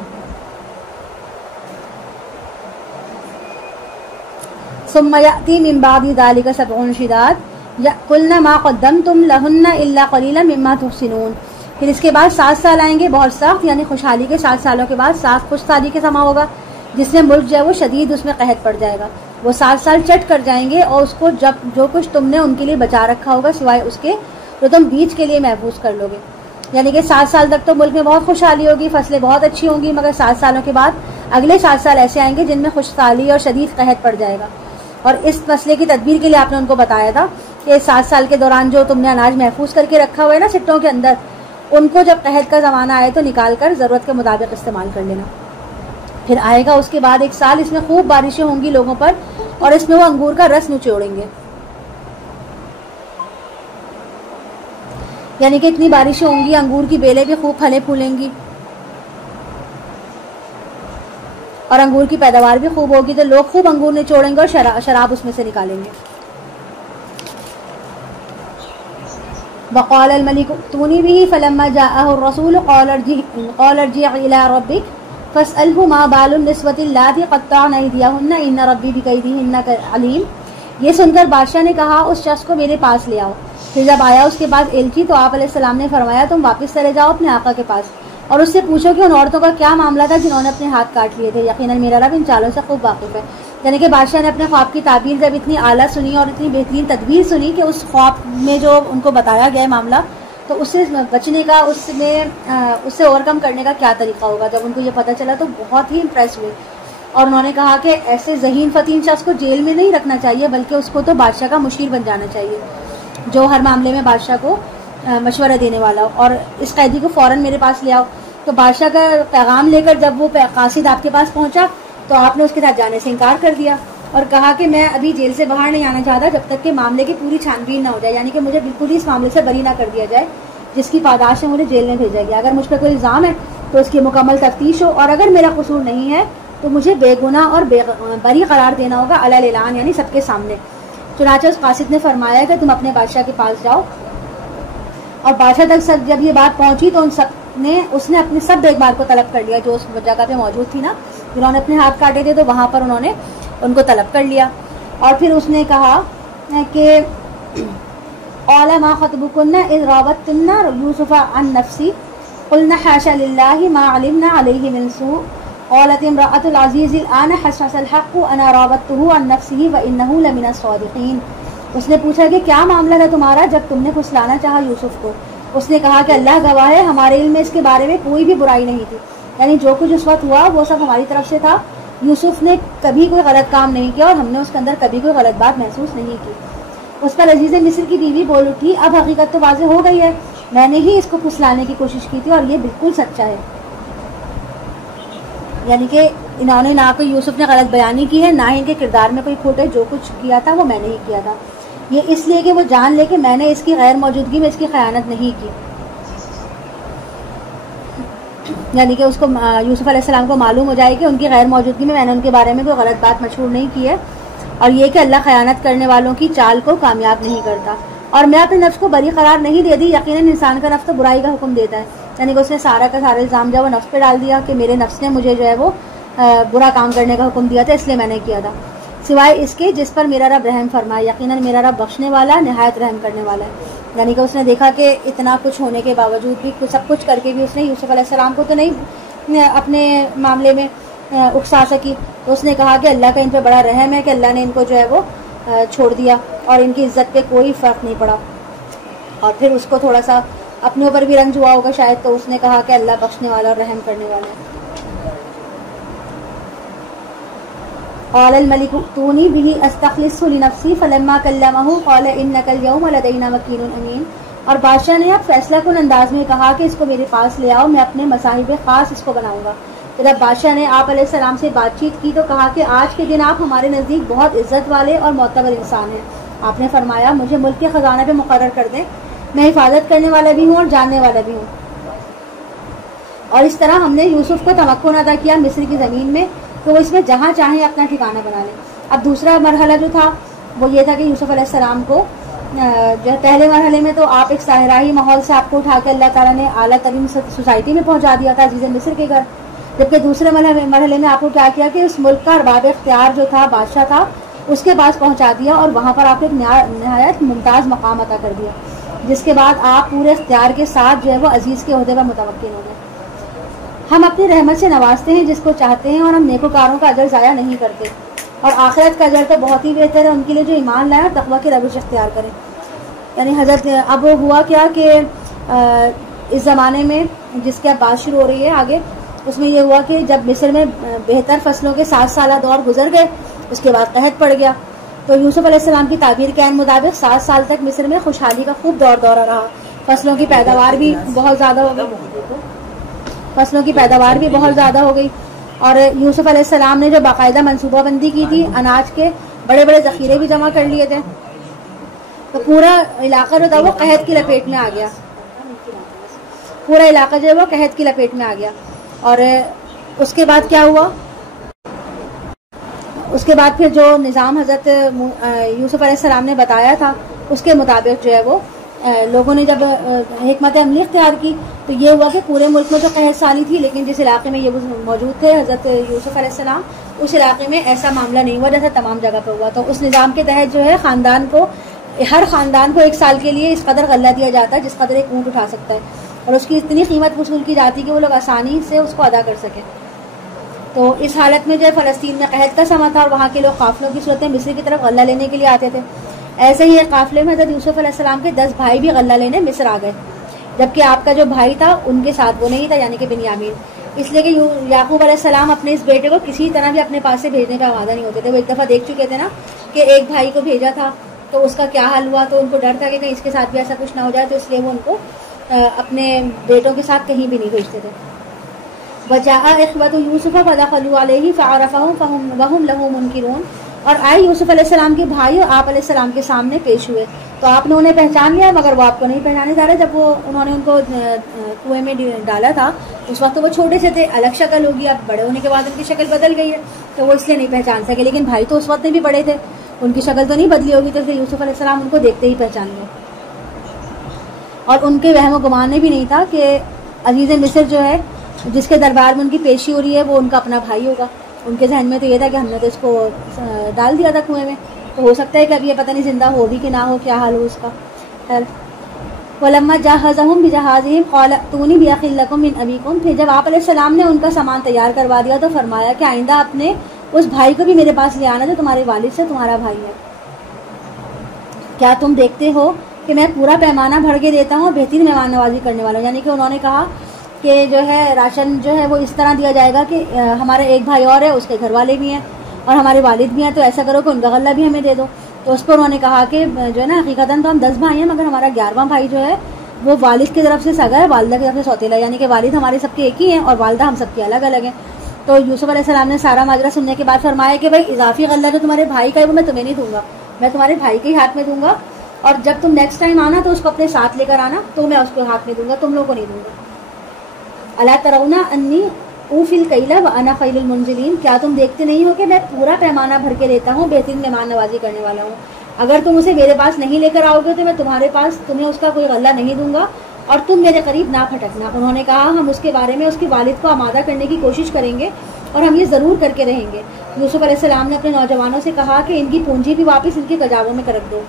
ثم يأتي من بعد ذلك 7 شداد يأكلن ما قدمتم لهن إلا قليلا مما تحسنون. پھر اس کے بعد 7 سال آئیں گے بہت سخت, یعنی خوشحالی کے 7 سالوں کے بعد 7 خوش سالی کے سما ہوگا جس میں ملک جو ہے وہ شدید اس میں قحط پڑ جائے گا. وہ 7 سال چٹ کر جائیں گے اور اس کو جو کچھ تم نے ان کے لیے بچا رکھا ہوگا سوائے اس کے جو تم بیچ کے لیے محفوظ کر لو گے. یعنی کہ 7 سال تک تو ملک میں بہت خوشحالی ہوگی, فصلیں بہت اچھی ہوں گی, مگر 7 سالوں کے بعد اگلے 7 سال ایسے آئیں گے جن میں خوشحالی اور شدید قحط پڑ جائے گا. اور اس مسئلے کی تدبیر کے لیے آپ نے ان کو بتایا تھا کہ 7 سال کے دوران جو تم نے اناج محفوظ کر کے رکھا ہوا ہے نا سٹوں کے اندر, ان کو جب قحط کا زمانہ آئے تو نکال کر ضرورت کے مطابق استعمال کر لینا. پھر آئے گا اس کے بعد 1 سال, اس میں خوب بارشیں ہوں گی لوگوں پر اور اس میں وہ انگور کا رس نچوڑیں گے. یعنی کہ اتنی بارشیں ہوں گی, انگور کی بیلیں بھی خوب پھلے پھولیں گی اور انگور کی پیداوار بھی خوب ہوگی, تو لوگ خوب انگور نچوڑیں گے اور شراب اس میں سے نکالیں گے. وقال الملك ائتوني به فلما جاءه الرسول قال ارجع الى ربك فاسأله ما بال النسوة اللاتي قطعن أيديهن إن ربي بكيدهن عليم. یہ سن کر بادشاہ نے کہا اس شخص کو میرے پاس لے آؤ. پھر جب آیا اس کے پاس ایلچی تو آپ علیہ السلام نے فرمایا تم واپس چلے جاؤ اپنے آقا کے پاس اور اس سے پوچھو کہ ان عورتوں کا کیا معاملہ تھا جنہوں نے اپنے ہاتھ کاٹ لیے تھے, یقیناً میرا رب ان چالوں سے خوب واقف ہے. یعنی کہ بادشاہ نے اپنے خواب کی تعبیر جب اتنی اعلیٰ سنی اور اتنی بہترین تدبیر سنی کہ اس خواب میں جو ان کو بتایا گیا معاملہ, تو اس سے بچنے کا, اس سے اوور کم کرنے کا کیا طریقہ ہوگا, جب ان کو یہ پتہ چلا تو بہت ہی امپریس ہوئے. اور انہوں نے کہا کہ ایسے ذہین فتین شخص کو جیل میں نہیں رکھنا چاہیے بلکہ اس کو تو بادشاہ کا مشیر بن جانا چاہیے جو ہر معاملے میں بادشاہ کو مشورہ دینے والا ہو. اور اس قیدی کو فوراً میرے پاس لے آؤ. تو بادشاہ کا پیغام لے کر جب وہ قاصد آپ کے پاس پہنچا تو آپ نے اس کے ساتھ جانے سے انکار کر دیا اور کہا کہ میں ابھی جیل سے باہر نہیں آنا چاہتا جب تک کہ معاملے کی پوری چھان بین نہ ہو جائے, یعنی کہ مجھے بالکل ہی اس معاملے سے بری نہ کر دیا جائے جس کی پاداش سے مجھے جیل میں بھیجا گیا. اگر مجھ پہ کوئی الزام ہے تو اس کی مکمل تفتیش ہو اور اگر میرا قصور نہیں ہے تو مجھے بے گناہ اور بری قرار دینا ہوگا علی الاعلان, یعنی سب کے سامنے. چنانچہ اس قاصد نے فرمایا کہ تم اپنے بادشاہ کے پاس جاؤ. اور بادشاہ تک جب یہ بات پہنچی تو اس نے اپنے سب بیگمار کو طلب کر لیا جو اس جگہ پہ موجود تھی نا, جنہوں نے اپنے ہاتھ کاٹے تھے, تو وہاں پر انہوں نے ان کو طلب کر لیا. اور پھر اس نے کہا کہ قال ما خطبكن اذ راوتن يوسف عن نفسه قلنا حاشا لله ما علمنا عليه من سوء قالت امرأة العزيز الآن حسس الحق انا راودته عن نفسه وانه لمن الصادقين. اس نے پوچھا کہ کیا معاملہ ہے تمہارا جب تم نے پھسلانا چاہا یوسف کو. اس نے کہا کہ اللہ گواہ ہے ہمارے علم میں اس کے بارے میں کوئی بھی برائی نہیں تھی, یعنی جو کچھ اس وقت ہوا وہ سب ہماری طرف سے تھا. یوسف نے کبھی کوئی غلط کام نہیں کیا اور ہم نے اس کے اندر کبھی کوئی غلط بات محسوس نہیں کی. اس پر عزیز مصر کی بیوی بول اٹھی اب حقیقت تو واضح ہو گئی ہے, میں نے ہی اس کو پھسلانے کی کوشش کی تھی اور یہ بالکل سچا ہے. یعنی کہ انہوں نے نہ کوئی یوسف نے غلط بیانی کی ہے نہ ہی ان کے کردار میں کوئی کھوٹ ہے, جو کچھ کیا تھا وہ میں نے ہی کیا تھا. یہ اس لیے کہ وہ جان لے کہ میں نے اس کی غیر موجودگی میں اس کی خیانت نہیں کی. یعنی کہ اس کو یوسف علیہ السلام کو معلوم ہو جائے کہ ان کی غیر موجودگی میں نے ان کے بارے میں کوئی غلط بات مشہور نہیں کی ہے, اور یہ کہ اللہ خیانت کرنے والوں کی چال کو کامیاب نہیں کرتا. اور میں اپنے نفس کو بری قرار نہیں دے دی, یقیناً انسان کا نفس تو برائی کا حکم دیتا ہے. یعنی کہ اس نے سارا کا سارا الزام جو ہے وہ نفس پہ ڈال دیا کہ میرے نفس نے مجھے جو ہے وہ برا کام کرنے کا حکم دیا تھا اس لیے میں نے کیا تھا, سوائے اس کے جس پر میرا رب رحم فرمائے, یقیناً میرا رب بخشنے والا نہایت رحم کرنے والا ہے. یعنی کہ اس نے دیکھا کہ اتنا کچھ ہونے کے باوجود بھی سب کچھ کر کے بھی اس نے یوسف علیہ السلام کو تو نہیں اپنے معاملے میں اکسا سکی, تو اس نے کہا کہ اللہ کا ان پہ بڑا رحم ہے کہ اللہ نے ان کو جو ہے وہ چھوڑ دیا اور ان کی عزت پہ کوئی فرق نہیں پڑا. اور پھر اس کو تھوڑا سا اپنے اوپر بھی رنج ہوا ہوگا شاید, تو اس نے کہا کہ اللہ بخشنے والا اور رحم کرنے والا ہے. قال الملك ائتوني به استخلصه لنفسي فلما كلمه قال انك اليوم لدينا مكين امين. اور بادشاہ نے اب فیصلہ کن انداز میں کہا کہ اس کو میرے پاس لے آؤ، میں اپنے مصاحب خاص اس کو بناؤں گا. تو جب بادشاہ نے آپ علیہ السلام سے بات چیت کی تو کہا کہ آج کے دن آپ ہمارے نزدیک بہت عزت والے اور معتبر انسان ہیں. آپ نے فرمایا مجھے ملک کے خزانہ پہ مقرر کر دیں، میں حفاظت کرنے والا بھی ہوں اور جاننے والا بھی ہوں. اور اس طرح ہم نے یوسف کو تمکن عطا کیا مصر کی زمین میں کہ وہ اس میں جہاں چاہیں اپنا ٹھکانہ بنا لیں. اب دوسرا مرحلہ جو تھا وہ یہ تھا کہ یوسف علیہ السلام کو جو پہلے مرحلے میں تو آپ ایک صحرائی ماحول سے آپ کو اٹھا کے اللہ تعالیٰ نے اعلیٰ ترین سوسائٹی میں پہنچا دیا تھا عزیز مصر کے گھر، جبکہ دوسرے مرحلے میں آپ کو کیا کیا کہ اس ملک کا ارباب اختیار جو تھا بادشاہ تھا اس کے پاس پہنچا دیا اور وہاں پر آپ کو ایک نہایت ممتاز مقام عطا کر دیا، جس کے بعد آپ پورے اختیار کے ساتھ جو ہے وہ عزیز کے عہدے پر متمکن ہو گئے. ہم اپنی رحمت سے نوازتے ہیں جس کو چاہتے ہیں اور ہم نیکوکاروں کا اجر ضائع نہیں کرتے، اور آخرت کا اجر تو بہت ہی بہتر ہے ان کے لیے جو ایمان لائے اور تقویٰ کی روش اختیار کریں. یعنی حضرت اب ہوا کیا کہ اس زمانے میں جس کی اب بات شروع ہو رہی ہے آگے، اس میں یہ ہوا کہ جب مصر میں بہتر فصلوں کے 7 سالہ دور گزر گئے، اس کے بعد قحط پڑ گیا. تو یوسف علیہ السلام کی تعبیر کے عین مطابق 7 سال تک مصر میں خوشحالی کا خوب دورہ رہا. فصلوں کی پیداوار بھی بہت زیادہ ہو گئی اور یوسف علیہ السلام نے جو باقاعدہ منصوبہ بندی کی تھی، اناج کے بڑے بڑے ذخیرے بھی جمع کر لیے تھے، تو پورا علاقہ جو تھا وہ قحط کی لپیٹ میں آ گیا. پورا علاقہ جو ہے وہ قحط کی لپیٹ میں آ گیا. اور اس کے بعد کیا ہوا، اس کے بعد پھر جو نظام حضرت یوسف علیہ السلام نے بتایا تھا اس کے مطابق جو ہے وہ لوگوں نے جب حکمت عملی اختیار کی تو یہ ہوا کہ پورے ملک میں تو قحط سالی تھی، لیکن جس علاقے میں یہ موجود تھے حضرت یوسف علیہ السلام، اس علاقے میں ایسا معاملہ نہیں ہوا جیسا تمام جگہ پہ ہوا. تو اس نظام کے تحت جو ہے ہر خاندان کو 1 سال کے لیے اس قدر غلہ دیا جاتا ہے جس قدر ایک اونٹ اٹھا سکتا ہے، اور اس کی اتنی قیمت وصول کی جاتی ہے کہ وہ لوگ آسانی سے اس کو ادا کر سکیں. تو اس حالت میں جو ہے فلسطین میں قحط کا سما تھا اور وہاں کے لوگ قافلوں کی صورت میں مصر کی طرف غلہ لینے کے لیے آتے تھے. ایسے ہی ایک قافلے میں حضرت یوسف علیہ السلام کے 10 بھائی بھی غلہ لینے مصر آ گئے، جبکہ آپ کا جو بھائی تھا ان کے ساتھ وہ نہیں تھا، یعنی کہ بنیامین. اس لیے کہ یعقوب علیہ السلام اپنے اس بیٹے کو کسی طرح بھی اپنے پاس سے بھیجنے کا وعدہ نہیں ہوتے تھے. وہ ایک دفعہ دیکھ چکے تھے نا کہ ایک بھائی کو بھیجا تھا تو اس کا کیا حال ہوا، تو ان کو ڈر تھا کہ کہیں اس کے ساتھ بھی ایسا کچھ نہ ہو جائے، تو اس لیے وہ ان کو اپنے بیٹوں کے ساتھ کہیں بھی نہیں بھیجتے تھے. وجاء اخوة یوسف فدخلوا علیہ فعرفهم وهم له منکرون. اور آئے یوسف علیہ السلام کے بھائی آپ علیہ السلام کے سامنے پیش ہوئے تو آپ نے انہیں پہچان لیا، مگر وہ آپ کو نہیں پہچانے جا رہے. جب انہوں نے ان کو کنویں میں ڈالا تھا اس وقت تو وہ چھوٹے سے تھے، الگ شکل ہوگی، اب بڑے ہونے کے بعد ان کی شکل بدل گئی ہے تو وہ اس لیے نہیں پہچان سکے. لیکن بھائی تو اس وقت میں بھی بڑے تھے، ان کی شکل تو نہیں بدلی ہوگی، تو یوسف علیہ السلام ان کو دیکھتے ہی پہچان گئے. اور ان کے وہم و گمان میں بھی نہیں تھا کہ عزیز مصر جو ہے جس کے دربار میں ان کی پیشی ہو رہی ہے وہ ان کا اپنا بھائی ہوگا. ان کے ذہن میں تو یہ تھا کہ ہم نے تو اس کو ڈال دیا تھا کنویں میں، تو ہو سکتا ہے کہ اب یہ پتہ نہیں زندہ ہو بھی کہ نہ ہو، کیا حال ہو اس کا. وَلَمَّا جَهَّزَهُمْ بِجَهَازِهِمْ قَالَ ائْتُونِي بِأَخٍ لَكُم مِّنْ أَبِيكُمْ. پھر جب آپ علیہ السلام نے ان کا سامان تیار کروا دیا تو فرمایا کہ آئندہ اپنے اس بھائی کو بھی میرے پاس لے آنا جو تمہارے والد سے تمہارا بھائی ہے. کیا تم دیکھتے ہو کہ میں پورا پیمانہ بھر کے دیتا ہوں اور بہترین مہمان نوازی کرنے والا ہوں. یعنی کہ انہوں نے کہا کہ جو ہے راشن جو ہے وہ اس طرح دیا جائے گا کہ ہمارا ایک بھائی اور ہے، اس کے گھر والے بھی ہیں اور ہمارے والد بھی ہیں، تو ایسا کرو کہ ان کا غلہ بھی ہمیں دے دو. تو اس پر انہوں نے کہا کہ جو ہے نا حقیقتاً تو ہم 10 بھائی ہیں، مگر ہمارا 11واں بھائی جو ہے وہ والد کی طرف سے سگا ہے، والدہ کی طرف سے سوتیلا، یعنی کہ والد ہمارے سب کے ایک ہی ہیں اور والدہ ہم سب کی الگ الگ ہیں. تو یوسف علیہ السلام نے سارا ماجرا سننے کے بعد فرمایا کہ بھائی اضافی غلہ جو تمہارے بھائی کا ہے وہ میں تمہیں نہیں دوں گا، میں تمہارے بھائی کے ہی ہاتھ میں دوں گا، اور جب تم نیکسٹ ٹائم آنا تو اس کو اپنے ساتھ لے کر آنا، تو میں اس کو ہاتھ میں دوں گا، تم لوگوں کو نہیں دوں گا. الا ترون انی اوفی الکیل وانا خیر المنزلین. کیا تم دیکھتے نہیں ہو کہ میں پورا پیمانہ بھر کے دیتا ہوں، بہترین مہمان نوازی کرنے والا ہوں. اگر تم اسے میرے پاس نہیں لے کر آؤ گے تو میں تمہارے پاس تمہیں اس کا کوئی غلہ نہیں دوں گا اور تم میرے قریب نہ پھٹکنا. انہوں نے کہا ہم اس کے بارے میں اس کے والد کو آمادہ کرنے کی کوشش کریں گے اور ہم یہ ضرور کر کے رہیں گے. یوسف علیہ السلام نے اپنے نوجوانوں سے کہا کہ ان کی پونجی بھی واپس ان کی کجاووں میں رکھ دو.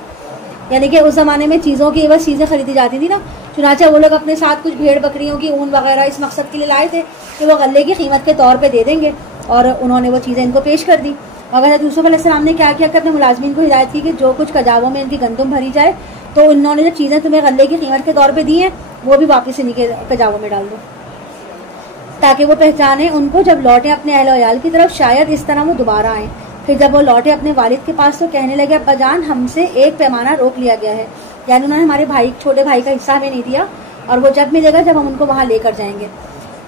یعنی کہ اس زمانے میں چیزوں کی بس چیزیں خریدی جاتی تھی نا، چنانچہ وہ لوگ اپنے ساتھ کچھ بھیڑ بکریوں کی اون وغیرہ اس مقصد کے لیے لائے تھے کہ وہ غلے کی قیمت کے طور پہ دے دیں گے، اور انہوں نے وہ چیزیں ان کو پیش کر دی. مگر حضرت یوسف علیہ السلام نے کیا کیا کہ اپنے ملازمین کو ہدایت کی کہ جو کچھ کجاووں میں ان کی گندم بھری جائے تو انہوں نے جو چیزیں تمہیں غلے کی قیمت کے طور پہ دی ہیں وہ بھی واپس ان کے کجاووں میں ڈال دو، تاکہ وہ پہچانیں ان کو جب لوٹیں اپنے اہل و عیال کی طرف، شاید اس طرح وہ دوبارہ آئیں. پھر جب وہ لوٹے اپنے والد کے پاس تو کہنے لگے ابا جان ہم سے ایک پیمانہ روک لیا گیا ہے، یعنی انہوں نے ہمارے بھائی چھوٹے بھائی کا حصہ ہمیں نہیں دیا، اور وہ جب ملے گا جب ہم ان کو وہاں لے کر جائیں گے،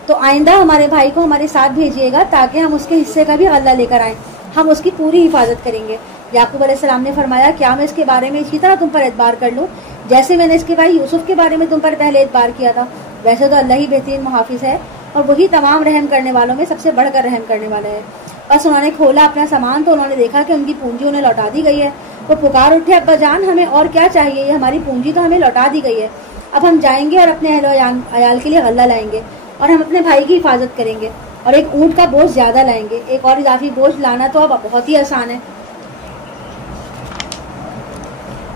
تو آئندہ ہمارے بھائی کو ہمارے ساتھ بھیجیے گا تاکہ ہم اس کے حصے کا بھی غلہ لے کر آئیں، ہم اس کی پوری حفاظت کریں گے۔ یعقوب علیہ السلام نے فرمایا کیا میں اس کے بارے میں اسی طرح تم پر اعتبار کر لوں جیسے میں نے اس کے بھائی یوسف کے بارے میں تم پر پہلے اعتبار کیا تھا؟ ویسے تو اللہ ہی بہترین محافظ ہے اور وہی تمام رحم کرنے والوں میں سب سے بڑھ کر رحم کرنے والا ہے۔ بس انہوں نے کھولا اپنا سامان تو انہوں نے دیکھا کہ ان کی پونجی انہیں لوٹا دی گئی ہے۔ وہ پکار اٹھے ابا جان ہمیں اور کیا چاہیے، یہ ہماری پونجی تو ہمیں لوٹا دی گئی ہے، اب ہم جائیں گے اور اپنے اہل و عیال کے لیے غلہ لائیں گے اور ہم اپنے بھائی کی حفاظت کریں گے اور ایک اونٹ کا بوجھ زیادہ لائیں گے، ایک اور اضافی بوجھ لانا تو اب بہت ہی آسان ہے۔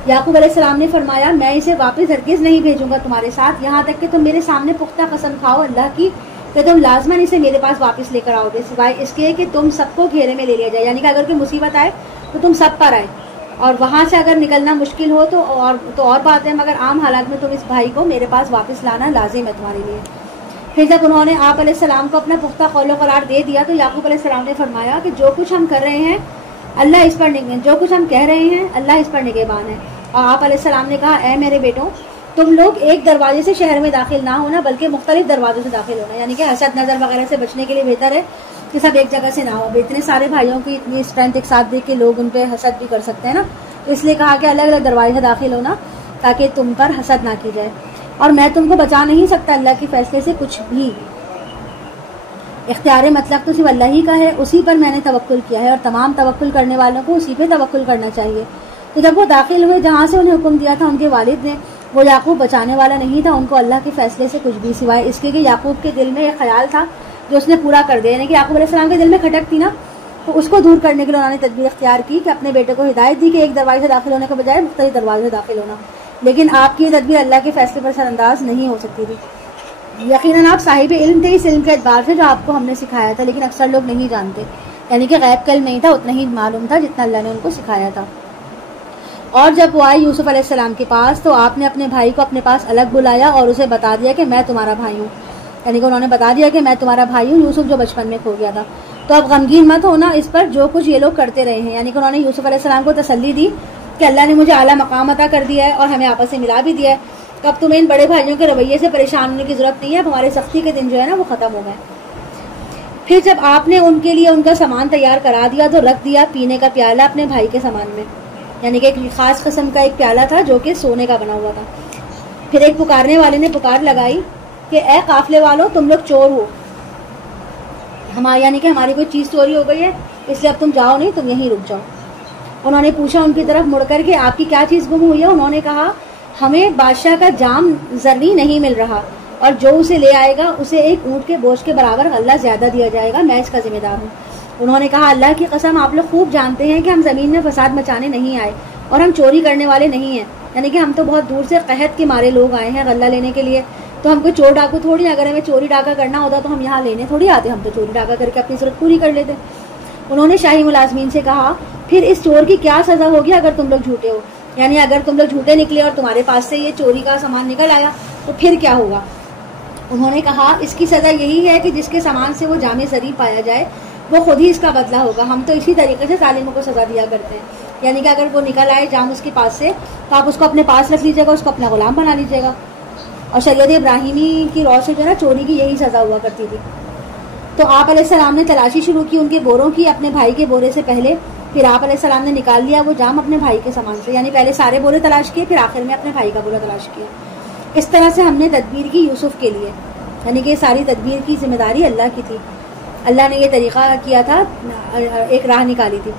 یعقوب علیہ السلام نے فرمایا میں اسے واپس ہرگز نہیں بھیجوں گا تمہارے ساتھ، یہاں تک کہ تم میرے سامنے پختہ قسم کھاؤ اللہ کی کہ تم لازماً اسے میرے پاس واپس لے کر آؤ گے، سوائے اس کے کہ تم سب کو گھیرے میں لے لیا جائے، یعنی کہ اگر کوئی مصیبت آئے تو تم سب پر آئے، اور وہاں سے اگر نکلنا مشکل ہو تو اور بات ہے، مگر عام حالات میں تم اس بھائی کو میرے پاس واپس لانا لازم ہے تمہارے لیے۔ پھر جب انہوں نے آپ علیہ السلام کو اپنا پختہ قول و قرار دے دیا تو یعقوب علیہ السلام نے فرمایا کہ جو کچھ ہم کر رہے ہیں اللہ اس پر جو کچھ ہم کہہ رہے ہیں اللہ اس پر نگہبان ہے۔ اور آپ علیہ السلام نے کہا اے میرے بیٹوں تم لوگ ایک دروازے سے شہر میں داخل نہ ہونا بلکہ مختلف دروازوں سے داخل ہونا، یعنی کہ حسد نظر وغیرہ سے بچنے کے لیے بہتر ہے کہ سب ایک جگہ سے نہ ہو، اتنے سارے بھائیوں کی اتنی اسٹرینتھ ایک ساتھ دیکھ کے لوگ ان پہ حسد بھی کر سکتے ہیں نا، تو اس لیے کہا کہ الگ الگ دروازے سے داخل ہونا تاکہ تم پر حسد نہ کی جائے، اور میں تم کو بچا نہیں سکتا اللہ کے فیصلے سے کچھ بھی، اختیار مطلق تو صرف اللہ ہی کا ہے، اسی پر میں نے توکل کیا ہے اور تمام توکل کرنے والوں کو اسی پہ توکل کرنا چاہیے۔ تو جب وہ داخل ہوئے جہاں سے انہیں حکم دیا تھا ان کے والد نے، وہ یعقوب بچانے والا نہیں تھا ان کو اللہ کے فیصلے سے کچھ بھی، سوائے اس کے کہ یعقوب کے دل میں ایک خیال تھا جو اس نے پورا کر دیا، یعنی کہ یعقوب علیہ السلام کے دل میں کھٹک تھی نا، تو اس کو دور کرنے کے لیے انہوں نے تدبیر اختیار کی کہ اپنے بیٹے کو ہدایت دی کہ ایک دروازے سے داخل ہونے کے بجائے مختلف دروازے سے داخل ہونا، لیکن آپ کی یہ تدبیر اللہ کے فیصلے پر سر انداز نہیں ہو سکتی تھی۔ یقیناً آپ صاحب علم تھے اس علم کے اعتبار سے جو آپ کو ہم نے سکھایا تھا، لیکن اکثر لوگ نہیں جانتے، یعنی کہ غیب کا علم نہیں تھا، اتنا ہی معلوم تھا جتنا اللہ نے ان کو سکھایا تھا۔ اور جب وہ آئے یوسف علیہ السلام کے پاس تو آپ نے اپنے بھائی کو اپنے پاس الگ بلایا اور اسے بتا دیا کہ میں تمہارا بھائی ہوں، یعنی کہ انہوں نے بتا دیا کہ میں تمہارا بھائی ہوں یوسف جو بچپن میں کھو گیا تھا، تو اب غمگین مت ہونا اس پر جو کچھ یہ لوگ کرتے رہے ہیں، یعنی کہ انہوں نے یوسف علیہ السلام کو تسلی دی کہ اللہ نے مجھے اعلیٰ مقام عطا کر دیا ہے اور ہمیں آپس سے ملا بھی دیا ہے، تو اب تمہیں ان بڑے بھائیوں کے رویے سے پریشان ہونے کی ضرورت نہیں ہے، اب ہمارے سختی کے دن جو ہے نا وہ ختم ہو گئے۔ پھر جب آپ نے ان کے لیے ان کا سامان تیار کرا دیا تو رکھ دیا پینے کا پیالہ اپنے بھائی کے سامان میں، یعنی کہ ایک خاص قسم کا ایک پیالہ تھا جو کہ سونے کا بنا ہوا تھا۔ پھر ایک پکارنے والے نے پکار لگائی کہ اے قافلے والوں تم لوگ چور ہو، یعنی کہ ہماری کوئی چیز چوری ہو گئی ہے اس لیے اب تم جاؤ نہیں، تم یہیں رک جاؤ۔ انہوں نے پوچھا ان کی طرف مڑ کر کہ آپ کی کیا چیز گم ہوئی ہے؟ انہوں نے کہا ہمیں بادشاہ کا جام زرعی نہیں مل رہا اور جو اسے لے آئے گا اسے ایک اونٹ کے بوجھ کے برابر غلہ زیادہ دیا جائے گا، میں اس کا ذمہ دار ہوں۔ انہوں نے کہا اللہ کی قسم آپ لوگ خوب جانتے ہیں کہ ہم زمین میں فساد مچانے نہیں آئے اور ہم چوری کرنے والے نہیں ہیں، یعنی کہ ہم تو بہت دور سے قحط کے مارے لوگ آئے ہیں غلہ لینے کے لیے، تو ہم کوئی چور ڈاکو تھوڑی، اگر ہمیں چوری ڈاکہ کرنا ہوتا تو ہم یہاں لینے تھوڑی آتے، ہم تو چوری ڈاکہ کر کے اپنی ضرورت پوری کر لیتے۔ انہوں نے شاہی ملازمین سے کہا پھر اس چور کی کیا سزا ہوگی اگر تم لوگ جھوٹے ہو، یعنی اگر تم لوگ جھوٹے نکلے اور تمہارے پاس سے یہ چوری کا سامان نکل آیا تو پھر کیا ہوگا؟ انہوں نے کہا اس کی سزا یہی ہے کہ جس کے سامان سے وہ جامع زرعی پایا جائے وہ خود ہی اس کا بدلہ ہوگا، ہم تو اسی طریقے سے ظالموں کو سزا دیا کرتے ہیں، یعنی کہ اگر وہ نکل آئے جام اس کے پاس سے تو آپ اس کو اپنے پاس رکھ لیجیے گا، اس کو اپنا غلام بنا لیجیے گا، اور شریعت ابراہیمی کی رو سے جو ہے نا چوری کی یہی سزا ہوا کرتی تھی۔ تو آپ علیہ السلام نے تلاشی شروع کی ان کے بوروں کی اپنے بھائی کے بورے سے پہلے، پھر آپ علیہ السلام نے نکال لیا وہ جام اپنے بھائی کے سامان سے، یعنی پہلے سارے بورے تلاش کیے پھر آخر میں اپنے بھائی کا بورا تلاش کیا۔ اس طرح سے ہم نے تدبیر کی یوسف کے لیے، یعنی کہ ساری تدبیر کی ذمہ داری اللہ کی تھی، اللہ نے یہ طریقہ کیا تھا، ایک راہ نکالی تھی،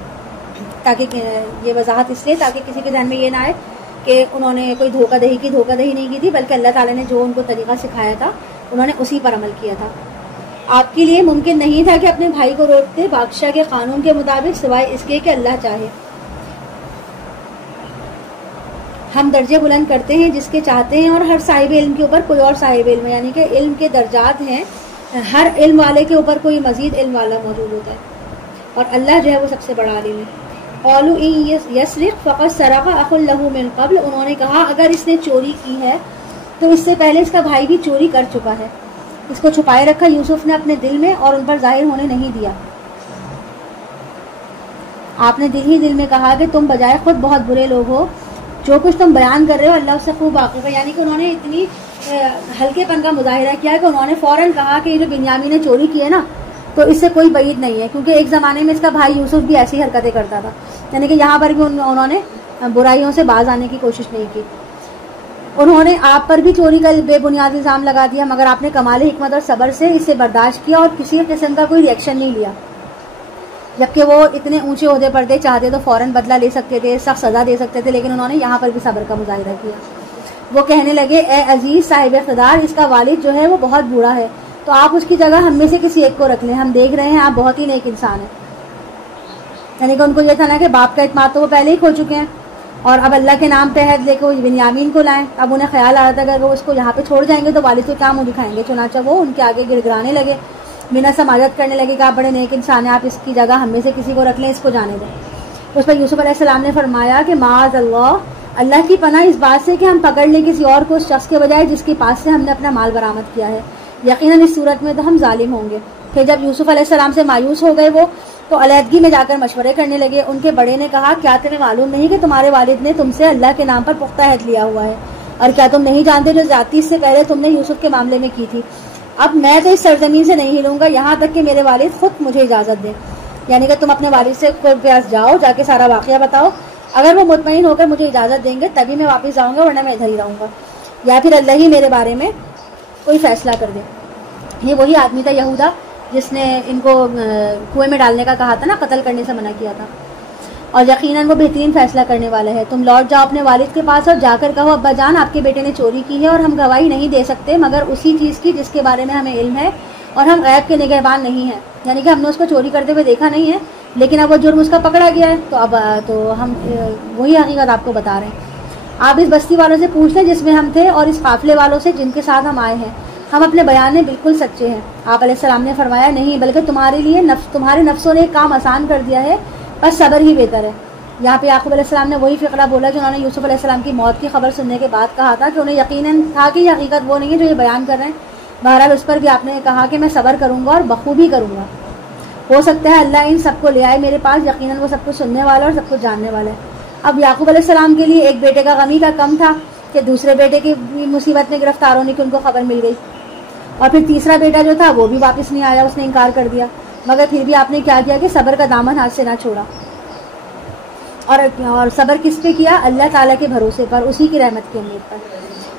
تاکہ یہ وضاحت اس لیے تاکہ کسی کے ذہن میں یہ نہ آئے کہ انہوں نے کوئی دھوکہ دہی نہیں کی تھی، بلکہ اللہ تعالیٰ نے جو ان کو طریقہ سکھایا تھا انہوں نے اسی پر عمل کیا تھا۔ آپ کے لیے ممکن نہیں تھا کہ اپنے بھائی کو روکتے بادشاہ کے قانون کے مطابق، سوائے اس کے کہ اللہ چاہے۔ ہم درجے بلند کرتے ہیں جس کے چاہتے ہیں، اور ہر صاحب علم کے اوپر کوئی اور صاحب علم ہے، یعنی کہ علم کے درجات ہیں، ہر علم والے کے اوپر کوئی مزید علم والا موجود ہوتا ہے، اور اللہ جو ہے وہ سب سے بڑا عالم ہے۔ قالوا ان یسرق فقد سرق اخ له من قبل، انہوں نے کہا اگر اس نے چوری کی ہے تو اس سے پہلے اس کا بھائی بھی چوری کر چکا ہے۔ اس کو چھپائے رکھا یوسف نے اپنے دل میں اور ان پر ظاہر ہونے نہیں دیا۔ آپ نے دل ہی دل میں کہا کہ تم بجائے خود بہت برے لوگ ہو، جو کچھ تم بیان کر رہے ہو اللہ اس سے خوب واقف ہے. یعنی کہ انہوں نے اتنی ہلکے پن کا مظاہرہ کیا کہ انہوں نے فوراً کہا کہ یہ جو بنیامین نے چوری کی ہے نا تو اس سے کوئی بعید نہیں ہے، کیونکہ ایک زمانے میں اس کا بھائی یوسف بھی ایسی حرکتیں کرتا تھا. یعنی کہ یہاں پر بھی انہوں نے برائیوں سے باز آنے کی کوشش نہیں کی. انہوں نے آپ پر بھی چوری کا بے بنیاد الزام لگا دیا، مگر آپ نے کمال حکمت اور صبر سے اسے برداشت کیا اور کسی قسم کا کوئی ریئیکشن نہیں لیا. جبکہ وہ اتنے اونچے عہدے پر تھے، چاہتے تو فوراً بدلہ لے سکتے تھے، سخت سزا دے سکتے تھے، لیکن انہوں نے یہاں پر بھی صبر کا مظاہرہ کیا. وہ کہنے لگے اے عزیز صاحب اقتدار، اس کا والد جو ہے وہ بہت بوڑھا ہے، تو آپ اس کی جگہ ہم میں سے کسی ایک کو رکھ لیں، ہم دیکھ رہے ہیں آپ بہت ہی نیک انسان ہیں. یعنی کہ ان کو یہ تھا نا کہ باپ کا اعتماد تو وہ پہلے ہی کھو چکے ہیں، اور اب اللہ کے نام پہ عہد لے کے وہ بنیامین کو لائیں. اب انہیں خیال آ رہا تھا کہ وہ اس کو یہاں پہ چھوڑ جائیں گے تو والد کو کیا منہ دکھائیں گے. چنانچہ وہ ان کے آگے گر گرانے لگے، بنا سماجت کرنے لگے کہ آپ بڑے نیک انسان ہیں، آپ اس کی جگہ ہم میں سے کسی کو رکھ لیں، اس کو جانے دیں. اس پر یوسف علیہ السلام نے فرمایا کہ معاذ اللہ کی پناہ اس بات سے کہ ہم پکڑ لیں کسی اور کو اس شخص کے بجائے جس کے پاس سے ہم نے اپنا مال برآمد کیا ہے. یقیناً اس صورت میں تو ہم ظالم ہوں گے. پھر جب یوسف علیہ السلام سے مایوس ہو گئے وہ تو علیحدگی میں جا کر مشورے کرنے لگے. ان کے بڑے نے کہا کیا تمہیں معلوم نہیں کہ تمہارے والد نے تم سے اللہ کے نام پر پختہ عہد لیا ہوا ہے، اور کیا تم نہیں جانتے جو زیادتی سے پہلے تم نے یوسف کے معاملے میں کی تھی. اب میں تو اس سرزمین سے نہیں ہلوں گا یہاں تک کہ میرے والد خود مجھے اجازت دیں. یعنی کہ تم اپنے والد سے پیاس جاؤ، جا کے سارا واقعہ بتاؤ، اگر وہ مطمئن ہو کر مجھے اجازت دیں گے تبھی میں واپس جاؤں گا، ورنہ میں ادھر ہی رہوں گا، یا پھر اللہ ہی میرے بارے میں کوئی فیصلہ کر دے. یہ وہی آدمی تھا یہودا جس نے ان کو کنویں میں ڈالنے کا کہا تھا نا، قتل کرنے سے منع کیا تھا. اور یقیناً وہ بہترین فیصلہ کرنے والا ہے. تم لوٹ جاؤ اپنے والد کے پاس اور جا کر کہو ابا جان آپ کے بیٹے نے چوری کی ہے، اور ہم گواہی نہیں دے سکتے مگر اسی چیز کی جس کے بارے میں ہمیں علم ہے، اور ہم غیب کے نگہبان نہیں ہیں. یعنی کہ ہم نے اس کو چوری کرتے ہوئے دیکھا نہیں ہے، لیکن اب وہ جرم اس کا پکڑا گیا ہے تو ہم وہی حقیقت آپ کو بتا رہے ہیں. آپ اس بستی والوں سے پوچھ لیں جس میں ہم تھے، اور اس قافلے والوں سے جن کے ساتھ ہم آئے ہیں، ہم اپنے بیان میں بالکل سچے ہیں. آپ علیہ السلام نے فرمایا نہیں، بلکہ تمہارے لیے تمہارے نفسوں نے ایک کام آسان کر دیا ہے، بس صبر ہی بہتر ہے. یہاں پہ یعقوب علیہ السلام نے وہی فقرہ بولا جو انہوں نے یوسف علیہ السلام کی موت کی خبر سننے کے بعد کہا تھا، کہ انہیں یقیناً تھا کہ یہ حقیقت وہ نہیں ہے جو یہ بیان کر رہے ہیں. بہرحال اس پر بھی آپ نے کہا کہ میں صبر کروں گا اور بخوبی کروں گا. ہو سکتا ہے اللہ ان سب کو لے آئے میرے پاس، یقیناً وہ سب کچھ سننے والا اور سب کچھ جاننے والا ہے. اب یعقوب علیہ السلام کے لیے ایک بیٹے کا غمی کا کم تھا کہ دوسرے بیٹے کی مصیبت میں گرفتار ہونے کی ان کو خبر مل گئی، اور پھر تیسرا بیٹا جو تھا وہ بھی واپس نہیں آیا، اس نے انکار کر دیا. مگر پھر بھی آپ نے کیا کیا کہ صبر کا دامن ہاتھ سے نہ چھوڑا. اور صبر کس پہ کیا؟ اللہ تعالیٰ کے بھروسے پر، اسی کی رحمت کی امید پر.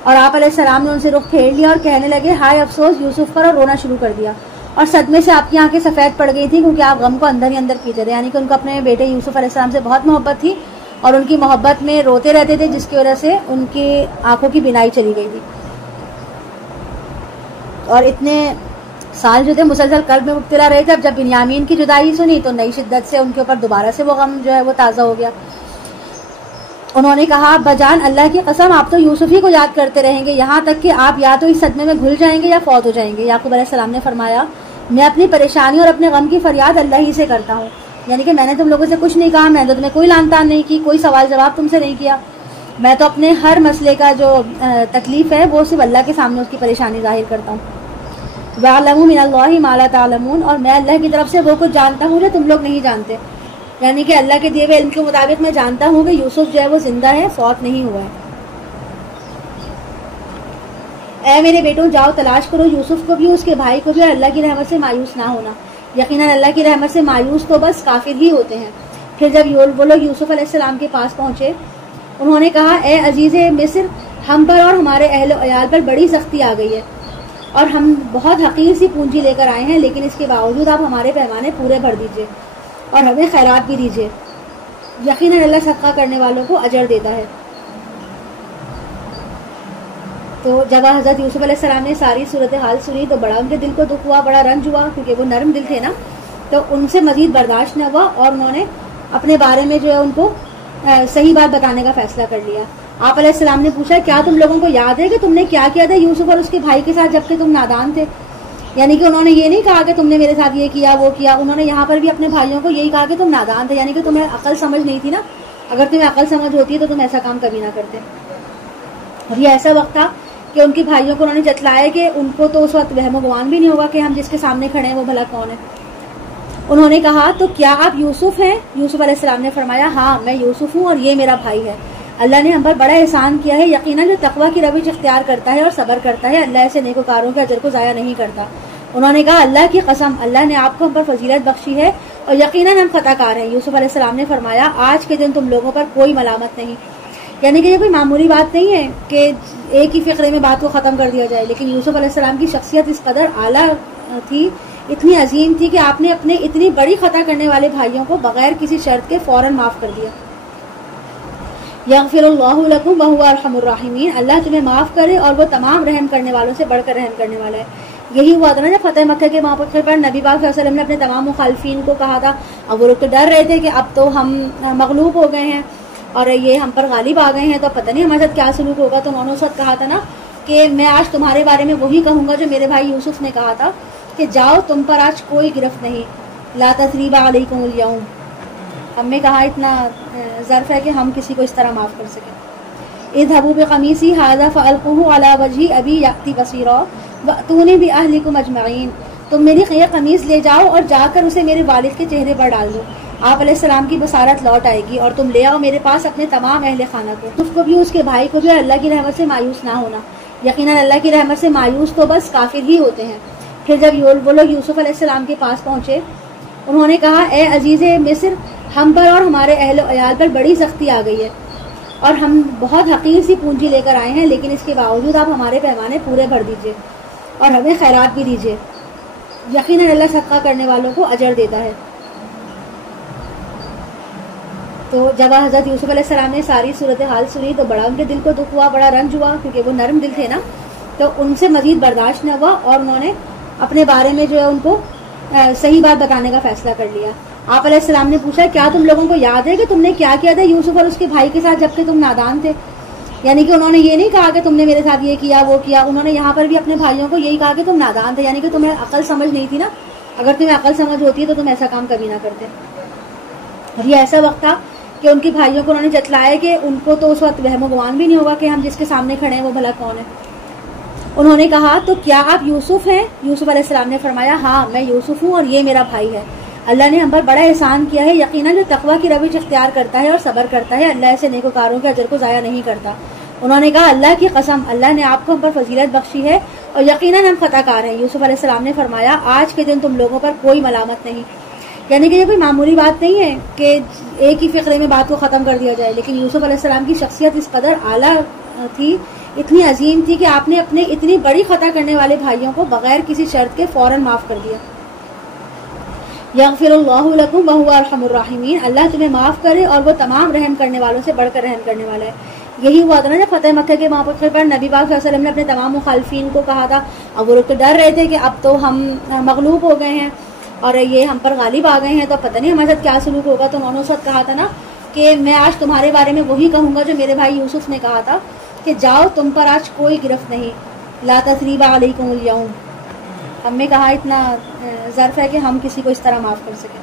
اور آپ علیہ السلام نے ان سے رخ پھیر لیا اور کہنے لگے ہائے افسوس یوسف پر، اور رونا شروع کر دیا. اور صدمے سے آپ کی آنکھیں سفید پڑ گئی تھی کیونکہ آپ غم کو اندر ہی اندر پیتے تھے. یعنی کہ ان کو اپنے بیٹے یوسف علیہ السلام سے بہت محبت تھی، اور ان کی محبت میں روتے رہتے تھے، جس کی وجہ سے ان کی آنکھوں کی بینائی چلی گئی تھی. اور اتنے سال جو تھے مسلسل قلب میں مبتلا رہے تھے. اب جب بنیامین کی جدائی سنی تو نئی شدت سے ان کے اوپر دوبارہ سے وہ غم جو ہے وہ تازہ ہو گیا. انہوں نے کہا ابا جان اللہ کی قسم آپ تو یوسف ہی کو یاد کرتے رہیں گے یہاں تک کہ آپ یا تو اس صدمے میں گھل جائیں گے یا فوت ہو جائیں گے. یعقوب علیہ السلام نے فرمایا میں اپنی پریشانی اور اپنے غم کی فریاد اللہ ہی سے کرتا ہوں. یعنی کہ میں نے تم لوگوں سے کچھ نہیں کہا، میں نے تمہیں کوئی لان تان نہیں کی، کوئی سوال جواب تم سے نہیں کیا. میں تو اپنے ہر مسئلے کا جو تکلیف ہے وہ صرف اللہ کے سامنے اس کی پریشانی ظاہر کرتا ہوں. وَعَلَمُوا مِنَ اللَّهِ مَا لَا تَعْلَمُونَ، اور میں اللہ کی طرف سے وہ کچھ جانتا ہوں جو تم لوگ نہیں جانتے. یعنی کہ اللہ کے دیے ہوئے علم کے مطابق میں جانتا ہوں کہ یوسف جو ہے وہ زندہ ہے، فوت نہیں ہوا ہے. اے میرے بیٹوں جاؤ تلاش کرو یوسف کو بھی، اس کے بھائی کو بھی، اور اللہ کی رحمت سے مایوس نہ ہونا. یقیناً اللہ کی رحمت سے مایوس تو بس کافر ہی ہوتے ہیں. پھر جب وہ لوگ یوسف علیہ السلام کے پاس پہنچے، انہوں نے کہا اے عزیز مصر، ہم پر اور ہمارے اہل و عیال پر بڑی سختی آ گئی ہے، اور ہم بہت حقیر سی پونجی لے کر آئے ہیں، لیکن اس کے باوجود آپ ہمارے پیمانے پورے بھر دیجئے اور ہمیں خیرات بھی دیجئے. یقیناً اللہ صدقہ کرنے والوں کو اجر دیتا ہے. تو جب حضرت یوسف علیہ السلام نے ساری صورتحال سنی تو بڑا ان کے دل کو دکھ ہوا، بڑا رنج ہوا، کیونکہ وہ نرم دل تھے نا. تو ان سے مزید برداشت نہ ہوا اور انہوں نے اپنے بارے میں جو ہے ان کو صحیح بات بتانے کا فیصلہ کر لیا. آپ علیہ السلام نے پوچھا کیا تم لوگوں کو یاد ہے کہ تم نے کیا کیا تھا یوسف اور اس کے بھائی کے ساتھ جبکہ تم نادان تھے؟ یعنی کہ انہوں نے یہ نہیں کہا کہ تم نے میرے ساتھ یہ کیا وہ کیا، انہوں نے یہاں پر بھی اپنے بھائیوں کو یہی کہا کہ تم نادان تھے، یعنی کہ تمہیں عقل سمجھ نہیں تھی نا. اگر تمہیں عقل سمجھ ہوتی ہے تو تم ایسا کام کبھی نہ کرتے. اور یہ ایسا وقت تھا کہ ان کے بھائیوں کو انہوں نے جتلایا کہ ان کو تو اس وقت وہم و گمان بھی نہیں ہوگا کہ ہم جس کے سامنے کھڑے ہیں وہ بھلا کون ہے. انہوں نے کہا تو کیا آپ یوسف ہیں؟ یوسف علیہ السلام نے فرمایا ہاں میں یوسف ہوں اور یہ میرا بھائی ہے۔ اللہ نے ہم پر بڑا احسان کیا ہے، یقیناً جو تقویٰ کی روش اختیار کرتا ہے اور صبر کرتا ہے اللہ ایسے نیکوکاروں کے اجر کو ضائع نہیں کرتا۔ انہوں نے کہا اللہ کی قسم اللہ نے آپ کو ہم پر فضیلت بخشی ہے اور یقیناً ہم خطا کار ہیں۔ یوسف علیہ السلام نے فرمایا آج کے دن تم لوگوں پر کوئی ملامت نہیں، یعنی کہ یہ کوئی معمولی بات نہیں ہے کہ ایک ہی فقرے میں بات کو ختم کر دیا جائے، لیکن یوسف علیہ السلام کی شخصیت اس قدر اعلیٰ تھی، اتنی عظیم تھی کہ آپ نے اپنے اتنی بڑی خطا کرنے والے بھائیوں کو بغیر کسی شرط کے فوراً معاف کر دیا۔ یغفر اللہ لکم وہو ارحم الراحمین، اللہ تمہیں معاف کرے اور وہ تمام رحم کرنے والوں سے بڑھ کر رحم کرنے والا ہے۔ یہی ہوا تھا نا جب فتح مکہ کے موقع پر نبی پاک صلی اللہ علیہ وسلم نے اپنے تمام مخالفین کو کہا تھا، اب وہ لوگ تو ڈر رہے تھے کہ اب تو ہم مغلوب ہو گئے ہیں اور یہ ہم پر غالب آ گئے ہیں تو پتہ نہیں ہمارے ساتھ کیا سلوک ہوگا، تو انہوں نے اس وقت کہا تھا نا کہ میں آج تمہارے بارے میں وہی کہوں گا جو میرے بھائی یوسف نے کہا تھا کہ جاؤ تم پر آج کوئی گرفت نہیں، لا تثریب علیکم الیوم۔ ہم نے کہا اتنا ظرف ہے کہ ہم کسی کو اس طرح معاف کر سکیں۔ اذهبوا بقمیصی ھذا فالقوه علی وجہ ابی یأتی بصیرا واتونی باہلکم اجمعین، تم میری یہ قمیص لے جاؤ اور جا کر اسے میرے والد کے چہرے پر ڈال دو، آپ علیہ السلام کی بصارت لوٹ آئے گی، اور تم لے آؤ میرے پاس اپنے تمام اہل خانہ کو، اس کو بھی اس کے بھائی کو بھی، اللہ کی رحمت سے مایوس نہ ہونا، یقیناً اللہ کی رحمت سے مایوس تو بس کافر ہی ہوتے ہیں۔ پھر جب وہ لوگ یوسف علیہ السلام کے پاس پہنچے، انہوں نے کہا اے عزیز مصر، ہم پر اور ہمارے اہل و عیال پر بڑی سختی آ گئی ہے اور ہم بہت حقیر سی پونجی لے کر آئے ہیں، لیکن اس کے باوجود آپ ہمارے پیمانے پورے بھر دیجئے اور ہمیں خیرات بھی دیجئے، یقیناً اللہ صدقہ کرنے والوں کو اجر دیتا ہے۔ تو جب حضرت یوسف علیہ السلام نے ساری صورتحال سنی تو بڑا ان کے دل کو دکھ ہوا، بڑا رنج ہوا، کیونکہ وہ نرم دل تھے نا، تو ان سے مزید برداشت نہ ہوا اور انہوں نے اپنے بارے میں جو ہے ان کو صحیح بات بتانے کا فیصلہ کر لیا۔ آپ علیہ السلام نے پوچھا کیا تم لوگوں کو یاد ہے کہ تم نے کیا کیا تھا یوسف اور اس کے بھائی کے ساتھ جبکہ تم نادان تھے؟ یعنی کہ انہوں نے یہ نہیں کہا کہ تم نے میرے ساتھ یہ کیا وہ کیا، انہوں نے یہاں پر بھی اپنے بھائیوں کو یہی کہا کہ تم نادان تھے، یعنی کہ تمہیں عقل سمجھ نہیں تھی نا، اگر تمہیں عقل سمجھ ہوتی ہے تو تم ایسا کام کبھی نہ کرتے۔ اور یہ ایسا وقت تھا کہ ان کی بھائیوں کو انہوں نے جتلایا کہ ان کو تو اس وقت وہم و گمان بھی نہیں ہوگا کہ ہم جس کے سامنے کھڑے ہیں وہ بھلا کون ہے۔ انہوں نے کہا تو کیا آپ یوسف ہیں؟ یوسف علیہ السلام نے فرمایا ہاں میں یوسف ہوں اور یہ میرا بھائی ہے۔ اللہ نے ہم پر بڑا احسان کیا ہے، یقیناً جو تقویٰ کی روش اختیار کرتا ہے اور صبر کرتا ہے اللہ ایسے نیکوکاروں کے اجر کو ضائع نہیں کرتا۔ انہوں نے کہا اللہ کی قسم اللہ نے آپ کو ہم پر فضیلت بخشی ہے اور یقیناً ہم خطا کار ہیں۔ یوسف علیہ السلام نے فرمایا آج کے دن تم لوگوں پر کوئی ملامت نہیں، یعنی کہ یہ کوئی معمولی بات نہیں ہے کہ ایک ہی فقرے میں بات کو ختم کر دیا جائے، لیکن یوسف علیہ السلام کی شخصیت اس قدر اعلیٰ تھی، اتنی عظیم تھی کہ آپ نے اپنے اتنی بڑی خطا کرنے والے بھائیوں کو بغیر کسی شرط کے فوراً معاف کر دیا۔ یغفر اللہ لکم وہو ارحم الراحمین، اللہ تمہیں معاف کرے اور وہ تمام رحم کرنے والوں سے بڑھ کر رحم کرنے والا ہے۔ یہی ہوا تھا نا جب فتح مکہ کے موقع پر نبی پاک صلی اللہ علیہ وسلم نے اپنے تمام مخالفین کو کہا تھا، اب وہ لوگ تو ڈر رہے تھے کہ اب تو ہم مغلوب ہو گئے ہیں اور یہ ہم پر غالب آ گئے ہیں تو پتہ نہیں ہمارے ساتھ کیا سلوک ہوگا، تو انہوں نے اس وقت کہا تھا نا کہ میں آج تمہارے بارے میں وہی کہوں گا جو میرے بھائی یوسف نے کہا تھا کہ جاؤ تم پر آج کوئی گرفت نہیں، لا تثریب علیکم الیوم۔ ہم نے کہا اتنا ظرف ہے کہ ہم کسی کو اس طرح معاف کر سکیں۔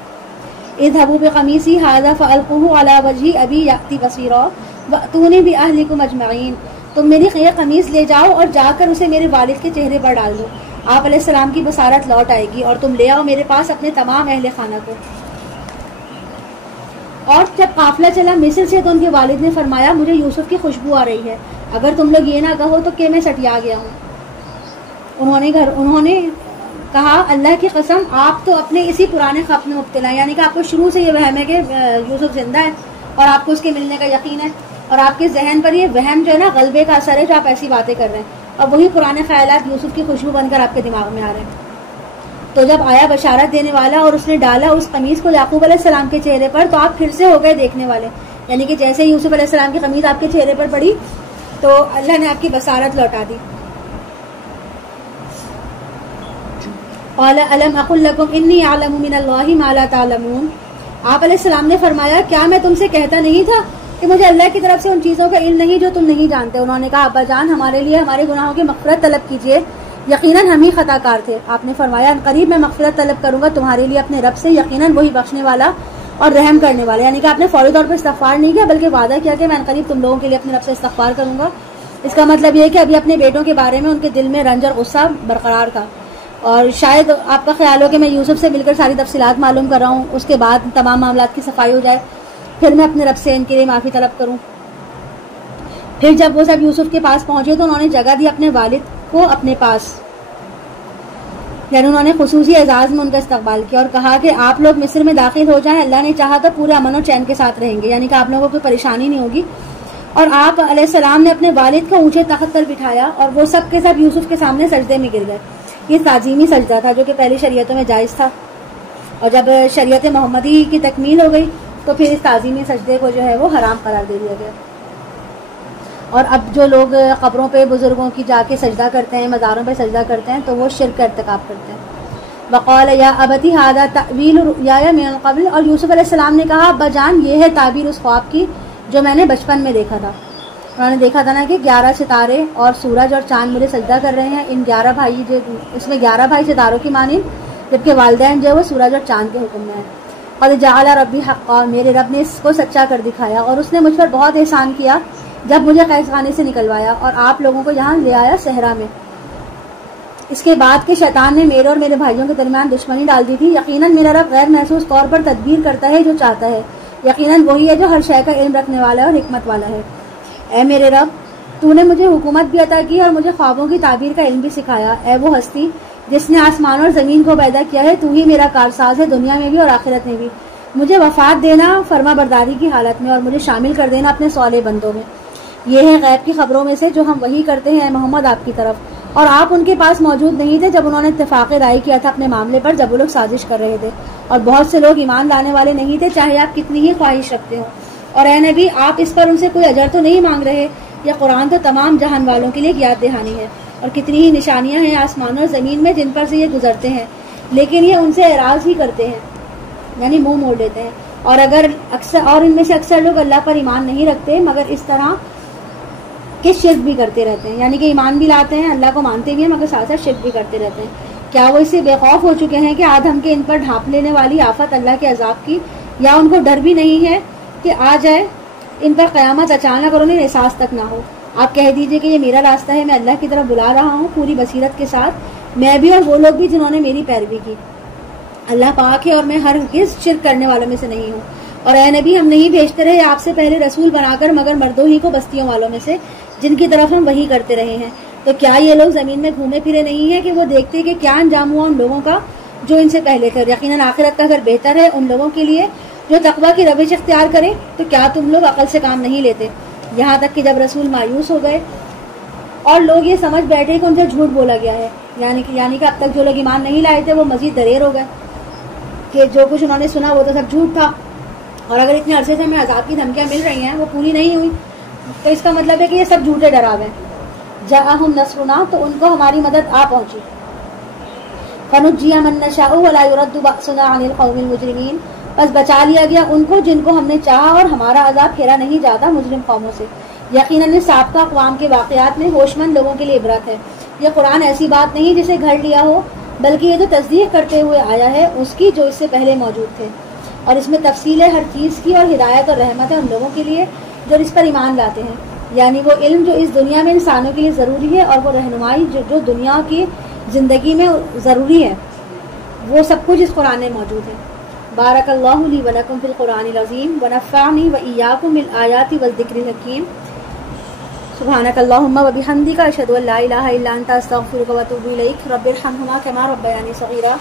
اذهبوا بقمیصی ھذا فالقوه علی وجہ ابی یأتی بصیرا واتونی باہلکم اجمعین، تم میری یہ قمیص لے جاؤ اور جا کر اسے میرے والد کے چہرے پر ڈال دو، آپ علیہ السلام کی بصارت لوٹ آئے گی، اور تم لے آؤ میرے پاس اپنے تمام اہل خانہ کو۔ اور جب قافلہ چلا مصر سے تو ان کے والد نے فرمایا مجھے یوسف کی خوشبو آ رہی ہے، اگر تم لوگ یہ نہ کہو تو کہ میں سٹیا گیا ہوں۔ انہوں نے کہا اللہ کی قسم آپ تو اپنے اسی پرانے خواب میں مبتلا ہیں، یعنی کہ آپ کو شروع سے یہ وہم ہے کہ یوسف زندہ ہے اور آپ کو اس کے ملنے کا یقین ہے، اور آپ کے ذہن پر یہ وہم جو ہے نا غلبے کا اثر ہے جو آپ ایسی باتیں کر رہے ہیں، اور وہی پرانے خیالات یوسف کی خوشبو بن کر آپ کے دماغ میں آ رہے ہیں۔ تو جب آیا بشارت دینے والا اور اس نے ڈالا اس قمیص کو یعقوب علیہ السلام کے چہرے پر تو آپ پھر سے ہو گئے دیکھنے والے، یعنی کہ جیسے یوسف علیہ السلام کی قمیص آپ کے چہرے پر پڑی تو اللہ نے آپ کی بصارت لوٹا دی۔ قال الم اقل لکم انی اعلم من اللہ ما لا تعلمون، آپ علیہ السلام نے فرمایا کیا میں تم سے کہتا نہیں تھا کہ مجھے اللہ کی طرف سے ان چیزوں کا علم نہیں جو تم نہیں جانتے۔ انہوں نے کہا ابا جان ہمارے لیے ہمارے گناہوں کی مغفرت طلب کیجیے، یقیناً ہم ہی خطا کار تھے۔ آپ نے فرمایا ان قریب میں مغفرت طلب کروں گا تمہارے لیے اپنے رب سے، یقیناً وہی بخشنے والا اور رحم کرنے والا، یعنی کہ آپ نے فوری طور پر استغفار نہیں کیا بلکہ وعدہ کیا کہ میں ان قریب تم لوگوں کے لیے اپنے رب سے استغفار کروں گا۔ اس کا مطلب یہ ہے کہ ابھی اپنے بیٹوں کے بارے میں ان کے دل میں رنج اور غصہ برقرار تھا، اور شاید آپ کا خیال ہو کہ میں یوسف سے مل کر ساری تفصیلات معلوم کر رہا ہوں، اس کے بعد تمام معاملات کی صفائی ہو جائے، پھر میں اپنے رب سے ان کے لیے معافی طلب کروں۔ پھر جب وہ سب یوسف کے پاس پہنچے تو انہوں نے جگہ دی اپنے والد کو اپنے پاس، یعنی انہوں نے خصوصی اعزاز میں ان کا استقبال کیا اور کہا کہ آپ لوگ مصر میں داخل ہو جائیں، اللہ نے چاہا تو پورے امن و چین کے ساتھ رہیں گے، یعنی کہ آپ لوگوں کو کوئی پریشانی نہیں ہوگی۔ اور آپ علیہ السلام نے اپنے والد کو اونچے تخت پر بٹھایا اور وہ سب کے سب یوسف کے سامنے سجدے میں گر گئے۔ یہ تعظیمی سجدہ تھا جو کہ پہلی شریعتوں میں جائز تھا، اور جب شریعت محمدی کی تکمیل ہو گئی تو پھر اس تعظیمی سجدے کو جو ہے وہ حرام قرار دے دیا گیا۔ اور اب جو لوگ قبروں پہ بزرگوں کی جا کے سجدہ کرتے ہیں، مزاروں پہ سجدہ کرتے ہیں، تو وہ شرک کا ارتکاب کرتے ہیں۔ وقال یا ابتی ھذا تأویل رؤیایا من قبل، اور یوسف علیہ السلام نے کہا ابا جان یہ ہے تعبیر اس خواب کی جو میں نے بچپن میں دیکھا تھا۔ انہوں نے دیکھا تھا نا کہ 11 ستارے اور سورج اور چاند مجھے سجدہ کر رہے ہیں، ان 11 بھائی اس میں 11 بھائی ستاروں کی مانند، جبکہ والدین جو ہے وہ سورج اور چاند کے حکم میں ہیں۔ قد جعل ربی حقا، میرے رب نے اس کو سچا کر دکھایا اور اس نے مجھ پر بہت احسان کیا جب مجھے قید خانے سے نکلوایا اور آپ لوگوں کو یہاں لے آیا صحرا میں۔ اس کے بعد کہ شیطان نے میرے اور میرے بھائیوں کے درمیان دشمنی ڈال دی تھی، یقیناً میرا رب غیر محسوس طور پر تدبیر کرتا ہے جو چاہتا ہے، یقیناً وہی ہے جو ہر شے کا علم رکھنے والا ہے اور حکمت والا ہے۔ اے میرے رب، تو نے مجھے حکومت بھی عطا کی اور مجھے خوابوں کی تعبیر کا علم بھی سکھایا۔ اے وہ ہستی جس نے آسمان اور زمین کو پیدا کیا ہے، تو ہی میرا کارساز ہے دنیا میں بھی اور آخرت میں بھی۔ مجھے وفات دینا فرما برداری کی حالت میں اور مجھے شامل کر دینا اپنے صالح بندوں میں۔ یہ ہے غیب کی خبروں میں سے جو ہم وحی کرتے ہیں اے محمد آپ کی طرف، اور آپ ان کے پاس موجود نہیں تھے جب انہوں نے اتفاق رائے کیا تھا اپنے معاملے پر، جب وہ لوگ سازش کر رہے تھے، اور بہت سے لوگ ایمان لانے والے نہیں تھے چاہے آپ کتنی ہی خواہش رکھتے ہو۔ اور اے نبی آپ اس پر ان سے کوئی اجر تو نہیں مانگ رہے، یہ قرآن تو تمام جہان والوں کے لیے یاد دہانی ہے، اور کتنی ہی نشانیاں ہیں آسمان اور زمین میں جن پر سے یہ گزرتے ہیں، لیکن یہ ان سے اعراض ہی کرتے ہیں، یعنی منہ موڑ لیتے ہیں۔ اور ان میں سے اکثر لوگ اللہ پر ایمان نہیں رکھتے مگر اس طرح کہ شرک بھی کرتے رہتے ہیں، یعنی کہ ایمان بھی لاتے ہیں، اللہ کو مانتے بھی ہیں مگر ساتھ ساتھ شرک بھی کرتے رہتے ہیں۔ کیا وہ اس سے بے خوف ہو چکے ہیں کہ آج ہم کے ان پر ڈھانپ لینے والی آفت اللہ کے عذاب کی، یا ان کو ڈر بھی نہیں ہے کہ آ جائے ان پر قیامت اچانک اور انہیں احساس تک نہ ہو۔ آپ کہہ دیجئے کہ یہ میرا راستہ ہے، میں اللہ کی طرف بلا رہا ہوں پوری بصیرت کے ساتھ، میں بھی اور وہ لوگ بھی جنہوں نے میری پیروی کی۔ اللہ پاک ہے اور میں ہرگز شرک کرنے والوں میں سے نہیں ہوں۔ اور اے نبی ہم نہیں بھیجتے رہے آپ سے پہلے رسول بنا کر مگر مردوں ہی کو بستیوں والوں میں سے جن کی طرف ہم وحی کرتے رہے ہیں۔ تو کیا یہ لوگ زمین میں گھومے پھرے نہیں ہیں کہ وہ دیکھتے کہ کیا انجام ہوا ان لوگوں کا جو ان سے پہلے تھے، یقیناً آخرت کا گھر بہتر ہے ان لوگوں کے لیے جو تقویٰ کی روش اختیار کریں۔ تو کیا تم لوگ عقل سے کام نہیں لیتے؟ یہاں تک کہ جب رسول مایوس ہو گئے اور لوگ یہ سمجھ بیٹھے کہ ان سے جھوٹ بولا گیا ہے، یعنی کہ اب تک جو لوگ ایمان نہیں لائے تھے وہ مزید دلیر ہو گئے کہ جو کچھ انہوں نے سنا وہ تو سب جھوٹ تھا، اور اگر اتنے عرصے سے ہمیں عذاب کی دھمکیاں مل رہی ہیں وہ پوری نہیں ہوئی تو اس کا مطلب ہے کہ یہ سب جھوٹے ڈراوے ہیں۔ جاءہم نصرنا، تو ان کو ہماری مدد آ پہنچی۔ فنجی من نشاء ولا يرد بأسنا عن القوم المجرمین، بس بچا لیا گیا ان کو جن کو ہم نے چاہا اور ہمارا عذاب پھیرا نہیں جاتا مجرم قوموں سے۔ یقیناً سابقہ اقوام کے واقعات میں ہوش مند لوگوں کے لیے عبرت ہے۔ یہ قرآن ایسی بات نہیں جسے گھڑ لیا ہو، بلکہ یہ تو تصدیق کرتے ہوئے آیا ہے اس کی جو اس سے پہلے موجود تھے، اور اس میں تفصیل ہے ہر چیز کی، اور ہدایت اور رحمت ہے ان لوگوں کے لیے جو اس پر ایمان لاتے ہیں، یعنی وہ علم جو اس دنیا میں انسانوں کے لیے ضروری ہے، اور وہ رہنمائی جو دنیا کی زندگی میں ضروری ہے، وہ سب کچھ اس قرآن میں موجود ہے۔ بارک اللہ لی ولکم فی القرآن العظیم ونفعنی وإیاکم بالآیات والذکر الحکیم۔ سبحانک اللہم وبحمدک، اشہد ان لا الہ الا انت، استغفرک واتوب الیک۔ رب ارحمہما کما ربیانی صغیرا۔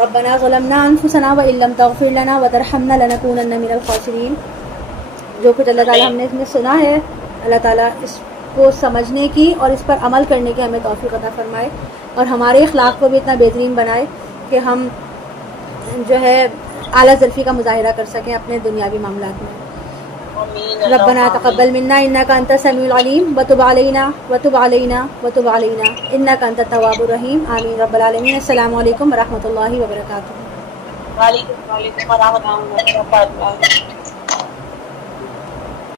ربنا ظلمنا انفسنا وان لم تغفر لنا وترحمنا لنکونن من الخاسرین۔ جو کچھ اللہ تعالیٰ ہم نے اس میں سنا ہے، اللہ تعالیٰ اس کو سمجھنے کی اور اس پر عمل کرنے کی ہمیں توفیق عطا فرمائے، اور ہمارے اخلاق کو بھی اتنا بہترین بنائے کہ ہم جو ہے اعلیٰ ظرفی کا مظاہرہ کر سکیں اپنے دنیاوی معاملات میں۔ ربنا تقبل منا انک انت السمیع العلیم وتب علینا وتب علینا وتب علینا انک انت التواب الرحیم۔ آمین رب العالمین۔ السلام علیکم ورحمۃ اللہ وبرکاتہ۔ وعلیکم السلام ورحمۃ اللہ وبرکاتہ۔